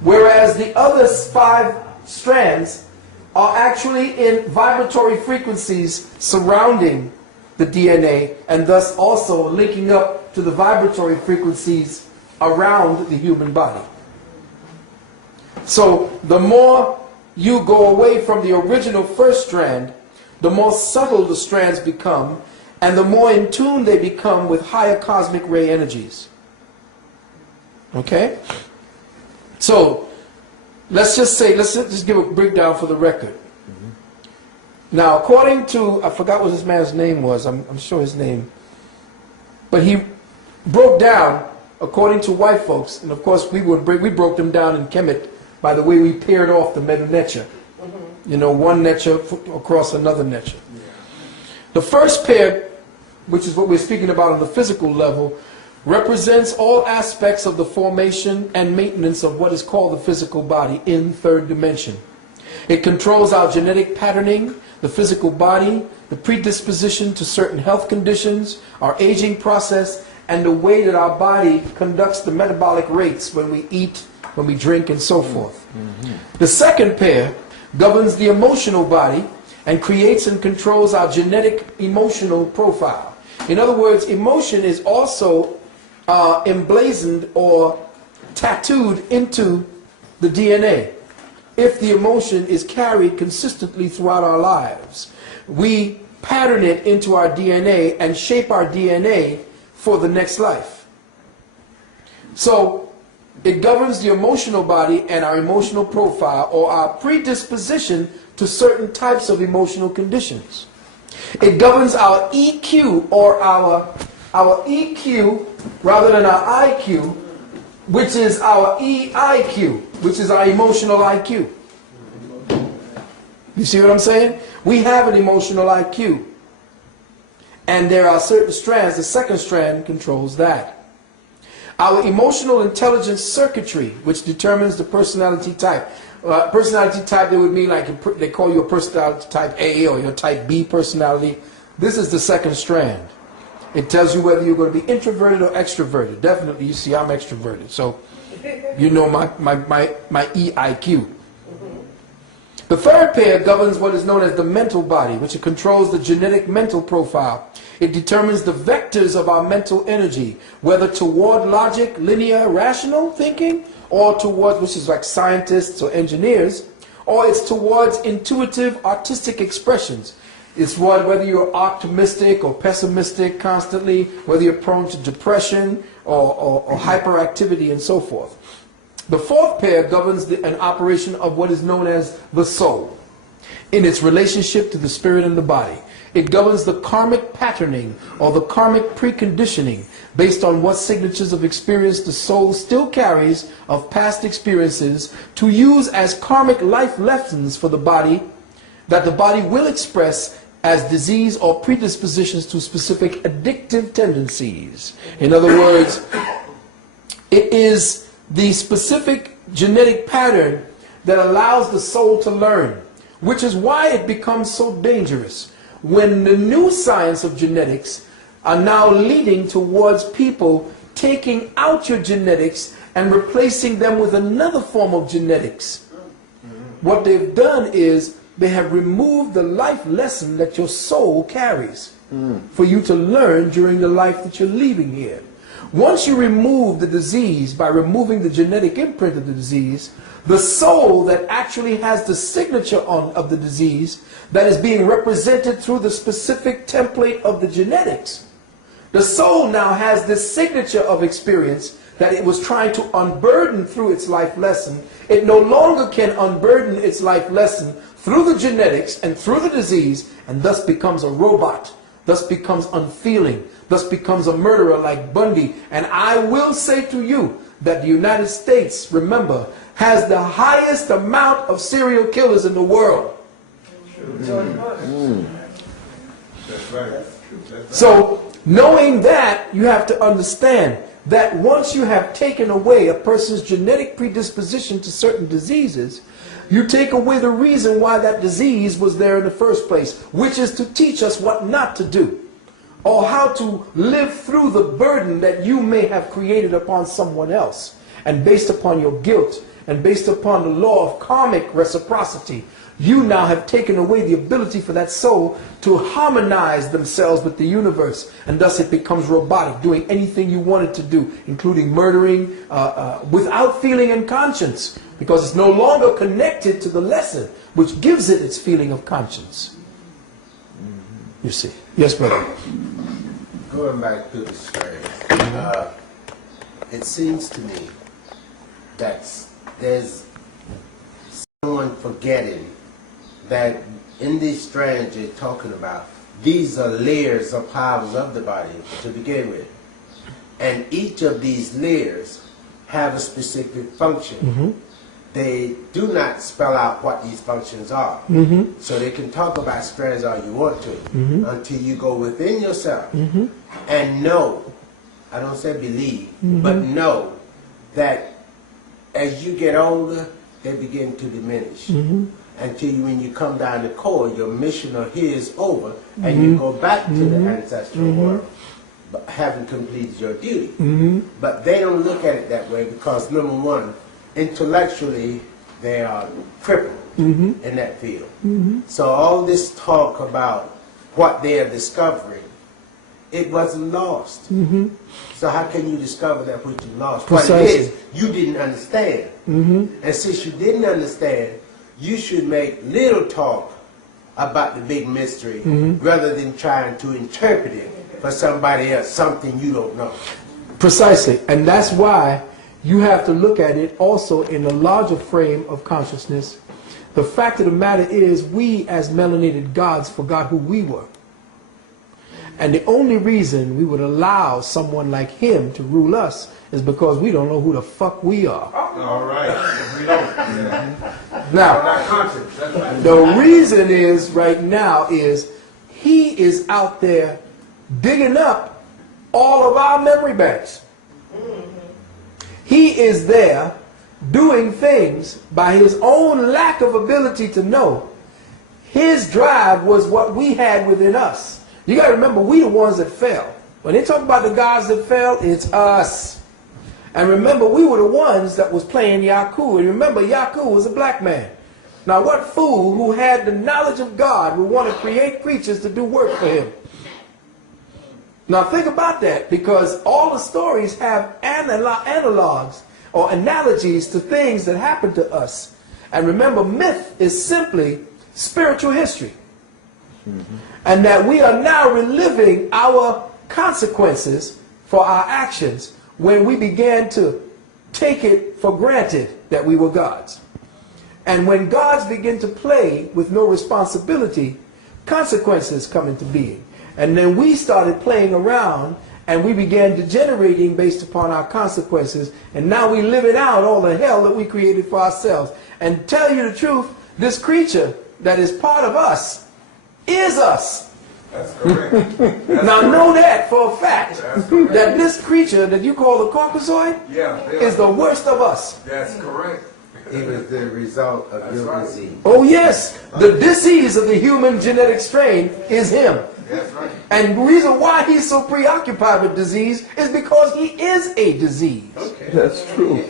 whereas the other 5 strands are actually in vibratory frequencies surrounding the DNA and thus also linking up to the vibratory frequencies around the human body. So the more you go away from the original first strand, the more subtle the strands become and the more in tune they become with higher cosmic ray energies. Okay? So let's just give a breakdown for the record. Now, according to, I forgot what this man's name was, I'm sure his name, but he broke down, according to white folks, and of course we broke them down in Kemet by the way we paired off the metal netcha. You know, one netcha across another netcha. The first pair, which is what we're speaking about on the physical level, represents all aspects of the formation and maintenance of what is called the physical body in third dimension. It controls our genetic patterning, the physical body, the predisposition to certain health conditions, our aging process, and the way that our body conducts the metabolic rates when we eat, when we drink, and so forth. The second pair governs the emotional body and creates and controls our genetic emotional profile. In other words, emotion is also emblazoned or tattooed into the DNA. If the emotion is carried consistently throughout our lives, we pattern it into our DNA and shape our DNA for the next life. So it governs the emotional body and our emotional profile or our predisposition to certain types of emotional conditions. It governs our EQ or our EQ rather than our IQ, which is our EIQ, which is our emotional IQ. You see what I'm saying? We have an emotional IQ. And there are certain strands. The second strand controls that. Our emotional intelligence circuitry, which determines the personality type. Personality type, they would mean like they call you a personality type A or your type B personality. This is the second strand. It tells you whether you're going to be introverted or extroverted. Definitely, you see, I'm extroverted. So, you know my EIQ. The third pair governs what is known as the mental body, which controls the genetic mental profile. It determines the vectors of our mental energy, whether toward logic, linear, rational thinking, or towards, which is like scientists or engineers, or it's towards intuitive, artistic expressions. It's whether you're optimistic or pessimistic constantly, whether you're prone to depression or hyperactivity and so forth. The fourth pair governs an operation of what is known as the soul in its relationship to the spirit and the body. It governs the karmic patterning or the karmic preconditioning based on what signatures of experience the soul still carries of past experiences to use as karmic life lessons for the body that the body will express as disease or predispositions to specific addictive tendencies. In other words, it is the specific genetic pattern that allows the soul to learn, which is why it becomes so dangerous when the new science of genetics are now leading towards people taking out your genetics and replacing them with another form of genetics. What they've done is they have removed the life lesson that your soul carries for you to learn during the life that you're leaving here. Once you remove the disease by removing the genetic imprint of the disease, the soul that actually has the signature of the disease that is being represented through the specific template of the genetics, the soul now has this signature of experience that it was trying to unburden through its life lesson. It no longer can unburden its life lesson through the genetics and through the disease, and thus becomes a robot, thus becomes unfeeling, thus becomes a murderer like Bundy. And I will say to you that the United States, remember, has the highest amount of serial killers in the world. That's right. So, knowing that, you have to understand that once you have taken away a person's genetic predisposition to certain diseases, you take away the reason why that disease was there in the first place, which is to teach us what not to do, or how to live through the burden that you may have created upon someone else. And based upon your guilt, and based upon the law of karmic reciprocity, you now have taken away the ability for that soul to harmonize themselves with the universe, and thus it becomes robotic, doing anything you want it to do, including murdering without feeling and conscience, because it's no longer connected to the lesson, which gives it its feeling of conscience. You see. Yes, brother. Going back to the strain, it seems to me that there's someone forgetting that in these strands you're talking about, these are layers of powers of the body to begin with. And each of these layers have a specific function. They do not spell out what these functions are. So they can talk about strands all you want to until you go within yourself and know, I don't say believe, but know that as you get older, they begin to diminish. Until when you come down the core, your mission here is over, and you go back to the ancestral world, but having completed your duty. But they don't look at it that way because, number one, intellectually, they are crippled in that field. So all this talk about what they are discovering, it wasn't lost. So how can you discover that which you lost? Precisely. What it is, you didn't understand. And since you didn't understand, you should make little talk about the big mystery rather than trying to interpret it for somebody else, something you don't know. Precisely. And that's why you have to look at it also in a larger frame of consciousness. The fact of the matter is, we as melanated gods forgot who we were. And the only reason we would allow someone like him to rule us is because we don't know who the fuck we are. All right. We don't. Now, Not conscious. That's right. the reason is right now is he is out there digging up all of our memory banks. He is there doing things by his own lack of ability to know. His drive was what we had within us. You got to remember, we the ones that fell. When they talk about the gods that fell, it's us. And remember, we were the ones that was playing Yaku. And remember, Yaku was a black man. Now, what fool who had the knowledge of God would want to create creatures to do work for him? Now, think about that, because all the stories have analogs or analogies to things that happened to us. And remember, myth is simply spiritual history. And that we are now reliving our consequences for our actions when we began to take it for granted that we were gods. And when gods begin to play with no responsibility, consequences come into being. And then we started playing around and we began degenerating based upon our consequences. And now we living out all the hell that we created for ourselves. And tell you the truth, this creature that is part of us is us. That's correct. Now know that for a fact, that this creature that you call the Caucasoid is the worst of us. That's correct. It was the result of your disease. Oh yes, the disease of the human genetic strain is him. That's right. And the reason why he's so preoccupied with disease is because he is a disease. That's true.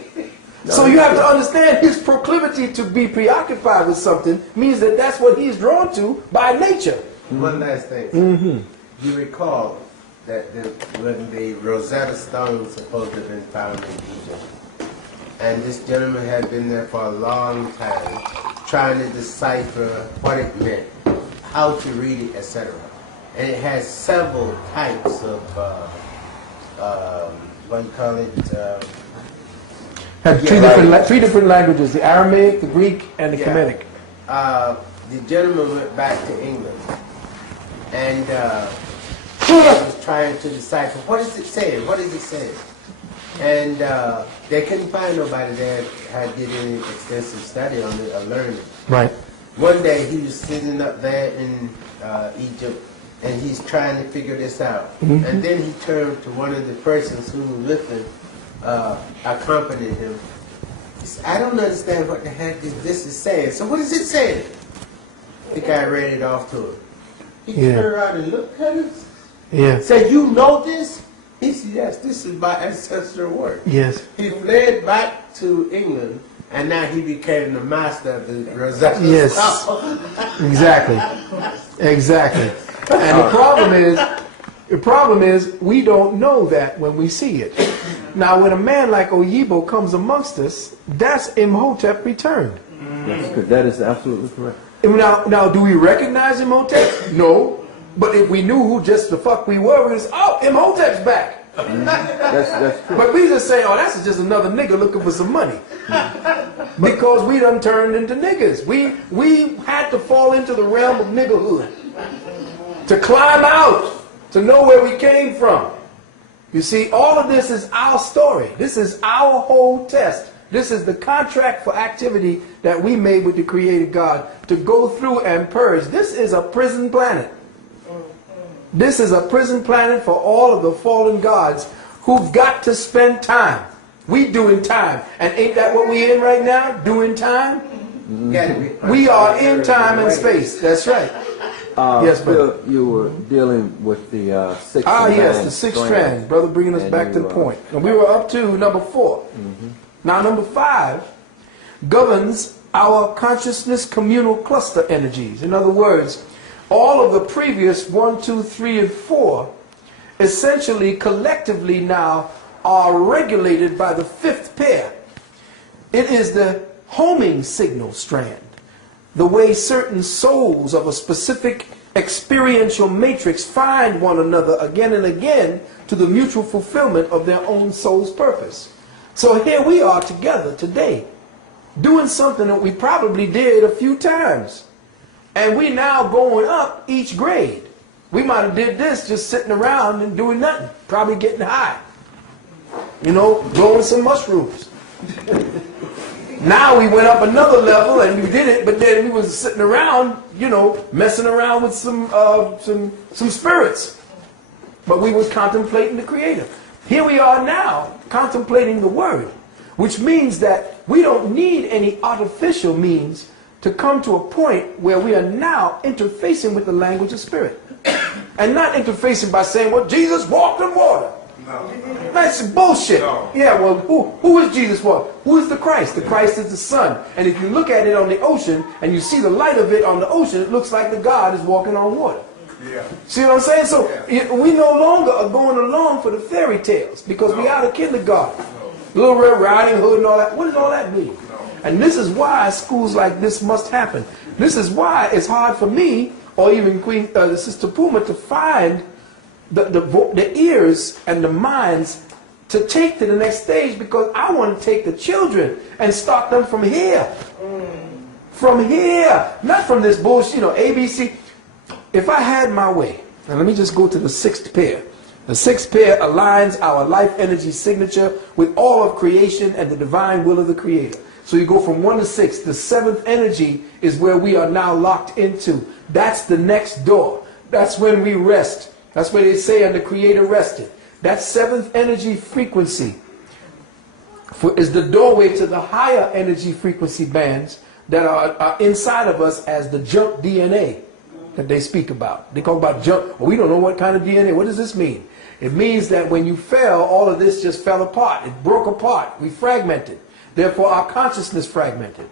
So you have to understand his proclivity to be preoccupied with something means that that's what he's drawn to by nature. One last thing. You recall that when the Rosetta Stone was supposed to have been found in Egypt, and this gentleman had been there for a long time trying to decipher what it meant, how to read it, etc. And it has several types of, what do you call it? Had three different languages: the Aramaic, the Greek, and the Kemetic. The gentleman went back to England, and he was trying to decipher, what is it saying? What is it saying? And they couldn't find nobody that had did any extensive study on it or learned it. Right. One day he was sitting up there in Egypt, and he's trying to figure this out. And then he turned to one of the persons who was with him, accompanied him. He said, I don't understand what the heck this is saying. So what is it saying? The guy read it off to him. He turned around and looked at us. Yeah. Said, you know this? He said, yes, this is my ancestral work. Yes. He fled back to England, and now he became the master of the Rosetta Yes. Stone. Exactly. Exactly. And the problem is we don't know that when we see it. Now, when a man like Oyibo comes amongst us, that's Imhotep returned. That's good. That is absolutely correct. Now, do we recognize Imhotep? No. But if we knew who just the fuck we were, we just, oh, Imhotep's back. That's true. But we just say, oh, that's just another nigga looking for some money. Because we done turned into niggas. We had to fall into the realm of niggerhood. To climb out. To know where we came from. You see, all of this is our story. This is our whole test. This is the contract for activity that we made with the Creator God to go through and purge. This is a prison planet. This is a prison planet for all of the fallen gods who've got to spend time. We doing time. And ain't that what we in right now? Doing time? We are in time and space. That's right. Yes, brother. Phil, you were dealing with the sixth yes, the sixth strand. Brother, bringing us back to the point. And we were up to number 4. Now, number 5 governs our consciousness communal cluster energies. In other words, all of the previous 1, 2, 3, and 4 essentially collectively now are regulated by the 5th pair. It is the homing signal strand, the way certain souls of a specific experiential matrix find one another again and again to the mutual fulfillment of their own soul's purpose. So here we are together today, doing something that we probably did a few times. And we now going up each grade. We might have did this just sitting around and doing nothing, probably getting high. You know, growing some mushrooms. Now we went up another level and we did it, but then we was sitting around, you know, messing around with some spirits. But we was contemplating the Creator. Here we are now, contemplating the Word, which means that we don't need any artificial means to come to a point where we are now interfacing with the language of spirit. And not interfacing by saying, well, Jesus walked on water. No. That's bullshit. No. Yeah, well, who is Jesus for? Who is the Christ? The Christ is the Son. And if you look at it on the ocean and you see the light of it on the ocean, it looks like the God is walking on water. Yeah. See what I'm saying? So we no longer are going along for the fairy tales because we out of kindergarten. Little Red Riding Hood and all that. What does all that mean? And this is why schools like this must happen. This is why it's hard for me, or even Sister Puma, to find the ears and the minds to take to the next stage, because I want to take the children and start them from here. From here. Not from this bullshit, you know, ABC. If I had my way, and let me just go to the 6th pair. The 6th pair aligns our life energy signature with all of creation and the divine will of the Creator. So you go from 1 to 6. The 7th energy is where we are now locked into. That's the next door. That's when we rest. That's where they say, and the Creator rested. That 7th energy frequency is the doorway to the higher energy frequency bands that are inside of us as the junk DNA that they speak about. They talk about junk. Well, we don't know what kind of DNA. What does this mean? It means that when you fell, all of this just fell apart. It broke apart. We fragmented. Therefore, our consciousness fragmented.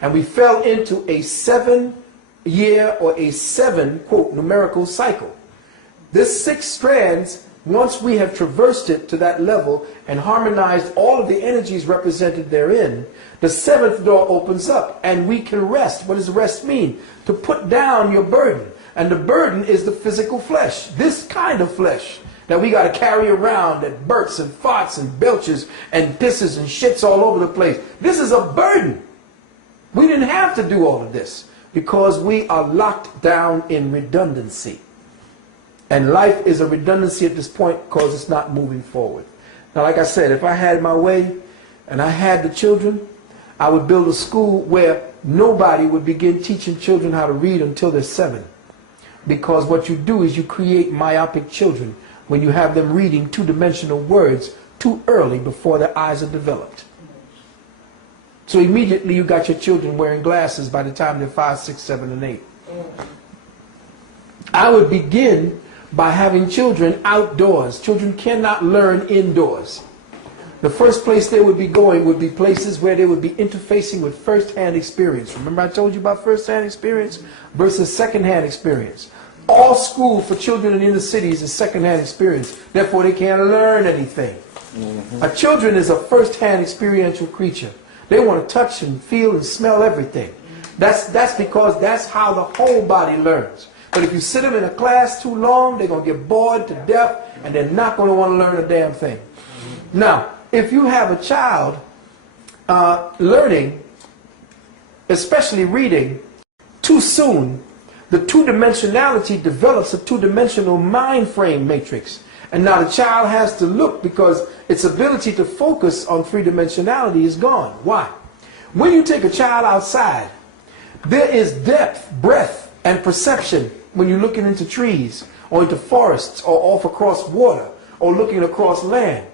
And we fell into a 7-year or a 7, quote, numerical cycle. This 6 strands, once we have traversed it to that level and harmonized all of the energies represented therein, the 7th door opens up and we can rest. What does rest mean? To put down your burden. And the burden is the physical flesh. This kind of flesh that we got to carry around that burps and farts and belches and pisses and shits all over the place. This is a burden. We didn't have to do all of this because we are locked down in redundancy. And life is a redundancy at this point because it's not moving forward. Now, like I said, if I had my way and I had the children, I would build a school where nobody would begin teaching children how to read until they're 7. Because what you do is you create myopic children when you have them reading 2-dimensional words too early before their eyes are developed. So immediately you got your children wearing glasses by the time they're 5, 6, 7, and 8. I would begin by having children outdoors. Children cannot learn indoors. The first place they would be going would be places where they would be interfacing with first-hand experience. Remember I told you about first-hand experience versus second-hand experience. All school for children in inner cities is second-hand experience. Therefore, they can't learn anything. A children is a first-hand experiential creature. They want to touch and feel and smell everything. That's because that's how the whole body learns. But if you sit them in a class too long, they're going to get bored to death and they're not going to want to learn a damn thing. Now, if you have a child learning, especially reading, too soon, the 2-dimensionality develops a 2-dimensional mind frame matrix. And now the child has to look because its ability to focus on 3-dimensionality is gone. Why? When you take a child outside, there is depth, breadth, and perception when you're looking into trees or into forests or off across water or looking across land.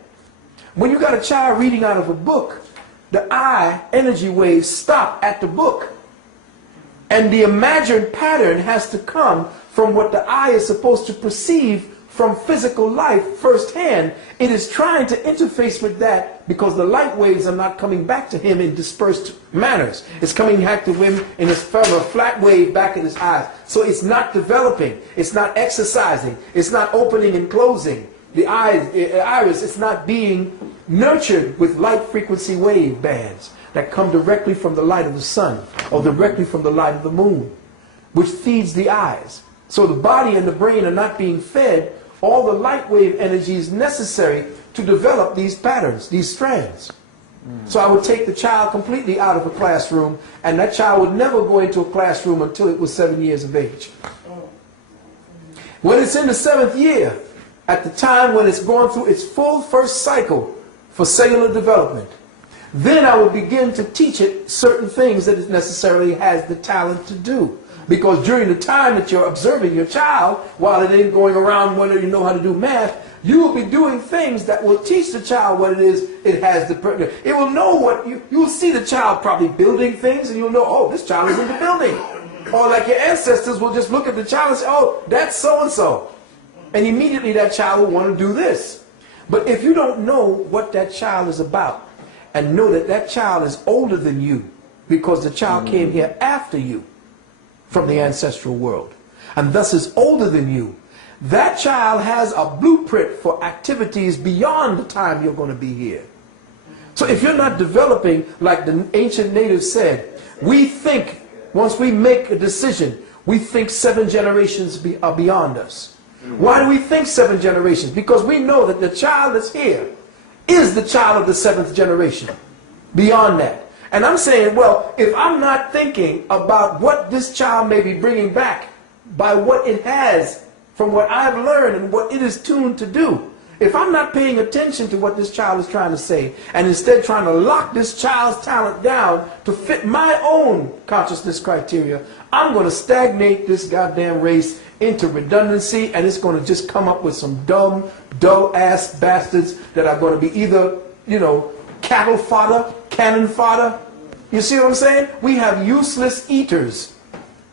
When you got a child reading out of a book, the eye energy waves stop at the book. And the imagined pattern has to come from what the eye is supposed to perceive from physical life firsthand. It is trying to interface with that because the light waves are not coming back to him in dispersed manners. It's coming back to him in a flat wave back in his eyes. So it's not developing. It's not exercising. It's not opening and closing. The iris is not being nurtured with light frequency wave bands that come directly from the light of the sun or directly from the light of the moon, which feeds the eyes. So the body and the brain are not being fed all the light wave energies necessary to develop these patterns, these strands. So I would take the child completely out of a classroom, and that child would never go into a classroom until it was 7 years of age. When it's in the 7th year, at the time when it's going through its full first cycle for cellular development, then I would begin to teach it certain things that it necessarily has the talent to do. Because during the time that you're observing your child, while it ain't going around whether you know how to do math, you will be doing things that will teach the child what it is it has the... It will know what... You will see the child probably building things, and you'll know, oh, this child is into building. Or like your ancestors will just look at the child and say, oh, that's so-and-so. And immediately that child will want to do this. But if you don't know what that child is about, and know that that child is older than you, because the child came here after you from the ancestral world, and thus is older than you, that child has a blueprint for activities beyond the time you're going to be here. So if you're not developing, like the ancient natives said, we think, once we make a decision, we think 7 generations are beyond us. Why do we think 7 generations? Because we know that the child that's here is the child of the 7th generation. Beyond that. And I'm saying, well, if I'm not thinking about what this child may be bringing back by what it has from what I've learned and what it is tuned to do, if I'm not paying attention to what this child is trying to say, and instead trying to lock this child's talent down to fit my own consciousness criteria, I'm going to stagnate this goddamn race into redundancy, and it's going to just come up with some dumb, dull-ass bastards that are going to be either, you know, cattle fodder, cannon fodder. You see what I'm saying? We have useless eaters,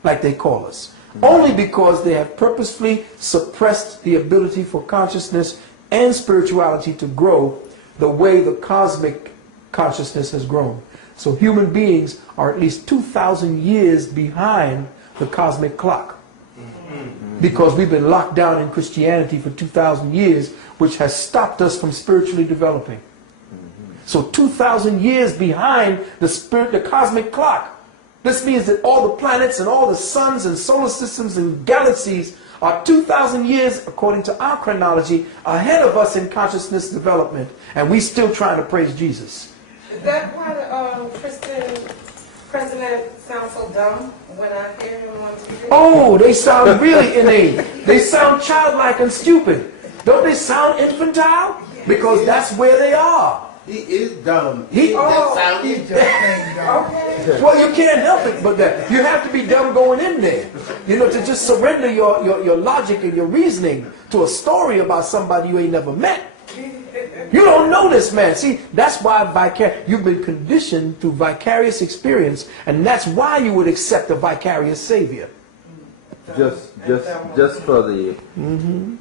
like they call us, only because they have purposefully suppressed the ability for consciousness and spirituality to grow the way the cosmic consciousness has grown. So human beings are at least 2,000 years behind the cosmic clock. Because we've been locked down in Christianity for 2,000 years, which has stopped us from spiritually developing. So 2,000 years behind the cosmic clock. This means that all the planets and all the suns and solar systems and galaxies are 2,000 years, according to our chronology, ahead of us in consciousness development. And we still trying to praise Jesus. Is that why the Christian president sounds so dumb when I hear him on TV? Oh, they sound really inane. They sound childlike and stupid. Don't they sound infantile? Because that's where they are. He is dumb. He- That sound- He's just plain dumb. Okay. Well, you can't help it, but that you have to be dumb going in there. You know, to just surrender your logic and your reasoning to a story about somebody you ain't never met. You don't know this man. See, that's why you've been conditioned through vicarious experience, and that's why you would accept a vicarious savior. Just for the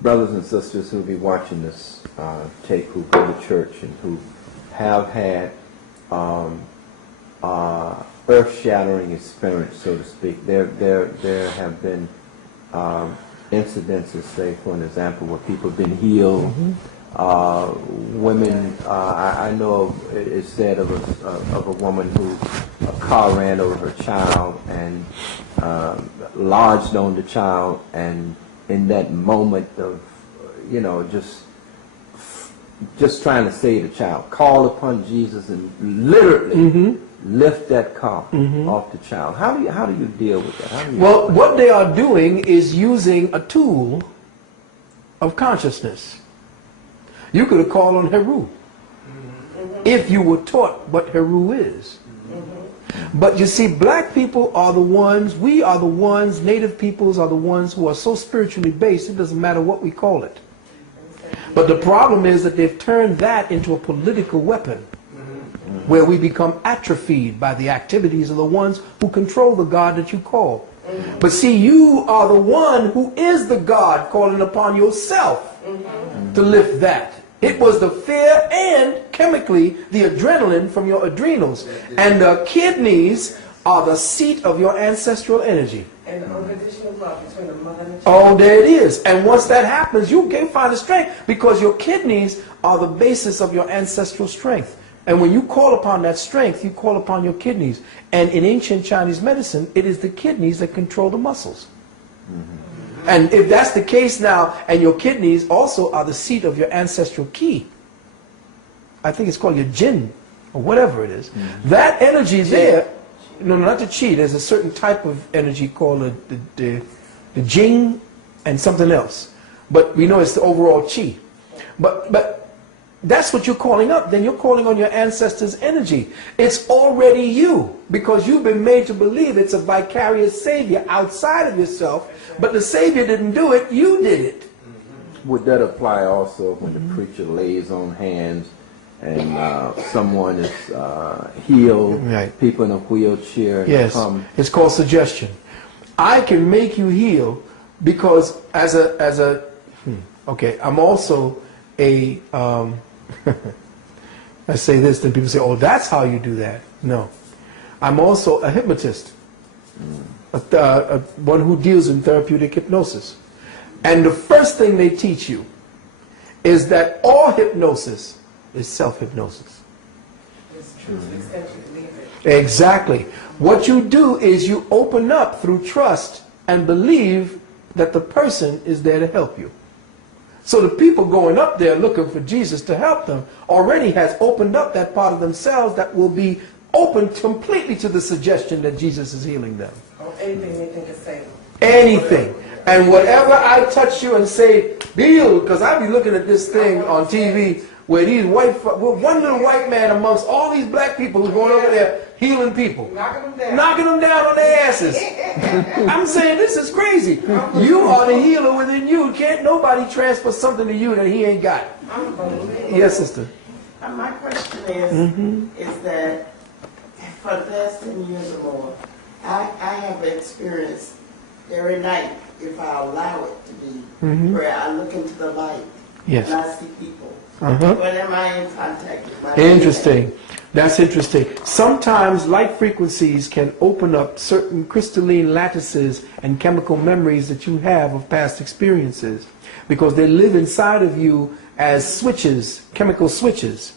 brothers and sisters who will be watching this tape, who go to church and who have had earth-shattering experience, so to speak. There have been incidences, say for an example, where people have been healed. Women, I know it's said of a woman who a car ran over her child and lodged on the child, and in that moment of, you know, just trying to save the child, called upon Jesus and literally lift that car off the child. How do you deal with that? Well, what they are doing is using a tool of consciousness. You could have called on Heru if you were taught what Heru is. But you see, black people are the ones, we are the ones, native peoples are the ones who are so spiritually based, it doesn't matter what we call it. But the problem is that they've turned that into a political weapon, where we become atrophied by the activities of the ones who control the God that you call. But see, you are the one who is the God calling upon yourself to lift that. It was the fear and, chemically, the adrenaline from your adrenals. And the kidneys are the seat of your ancestral energy. And the unconditional love between the mother and the child. Oh, there it is. And once that happens, you can find the strength, because your kidneys are the basis of your ancestral strength. And when you call upon that strength, you call upon your kidneys. And in ancient Chinese medicine, it is the kidneys that control the muscles. And if that's the case now, and your kidneys also are the seat of your ancestral ki, I think it's called your jin, or whatever it is, that energy there, no, not the chi, there's a certain type of energy called the jing and something else. But we know it's the overall chi. But that's what you're calling up. Then you're calling on your ancestors' energy. It's already you, because you've been made to believe it's a vicarious savior outside of yourself, but the savior didn't do it, you did it. Would that apply also when the preacher lays on hands and someone is healed, Right. people in a wheelchair and Yes, come? it's called suggestion. I can make you heal because okay, I'm also a, I say this, then people say, oh, that's how you do that. No. I'm also a hypnotist, one who deals in therapeutic hypnosis. And the first thing they teach you is that all hypnosis is self-hypnosis. It's true to the extent you believe it. Exactly. What you do is you open up through trust and believe that the person is there to help you. So the people going up there looking for Jesus to help them already has opened up that part of themselves that will be open completely to the suggestion that Jesus is healing them. Or anything they think is safe. Anything. And whatever I touch you and say, heal, because I be looking at this thing on TV where these one little white man amongst all these black people who's going over there healing people. Knocking them down on their asses. I'm saying this is crazy. You are the healer within you. Can't nobody transfer something to you that he ain't got. Yes, sister. My question is that for the last 10 years or more, I have experienced every night, if I allow it to be, where I look into the light Yes. and I see people. Uh-huh. When am I in contact with my Interesting. That's interesting. Sometimes light frequencies can open up certain crystalline lattices and chemical memories that you have of past experiences, because they live inside of you as switches, chemical switches.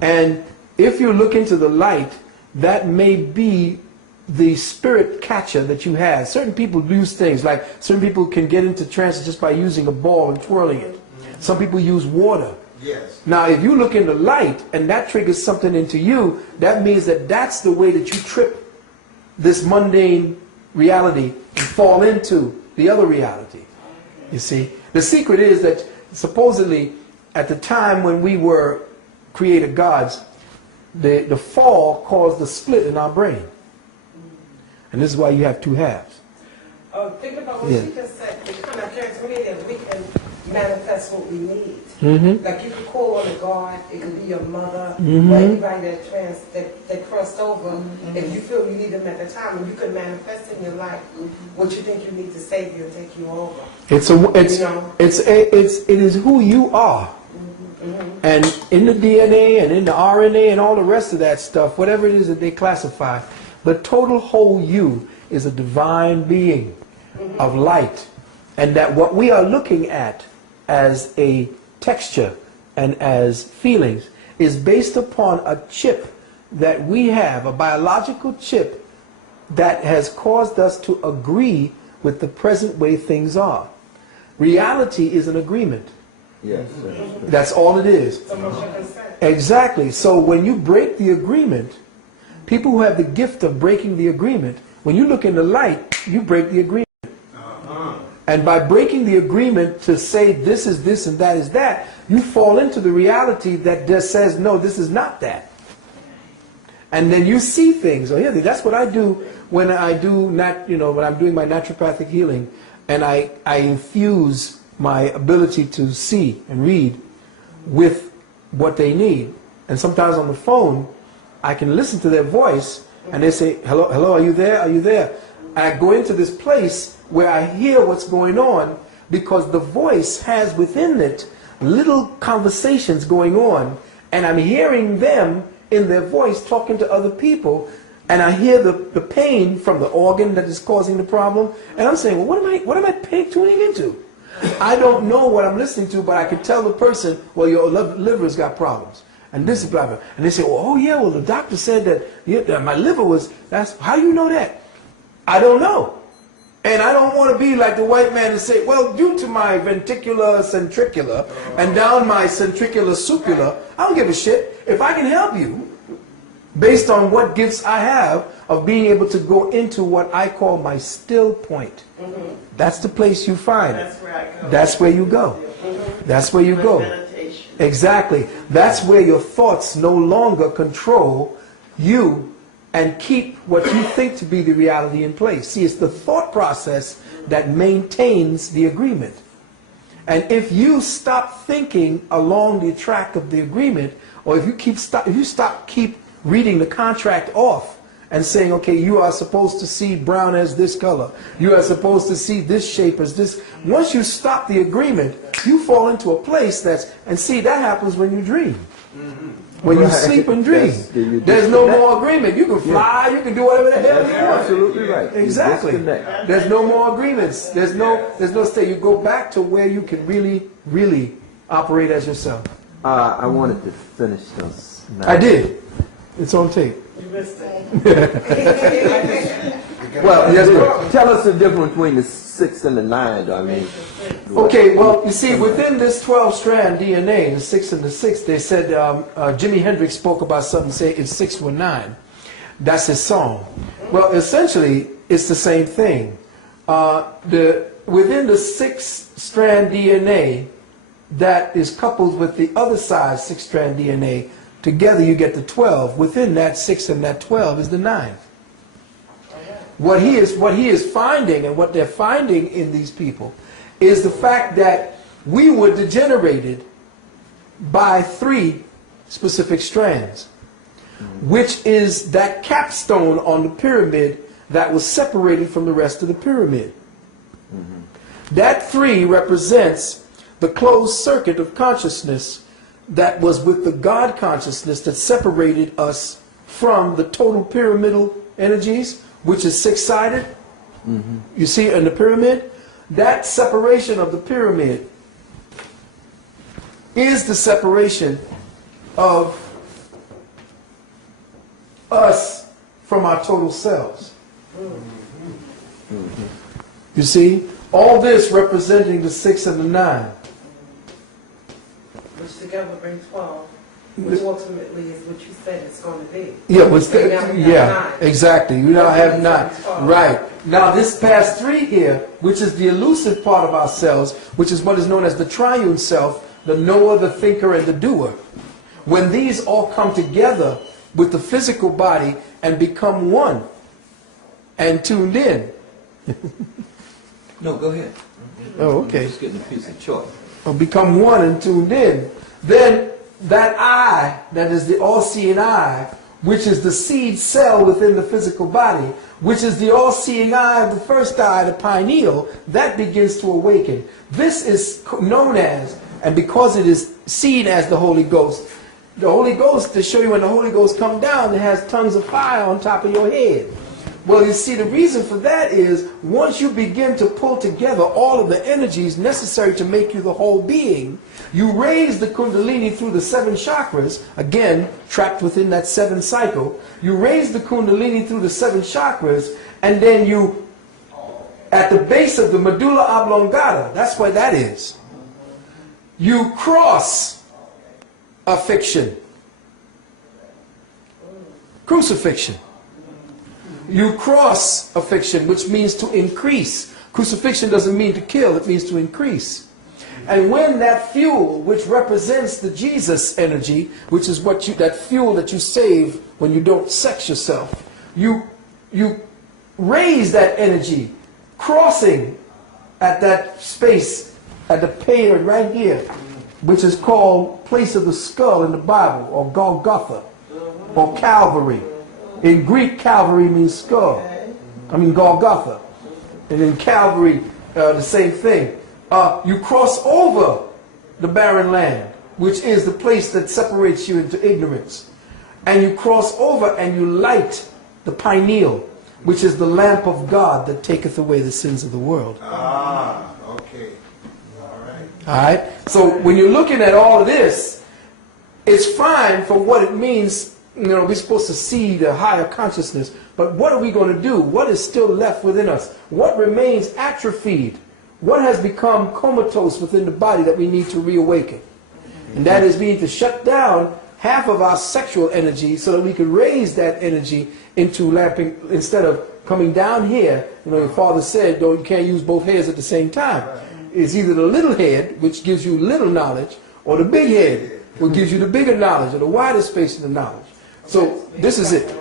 And if you look into the light, that may be the spirit catcher that you have. Certain people use things, like certain people can get into trance just by using a ball and twirling it. Some people use water. Yes. Now, if you look in the light and that triggers something into you, that means that that's the way that you trip this mundane reality and fall into the other reality. You see? The secret is that supposedly at the time when we were created gods, the fall caused the split in our brain. And this is why you have two halves. Think about what she just said. It kind of occurred to me that we can manifest what we need. Like you could call on a God, it could be your mother, or anybody that crossed over. If you feel you need them at the time, and you can manifest in your life what you think you need to save you and take you over. It is who you are. And in the DNA and in the RNA and all the rest of that stuff, whatever it is that they classify, the total whole you is a divine being of light. And that what we are looking at as a texture and as feelings is based upon a chip that we have, a biological chip that has caused us to agree with the present way things are. Reality is an agreement. Yes. That's all it is. So much you can say. Exactly. So when you break the agreement, people who have the gift of breaking the agreement, when you look in the light, you break the agreement. And by breaking the agreement to say this is this and that is that, you fall into the reality that just says, no, this is not that. And then you see things. Oh, yeah, that's what I do when I do when I'm doing my naturopathic healing, and I infuse my ability to see and read with what they need. And sometimes on the phone, I can listen to their voice, and they say, hello, hello, are you there? Are you there? And I go into this place where I hear what's going on, because the voice has within it little conversations going on, and I'm hearing them in their voice talking to other people, and I hear the pain from the organ that is causing the problem, and I'm saying, well, what am I tuning into? I don't know what I'm listening to, but I can tell the person, well, your liver's got problems, and this is blah blah. And they say, well, oh yeah, well the doctor said that my liver was. How do you know that? I don't know. And I don't want to be like the white man and say, well, due to my ventricular centricular and down my centricular supula, I don't give a shit. If I can help you, based on what gifts I have of being able to go into what I call my still point. That's the place you find it. That's where I go. That's where you go. That's where you go. Meditation. Exactly. That's where your thoughts no longer control you and keep what you think to be the reality in place. See, it's the thought process that maintains the agreement. And if you stop thinking along the track of the agreement, or if you keep reading the contract off and saying, okay, you are supposed to see brown as this color, you are supposed to see this shape as this. Once you stop the agreement, you fall into a place and see, that happens when you dream. When you sleep and dream, there's no more agreement. You can fly, you can do whatever the hell you want. Absolutely right. Exactly. There's no more agreements. There's no state. You go back to where you can really operate as yourself. I wanted to finish this. I did. It's on tape. You missed it. Well, yes, tell us the difference between the 6 and the 9. I mean, okay, well, you see, within this 12-strand DNA, the 6 and the 6, they said, Jimi Hendrix spoke about something, say it's 6 or 9. That's his song. Well, essentially, it's the same thing. Within the 6-strand DNA that is coupled with the other side 6-strand DNA, together you get the 12. Within that 6 and that 12 is the 9. What he is finding, and what they're finding in these people, is the fact that we were degenerated by 3 specific strands, which is that capstone on the pyramid that was separated from the rest of the pyramid. That 3 represents the closed circuit of consciousness that was with the God consciousness that separated us from the total pyramidal energies, which is six-sided. You see in the pyramid, that separation of the pyramid is the separation of us from our total selves. You see, all this representing the 6 and the 9. Which together bring 12, which ultimately is what you said it's going to be. Yeah, Now we have 9. exactly. You now have 9. 12. Right. Now this past 3 here, which is the elusive part of ourselves, which is what is known as the triune self, the knower, the thinker, and the doer. When these all come together with the physical body and become one and tuned in. No, go ahead. Oh, okay. I'm just getting a piece of chalk. Or become one and tuned in, then that I, that is the all-seeing eye, which is the seed cell within the physical body, which is the all-seeing eye of the first eye, the pineal, that begins to awaken. This is known as, and because it is seen as the Holy Ghost, to show you when the Holy Ghost comes down, it has tongues of fire on top of your head. Well, you see, the reason for that is once you begin to pull together all of the energies necessary to make you the whole being, you raise the Kundalini through the 7 chakras, again, trapped within that 7 cycle. You raise the Kundalini through the 7 chakras, and then you, at the base of the medulla oblongata, that's what that is, you cross affliction, crucifixion. You cross affliction, which means to increase. Crucifixion doesn't mean to kill, it means to increase. And when that fuel, which represents the Jesus energy, which is what that fuel that you save when you don't sex yourself, you raise that energy, crossing at that space, at the pain right here, which is called place of the skull in the Bible, or Golgotha, or Calvary. In Greek, Calvary means skull. I mean Golgotha. And in Calvary, the same thing. You cross over the barren land, which is the place that separates you into ignorance. And you cross over and you light the pineal, which is the lamp of God that taketh away the sins of the world. Ah, okay. All right. All right? So when you're looking at all of this, it's fine for what it means. You know, we're supposed to see the higher consciousness, but what are we going to do? What is still left within us? What remains atrophied? What has become comatose within the body that we need to reawaken? And that is we need to shut down half of our sexual energy so that we can raise that energy into lamping, instead of coming down here. You know, your father said, you can't use both heads at the same time. It's either the little head, which gives you little knowledge, or the big head, which gives you the bigger knowledge, or the wider space of the knowledge. So this is it.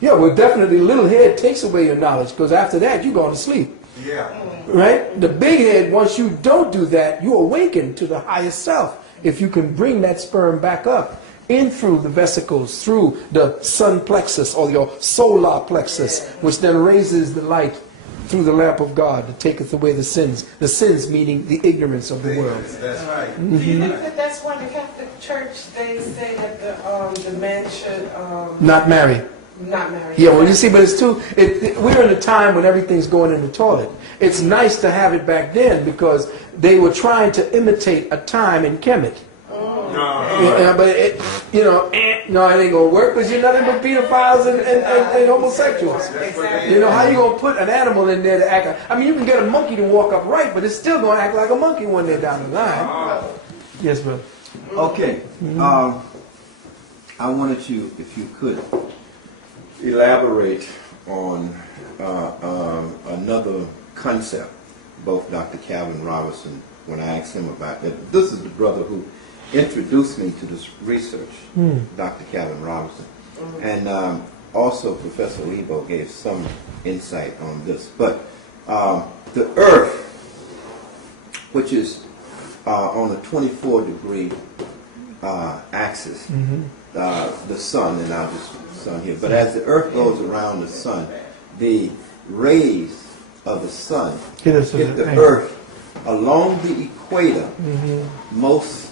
Yeah, well, definitely the little head takes away your knowledge, because after that you're going to sleep. Yeah. Right? The big head, once you don't do that, you awaken to the highest self. If you can bring that sperm back up in through the vesicles, through the sun plexus or your solar plexus, which then raises the light through the lamp of God that taketh away the sins. The sins meaning the ignorance of the world. That's right. Do you think that that's why the Catholic Church, they say that the man should Not marry. not marry? Yeah, well, you see, but it's too. We're in a time when everything's going in the toilet. It's nice to have it back then because they were trying to imitate a time in Kemet. But no, it ain't gonna work because you're nothing but pedophiles and homosexuals. You know, how you gonna put an animal in there to act like? I mean, you can get a monkey to walk upright, but it's still gonna act like a monkey one day down the line. Yes, brother. Okay. I wanted you, if you could, elaborate on another concept. Both Dr. Calvin Robinson, when I asked him about that, this is the brother who introduced me to this research, Dr. Calvin Robinson. And also Professor Lebo gave some insight on this. But the Earth, which is on a 24-degree axis, the sun, and I'll just sun here. But as the Earth goes around the sun, the rays of the sun hit the Earth along the equator most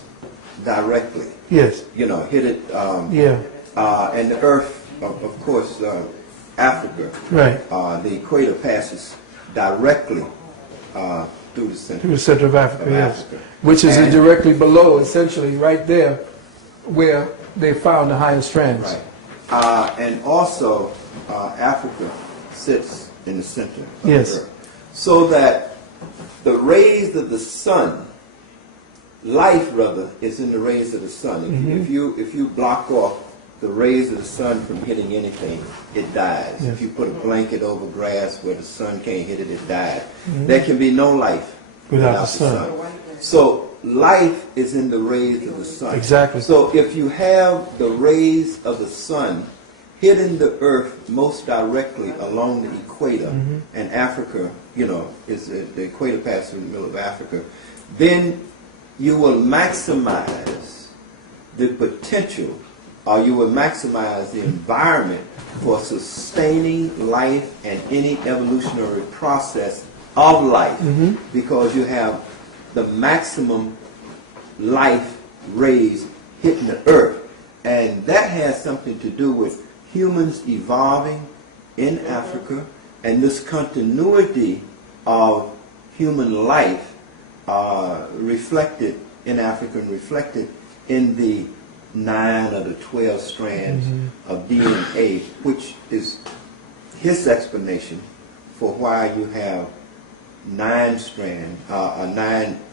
directly. Yes. You know, hit it. Yeah. And the Earth, of course, Africa. Right. The equator passes directly through the center. To the center of Africa, yes. Africa. Which is And- directly below, essentially, right there, where they found the higher strands. Right. And also, Africa sits in the center of Yes. the Earth. So that the rays of the sun, life rather, is in the rays of the sun. If you block off the rays of the sun from hitting anything, it dies. Yes. If you put a blanket over grass where the sun can't hit it, it dies. There can be no life Without the sun. So life is in the rays of the sun. Exactly. So if you have the rays of the sun hitting the earth most directly along the equator, and Africa, you know, is the equator passes through the middle of Africa, then you will maximize the potential, or you will maximize the environment for sustaining life and any evolutionary process of life, because you have the maximum life rays hitting the earth. And that has something to do with humans evolving in Africa, and this continuity of human life reflected in Africa and reflected in the 9 or the 12 strands of DNA, which is his explanation for why you have 9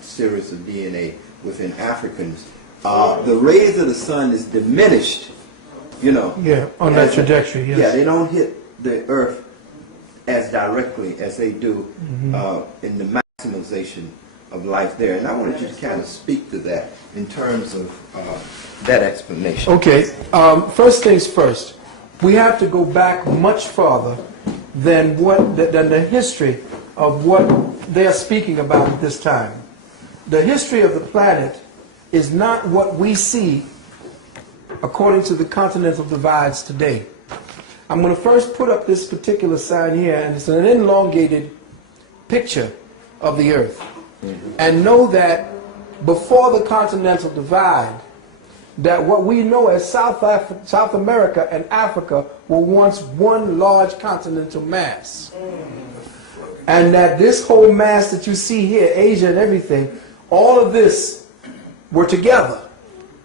series of DNA within Africans. The rays of the sun is diminished, you know. Yeah, on that trajectory, yes. Yeah, they don't hit the earth as directly as they do in the maximization of life there. And I wanted you to kind of speak to that in terms of that explanation. Okay, first things first. We have to go back much farther than the history of what they're speaking about at this time. The history of the planet is not what we see according to the continental divides today. I'm going to first put up this particular sign here, and it's an elongated picture of the Earth. And know that before the continental divide, that what we know as South America and Africa were once one large continental mass. And that this whole mass that you see here, Asia and everything, all of this were together.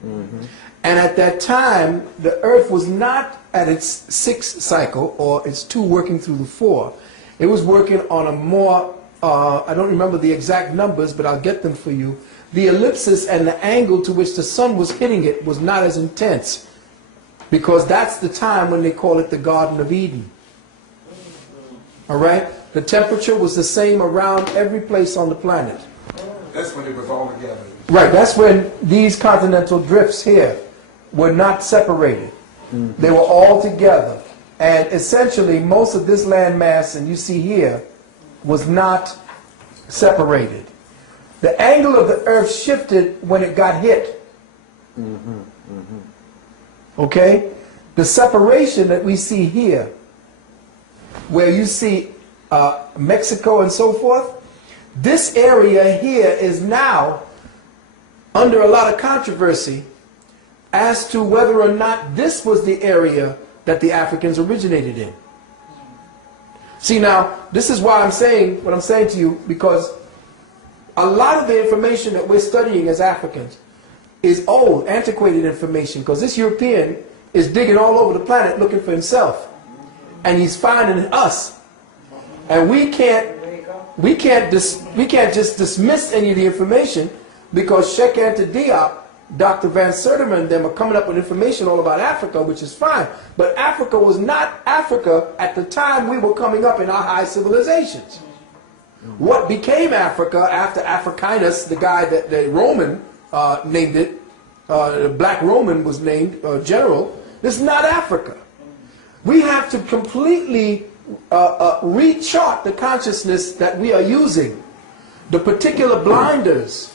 And at that time, the Earth was not at its 6th cycle, or its 2 working through the 4. It was working on a more, I don't remember the exact numbers, but I'll get them for you. The ellipsis and the angle to which the sun was hitting it was not as intense, because that's the time when they call it the Garden of Eden. All right? The temperature was the same around every place on the planet. That's when it was all together. Right, that's when these continental drifts here were not separated. They were all together. And essentially, most of this landmass, and you see here, was not separated. The angle of the Earth shifted when it got hit. Okay? The separation that we see here, where you see Mexico and so forth, this area here is now under a lot of controversy as to whether or not this was the area that the Africans originated in. See, now, this is why I'm saying what I'm saying to you, because a lot of the information that we're studying as Africans is old, antiquated information, because this European is digging all over the planet looking for himself, and he's finding us, and we can't just dismiss any of the information, because Sheikh Anta Diop, Dr. Van Sertima and them are coming up with information all about Africa, which is fine. But Africa was not Africa at the time we were coming up in our high civilizations. What became Africa after Africanus, the guy that the Roman named it, the black Roman was named general, this is not Africa. We have to completely rechart the consciousness that we are using. The particular blinders,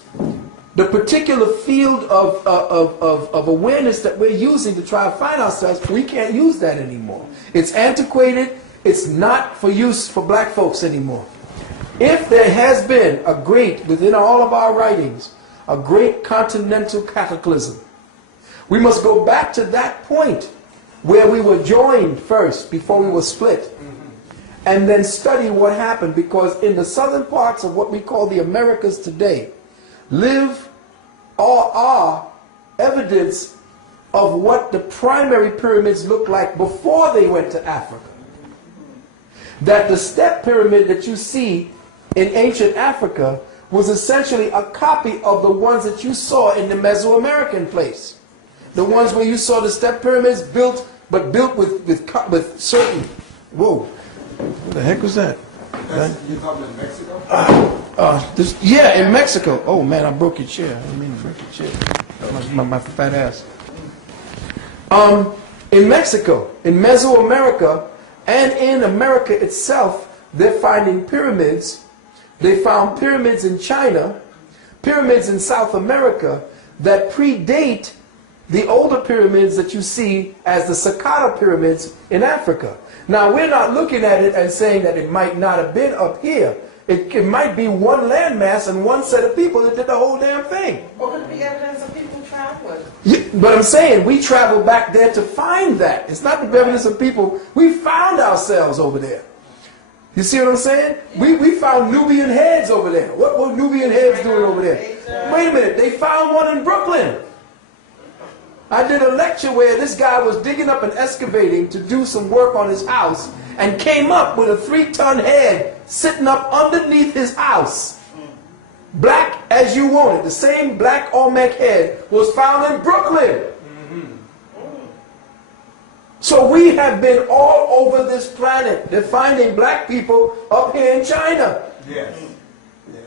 the particular field of awareness that we're using to try to find ourselves, we can't use that anymore. It's antiquated. It's not for use for black folks anymore. If there has been a great, within all of our writings, a great continental cataclysm. We must go back to that point where we were joined first before we were split, and then study what happened, because in the southern parts of what we call the Americas today live or are evidence of what the primary pyramids looked like before they went to Africa. That the step pyramid that you see in ancient Africa was essentially a copy of the ones that you saw in the Mesoamerican place. The ones where you saw the step pyramids built, but built with certain, whoa, what the heck was that? You're talking in Mexico? Yeah, in Mexico. Oh man, I broke your chair. I didn't mean to break your chair. My fat ass. In Mexico, in Mesoamerica, and in America itself, they're finding pyramids. They found pyramids in China, pyramids in South America that predate the older pyramids that you see as the Saqqara pyramids in Africa. Now, we're not looking at it and saying that it might not have been up here. It might be one landmass and one set of people that did the whole damn thing. Or could it be evidence of people traveling? Yeah, but I'm saying we traveled back there to find that. It's not the evidence of people. We found ourselves over there. You see what I'm saying? We found Nubian heads over there. What were Nubian heads doing over there? Wait a minute. They found one in Brooklyn. I did a lecture where this guy was digging up and excavating to do some work on his house and came up with a 3-ton head sitting up underneath his house. Black as you want it. The same black Olmec head was found in Brooklyn. So we have been all over this planet. They're finding black people up here in China. Yes. Yeah.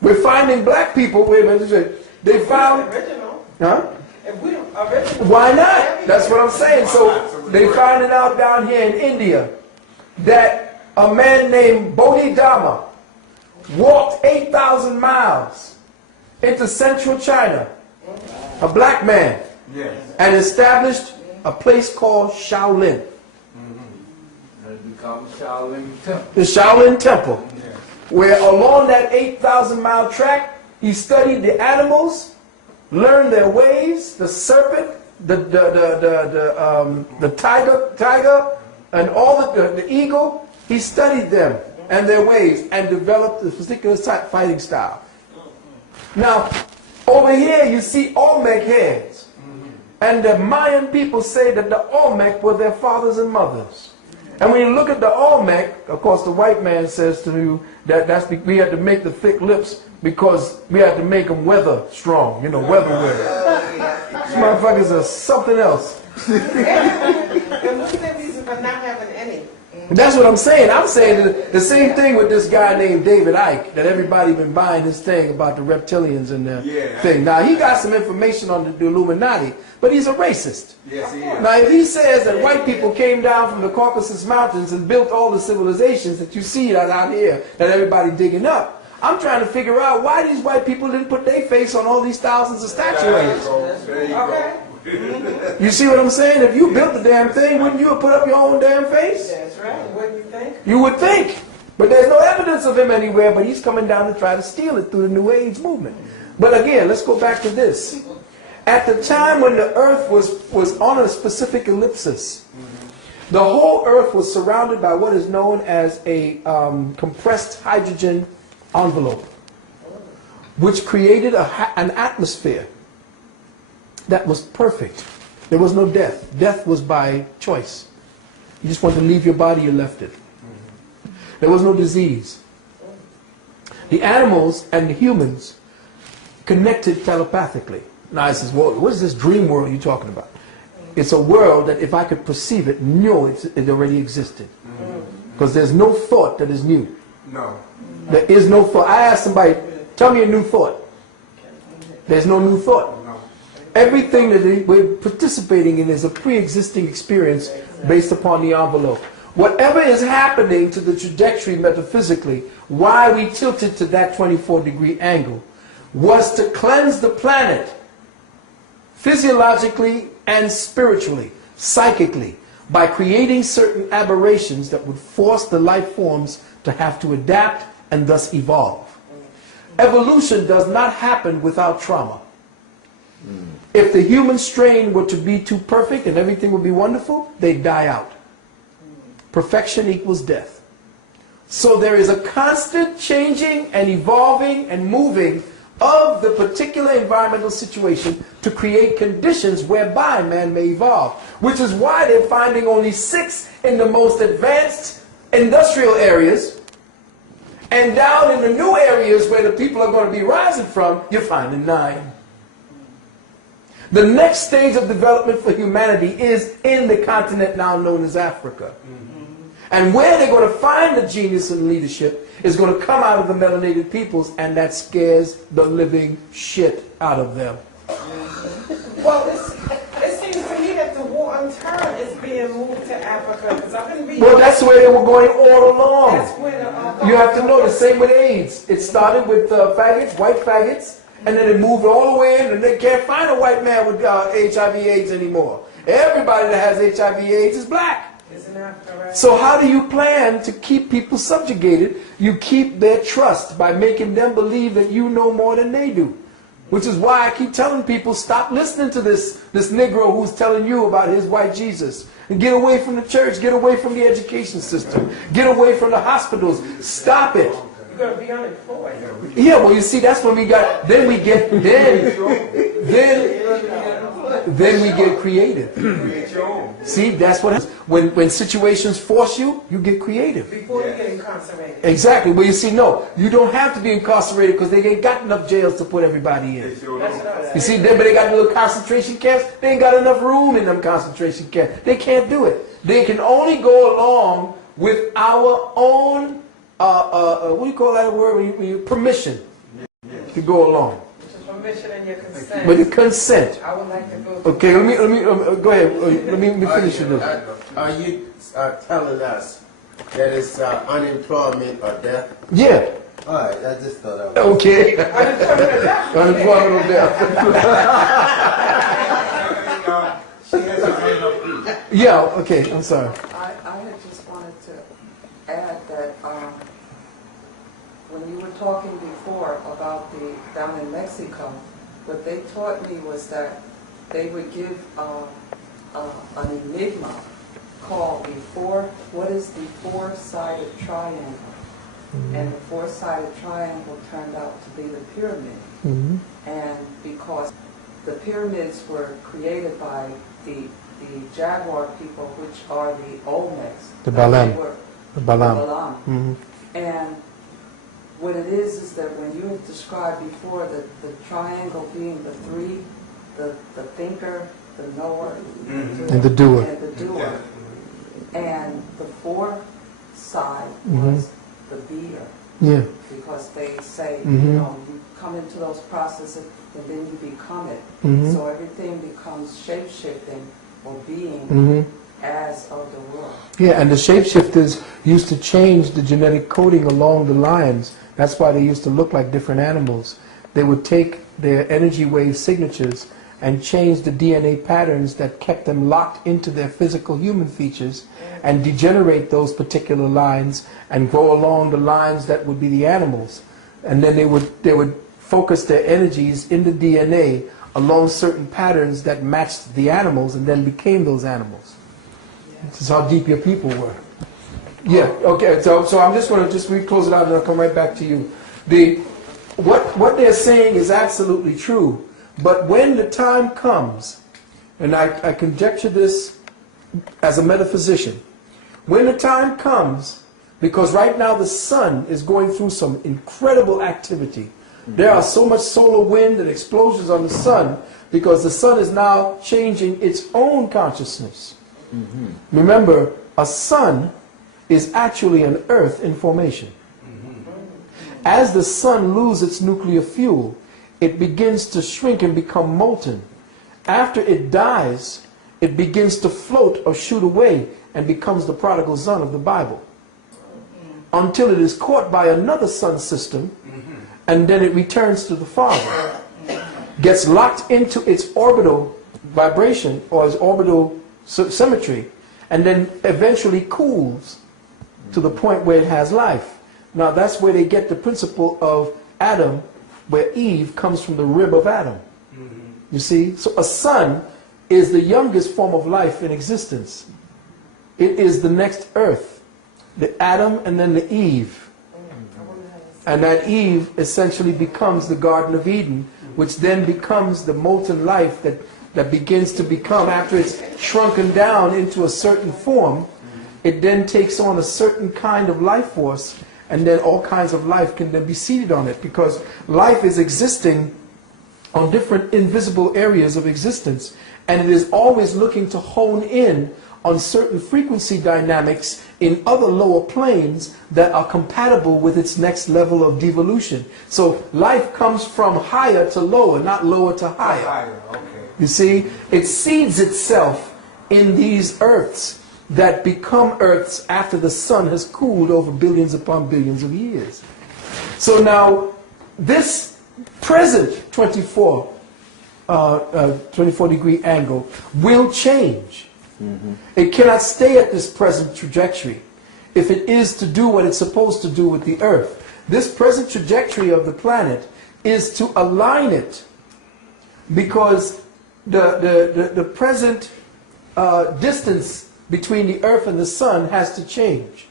We're finding black people. Wait a minute. They found. Original. Huh? If we original. Why not? That's what I'm saying. So they found it out down here in India that a man named Bodhidharma walked 8,000 miles into central China, a black man, Yes. and established a place called Shaolin. It becomes Shaolin Temple. The Shaolin Temple, Yes. where along that 8,000-mile track, he studied the animals, learned their ways, the serpent, the tiger, and all the eagle. He studied them and their ways and developed a particular type fighting style. Now, over here you see Olmec heads. And the Mayan people say that the Olmec were their fathers and mothers. And when you look at the Olmec, of course the white man says to you that we had to make the thick lips because we had to make them weather strong, weather wear. These motherfuckers are something else. And what's their reason for not having any? That's what I'm saying. I'm saying the same thing with this guy named David Icke, that everybody been buying this thing about the reptilians and the thing. Now, he got some information on the Illuminati, but he's a racist. Yes, he is. Now, if he says that white people came down from the Caucasus Mountains and built all the civilizations that you see out here, that everybody digging up, I'm trying to figure out why these white people didn't put their face on all these thousands of statuettes. There you go. Okay. You see what I'm saying? If you built the damn thing, wouldn't you have put up your own damn face? That's right. What do you think? You would think. But there's no evidence of him anywhere, but he's coming down to try to steal it through the New Age movement. But again, let's go back to this. At the time when the earth was on a specific ellipsis, the whole earth was surrounded by what is known as a compressed hydrogen envelope, which created an atmosphere that was perfect. There was no death. Death was by choice. You just wanted to leave your body, you left it. There was no disease. The animals and the humans connected telepathically. Now I says, well, what is this dream world you're talking about? It's a world that if I could perceive it, knew it already existed. Because there's no thought that is new. No. There is no thought. I asked somebody, tell me a new thought. There's no new thought. Everything that we're participating in is a pre-existing experience based upon the envelope. Whatever is happening to the trajectory metaphysically, why we tilted to that 24-degree angle, was to cleanse the planet physiologically and spiritually, psychically, by creating certain aberrations that would force the life forms to have to adapt and thus evolve. Evolution does not happen without trauma. If the human strain were to be too perfect and everything would be wonderful, they'd die out. Perfection equals death. So there is a constant changing and evolving and moving of the particular environmental situation to create conditions whereby man may evolve. Which is why they're finding only 6 in the most advanced industrial areas, and down in the new areas where the people are going to be rising from, you're finding 9. The next stage of development for humanity is in the continent now known as Africa. And where they're going to find the genius and leadership is going to come out of the melanated peoples, and that scares the living shit out of them. Well, it seems to me that the war on terror is being moved to Africa, because I've been reading. Well, that's where they were going all along. That's where the, You have to know the same with AIDS. It started with faggots, white faggots, and then it moved all the way in, and they can't find a white man with HIV/AIDS anymore. Everybody that has HIV/AIDS is black. Isn't that correct? So how do you plan to keep people subjugated? You keep their trust by making them believe that you know more than they do. Which is why I keep telling people, stop listening to this Negro who's telling you about his white Jesus. And get away from the church, get away from the education system, get away from the hospitals. Stop it. You're going to be unemployed. Yeah, well, you see, that's when we got, then we get creative. See, that's what happens. When situations force you, you get creative. Before you get incarcerated. Exactly. Well, you see, no, you don't have to be incarcerated because they ain't got enough jails to put everybody in. That's what I said. You see, but they got little concentration camps. They ain't got enough room in them concentration camps. They can't do it. They can only go along with our own, what do you call that word? Permission to go along. Permission and your consent. But the consent. I would like to go. Okay, let me go ahead. Let me finish this. Are you telling us that it's unemployment or death? Yeah. All right, I just thought I was. Okay. Unemployment of death. Unemployment of death. Yeah. Okay. I'm sorry. I had just wanted to add that when you were talking before about down in Mexico, what they taught me was that they would give an enigma called what is the four-sided triangle? And the four-sided triangle turned out to be the pyramid. And because the pyramids were created by the Jaguar people, which are the Olmecs. The Balam. The Balam. Balam. And what it is that when you have described before the triangle being the three, the thinker, the knower, And the doer. and the doer, and the fourth side was the beer, Yeah. because they say, Mhm. you come into those processes and then you become it. Mhm. So everything becomes shape-shifting or being Mhm. as of the world. Yeah, and the shapeshifters used to change the genetic coding along the lines. That's why they used to look like different animals. They would take their energy wave signatures and change the DNA patterns that kept them locked into their physical human features and degenerate those particular lines and go along the lines that would be the animals. And then they would focus their energies in the DNA along certain patterns that matched the animals and then became those animals. This is how deep your people were. Yeah, okay, so I'm just going to close it out and I'll come right back to you. What they're saying is absolutely true, but when the time comes, and I conjecture this as a metaphysician, when the time comes, because right now the sun is going through some incredible activity. There are so much solar wind and explosions on the sun because the sun is now changing its own consciousness. Remember, a sun is actually an earth in formation. As the sun loses its nuclear fuel, it begins to shrink and become molten. After it dies, it begins to float or shoot away and becomes the prodigal son of the Bible. Until it is caught by another sun system, and then it returns to the Father. Gets locked into its orbital vibration or its orbital symmetry, and then eventually cools to the point where it has life. Now that's where they get the principle of Adam, where Eve comes from the rib of Adam. You see? So a son is the youngest form of life in existence. It is the next earth. The Adam and then the Eve. And that Eve essentially becomes the Garden of Eden, which then becomes the molten life that begins to become, after it's shrunken down into a certain form, it then takes on a certain kind of life force, and then all kinds of life can then be seated on it, because life is existing on different invisible areas of existence, and it is always looking to hone in on certain frequency dynamics in other lower planes that are compatible with its next level of devolution. So life comes from higher to lower, not lower to higher. Higher, okay. You see, it seeds itself in these earths that become earths after the sun has cooled over billions upon billions of years. So now, this present 24 degree angle will change. It cannot stay at this present trajectory if it is to do what it's supposed to do with the earth. This present trajectory of the planet is to align it, because the present distance between the earth and the sun has to change.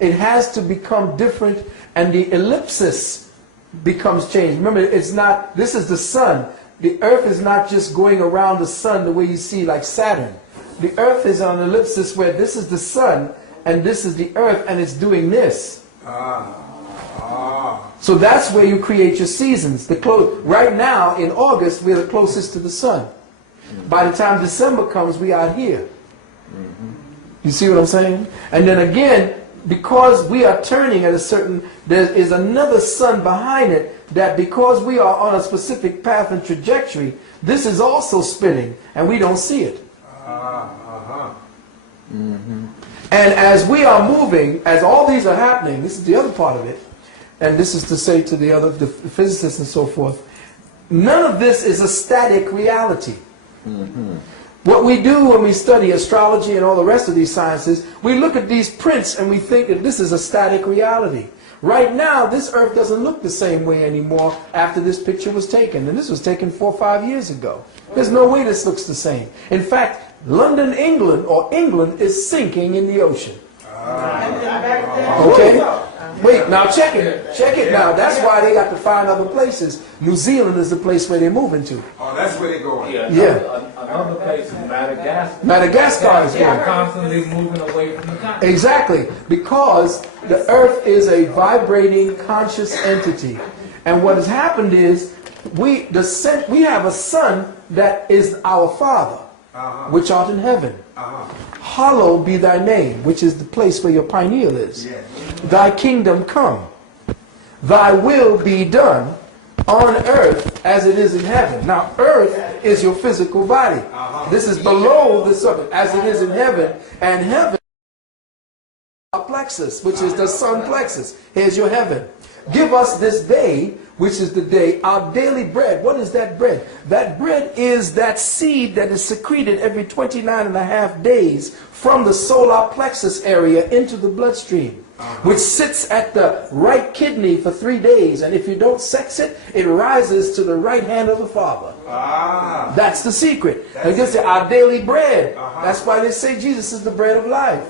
It has to become different, and the ellipsis becomes changed. Remember, it's not, this is the sun. The earth is not just going around the sun the way you see like Saturn. The earth is on an ellipsis where this is the sun and this is the earth, and it's doing this. So that's where you create your seasons. Right now in August, we're the closest to the sun. By the time December comes, we are here. You see what I'm saying? And then again, because we are turning at a certain, there is another sun behind it, that because we are on a specific path and trajectory, this is also spinning and we don't see it. And as we are moving, as all these are happening, this is the other part of it, and this is to say to the physicists and so forth, none of this is a static reality. What we do when we study astrology and all the rest of these sciences, we look at these prints and we think that this is a static reality. Right now, this earth doesn't look the same way anymore after this picture was taken. And this was taken 4 or 5 years ago. There's no way this looks the same. In fact, London, England, or England, is sinking in the ocean. Okay? Wait, now check it. Check it now. That's why they got to find other places. New Zealand is the place where they're moving to. Oh, that's where they're going. Yeah. Another place is Madagascar. Madagascar is They're going. constantly moving away from the continent. Exactly. Because the earth is a vibrating conscious entity. And what has happened is we have a sun that is our Father, which art in heaven. Hallowed be thy name, which is the place where your pineal is. Yes. Thy kingdom come. Thy will be done on earth as it is in heaven. Now, earth is your physical body. This is below the sun, as it is in heaven. And heaven is our plexus, which is the sun plexus. Here's your heaven. Give us this day, which is the day, our daily bread. What is that bread? That bread is that seed that is secreted every 29 and a half days from the solar plexus area into the bloodstream, which sits at the right kidney for 3 days. And if you don't sex it, it rises to the right hand of the Father. That's the secret. And you say, our daily bread. That's why they say Jesus is the bread of life.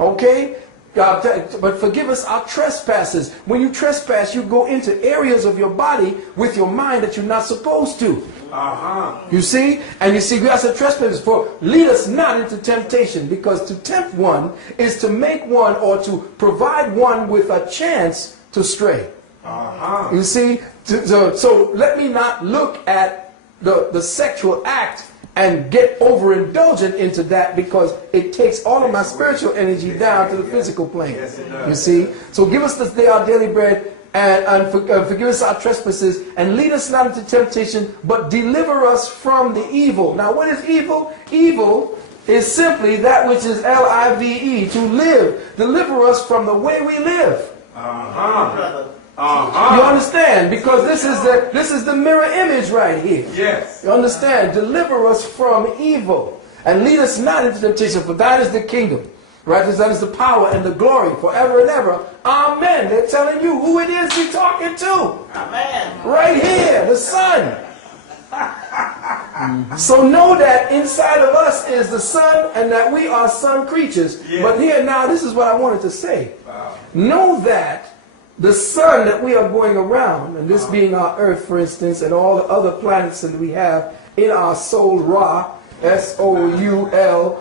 Okay? But forgive us our trespasses. When you trespass, you go into areas of your body with your mind that you're not supposed to. You see? And you see, we are trespasses for lead us not into temptation, because to tempt one is to make one, or to provide one with a chance to stray. You see? So let me not look at the sexual act and get overindulgent into that, because it takes all of my spiritual energy down to the physical plane. You see? So give us this day our daily bread, and forgive us our trespasses, and lead us not into temptation, but deliver us from the evil. Now, what is evil? Evil is simply that which is L-I-V-E, to live. Deliver us from the way we live. You understand? Because this is the mirror image right here. Yes. You understand? Deliver us from evil, and lead us not into temptation, for thine is the kingdom, Right? That is the power and the glory forever and ever. Amen. They're telling you who it is you're talking to. Amen. Right here, the Son. So know that inside of us is the Son and that we are Son creatures. Yeah. But here now, this is what I wanted to say. Know that the sun that we are going around, and this being our Earth, for instance, and all the other planets that we have in our Soul Ra, Soulra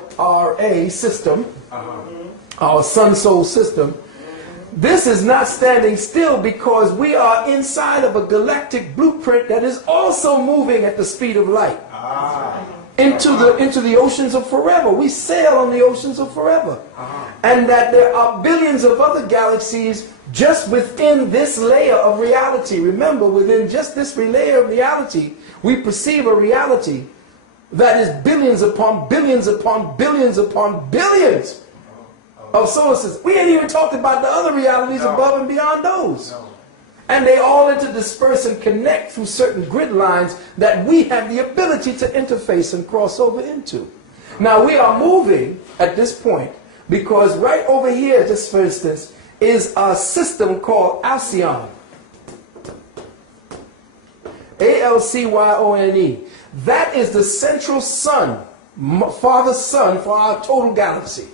system, our Sun Soul system, this is not standing still because we are inside of a galactic blueprint that is also moving at the speed of light into the oceans of forever. We sail on the oceans of forever. And that there are billions of other galaxies just within this layer of reality. Remember, within just this layer of reality, we perceive a reality that is billions upon billions upon billions upon billions of solar systems. We ain't even talked about the other realities above and beyond those. And they all interdisperse and connect through certain grid lines that we have the ability to interface and cross over into. Now we are moving at this point because right over here, just for instance, is a system called Alcyon. Alcyone. That is the central sun, Father Sun for our total galaxy.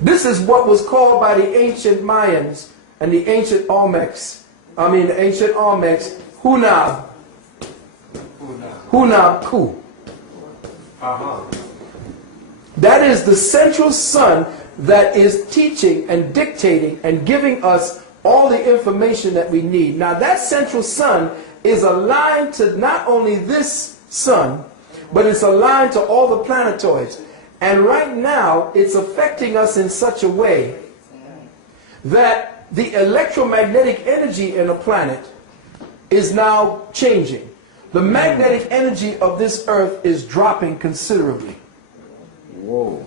This is what was called by the ancient Mayans and the ancient Olmecs, Hunab Ku. That is the central sun that is teaching and dictating and giving us all the information that we need. Now that central sun is aligned to not only this sun, but it's aligned to all the planetoids. And right now, it's affecting us in such a way that the electromagnetic energy in a planet is now changing. The magnetic energy of this earth is dropping considerably. Whoa.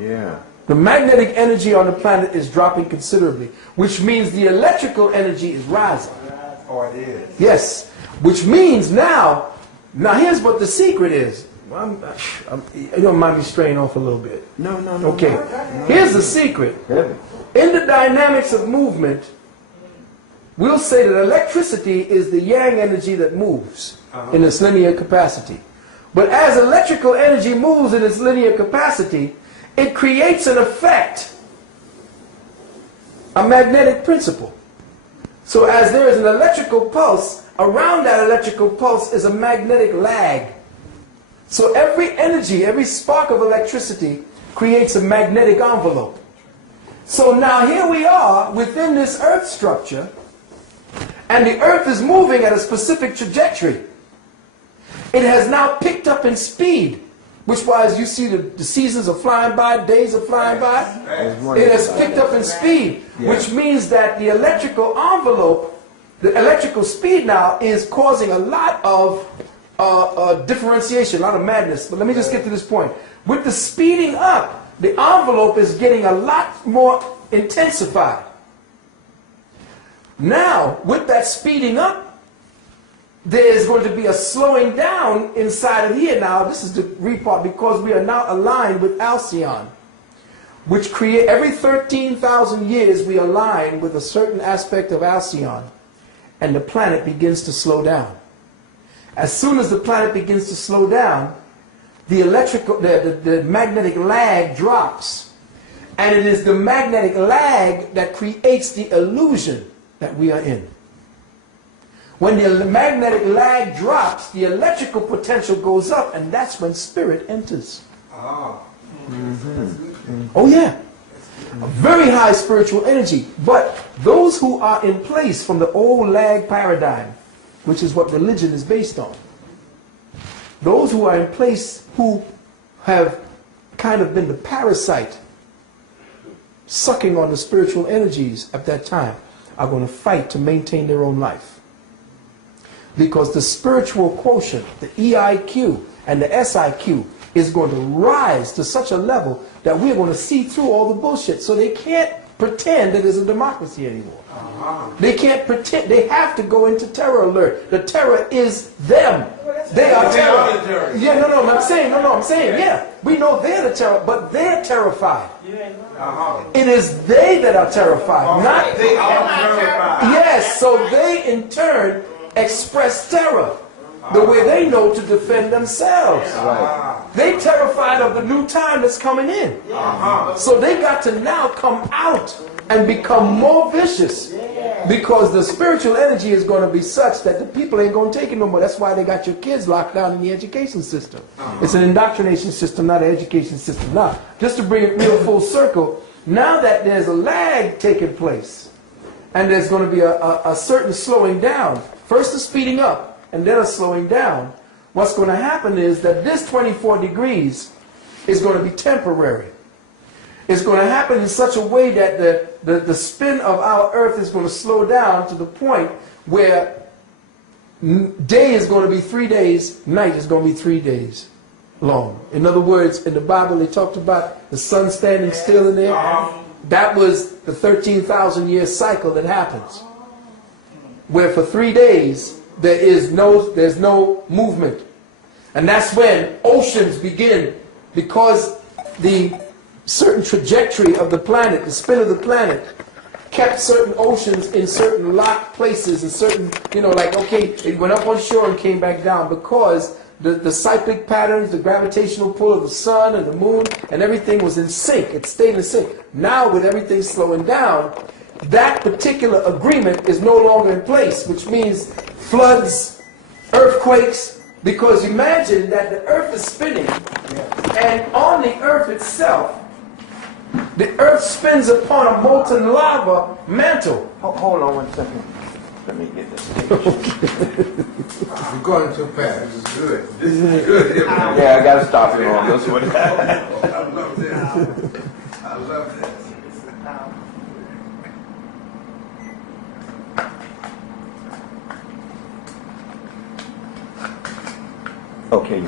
Yeah. The magnetic energy on the planet is dropping considerably, which means the electrical energy is rising. Oh, it is. Yes, which means now here's what the secret is. You don't mind me straying off a little bit. No. Okay, here's the secret. Heavy. In the dynamics of movement, we'll say that electricity is the yang energy that moves in its linear capacity. But as electrical energy moves in its linear capacity, it creates an effect, a magnetic principle. So as there is an electrical pulse, around that electrical pulse is a magnetic lag. So every energy, every spark of electricity creates a magnetic envelope. So now here we are within this earth structure, and the earth is moving at a specific trajectory. It has now picked up in speed, which was, you see the seasons are flying by, days are flying by. It has picked up in speed, which means that the electrical envelope, the electrical speed now is causing a lot of differentiation, a lot of madness. But let me just get to this point. With the speeding up, the envelope is getting a lot more intensified. Now, with that speeding up, there's going to be a slowing down inside of here. Now, this is the repart because we are now aligned with Alcyon, which create every 13,000 years we align with a certain aspect of Alcyon, and the planet begins to slow down. As soon as the planet begins to slow down, the magnetic lag drops, and it is the magnetic lag that creates the illusion that we are in. When the magnetic lag drops, the electrical potential goes up, and that's when spirit enters. Oh yeah, a very high spiritual energy. But those who are in place from the old lag paradigm, which is what religion is based on, those who are in place who have kind of been the parasite sucking on the spiritual energies at that time are going to fight to maintain their own life. Because the spiritual quotient, the EIQ and the SIQ, is going to rise to such a level that we're going to see through all the bullshit. So they can't pretend that there's a democracy anymore. They can't pretend. They have to go into terror alert. The terror is them. They are terror. Yeah, no, I'm saying, yeah. We know they're the terror, but they're terrified. It is they that are terrified, not They are terrified. yes. So they in turn express terror, the way they know to defend themselves. They terrified of the new time that's coming in. So they got to now come out and become more vicious, because the spiritual energy is going to be such that the people ain't going to take it no more. That's why they got your kids locked down in the education system. It's an indoctrination system, not an education system. Now, just to bring it real full circle, now that there's a lag taking place, and there's going to be a certain slowing down, first a speeding up, and then a slowing down, what's going to happen is that this 24 degrees is going to be temporary. It's going to happen in such a way that the spin of our earth is going to slow down to the point where day is going to be 3 days, night is going to be 3 days long. In other words, in the Bible they talked about the sun standing still in there. That was the 13,000-year cycle that happens, where for 3 days there's no movement. And that's when oceans begin, because the certain trajectory of the planet, the spin of the planet, kept certain oceans in certain locked places, and certain, like, okay, it went up on shore and came back down, because the cyclic patterns, the gravitational pull of the sun and the moon and everything was in sync. It stayed in sync. Now with everything slowing down, that particular agreement is no longer in place, which means floods, earthquakes, because imagine that the earth is spinning, and on the earth itself, the earth spins upon a molten lava mantle. Hold on 1 second. Let me get this. You're going too fast. This is good. This is good. Yeah, I gotta stop you on this one. I love this. I love this. Okay.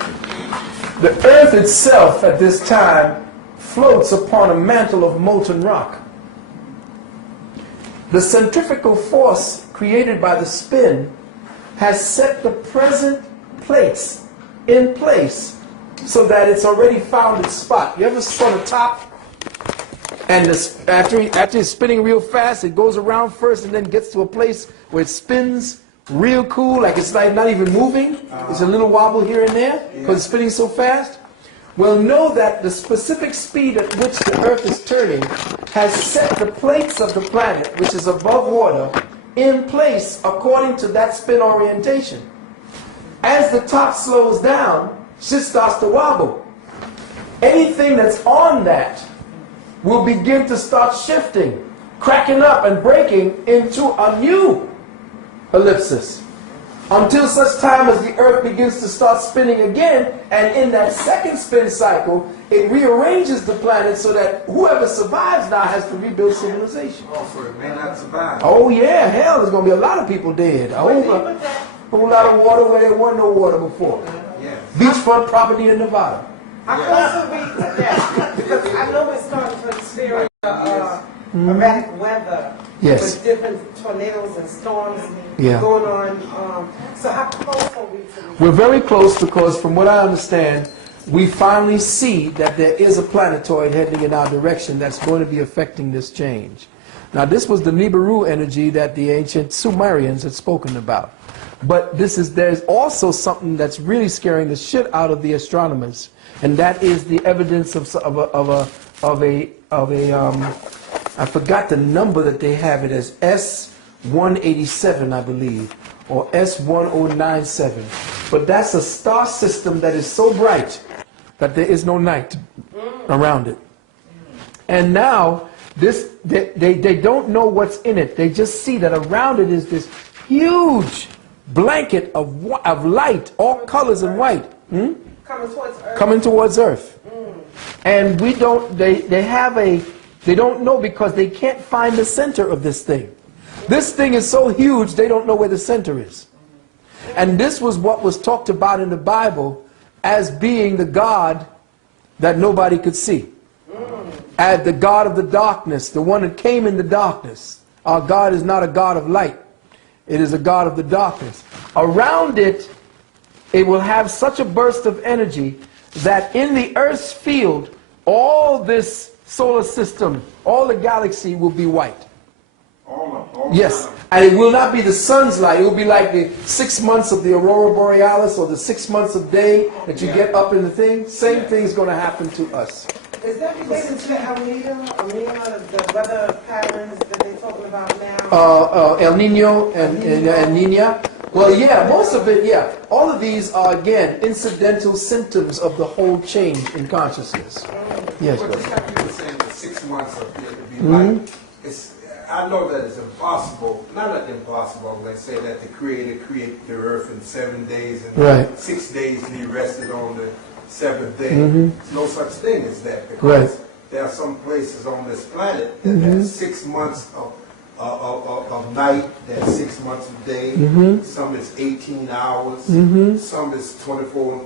The earth itself at this time floats upon a mantle of molten rock. The centrifugal force created by the spin has set the present plates in place so that it's already found its spot. You ever spun a top, and after it's spinning real fast, it goes around first and then gets to a place where it spins real cool, like it's like not even moving. There's a little wobble here and there because it's spinning so fast. Well, know that the specific speed at which the Earth is turning has set the plates of the planet, which is above water, in place according to that spin orientation. As the top slows down, shit starts to wobble. Anything that's on that will begin to start shifting, cracking up and breaking into a new ellipsis, until such time as the earth begins to start spinning again, and in that second spin cycle it rearranges the planet so that whoever survives now has to rebuild civilization. Oh, so it may not survive. Oh yeah, hell, there's going to be a lot of people dead. A whole lot of water where there wasn't no water before. Yes. Beachfront property in Nevada. I can also read that because I know we're starting to experience erratic weather. Yes. With different tornadoes and storms Yeah. going on. So how close are we to this? We're very close because from what I understand, we finally see that there is a planetoid heading in our direction that's going to be affecting this change. Now this was the Nibiru energy that the ancient Sumerians had spoken about. But there's also something that's really scaring the shit out of the astronomers, and that is the evidence of a I forgot the number that they have it as, S187, I believe, or S1097. But that's a star system that is so bright that there is no night around it. And now, they don't know what's in it. They just see that around it is this huge blanket of light, all colors and white. Coming towards Earth. Coming towards Earth. And they don't know because they can't find the center of this thing. This thing is so huge, they don't know where the center is. And this was what was talked about in the Bible as being the God that nobody could see. as the God of the darkness, the one that came in the darkness. Our God is not a God of light. It is a God of the darkness. Around it, it will have such a burst of energy that in the Earth's field, all this solar system, all the galaxy will be white. Yes, and it will not be the sun's light. It will be like the 6 months of the aurora borealis or the 6 months of day that you get up in the thing. Same thing is going to happen to us. Is that related to El Nino, the weather patterns that they're talking about now? El Nino and Nina. Well, yeah, most of it, yeah. All of these are, again, incidental symptoms of the whole change in consciousness. Yes, But brother. just like you were saying, the 6 months of it to be light, I know that it's impossible, not that impossible, let's say that the Creator created the earth in 7 days and Right. 6 days he rested on the 7th day. Mhm. There's no such thing as that because Right. there are some places on this planet that have 6 months of night, that's 6 months of day, some is 18 hours, some is 24,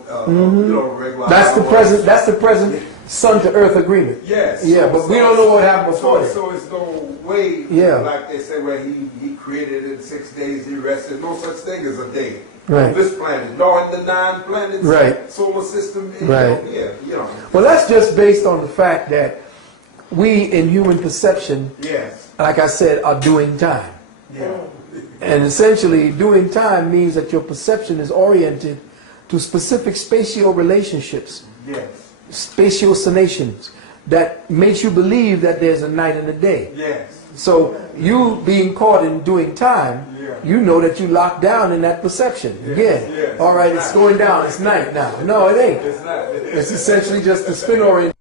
regular That's the hours. present. That's the present sun to earth agreement. Yes. Yeah, but we don't know what happened before that. So it's no way, Yeah. like they say, where he created it in 6 days, he rested. No such thing as a day. Right. On this planet, nor in the 9 planets, Right. solar system, Right. yeah. Well, that's just based on the fact that we, in human perception, Yes. like I said, are doing time. Yeah. And essentially, doing time means that your perception is oriented to specific spatial relationships, Yes. spatiocinations, that makes you believe that there's a night and a day. Yes. So you being caught in doing time, Yeah. you know that you locked down in that perception. Again, yes. all right, it's going down, it's night now. No, it ain't. It's not. It's essentially just the spin orientation.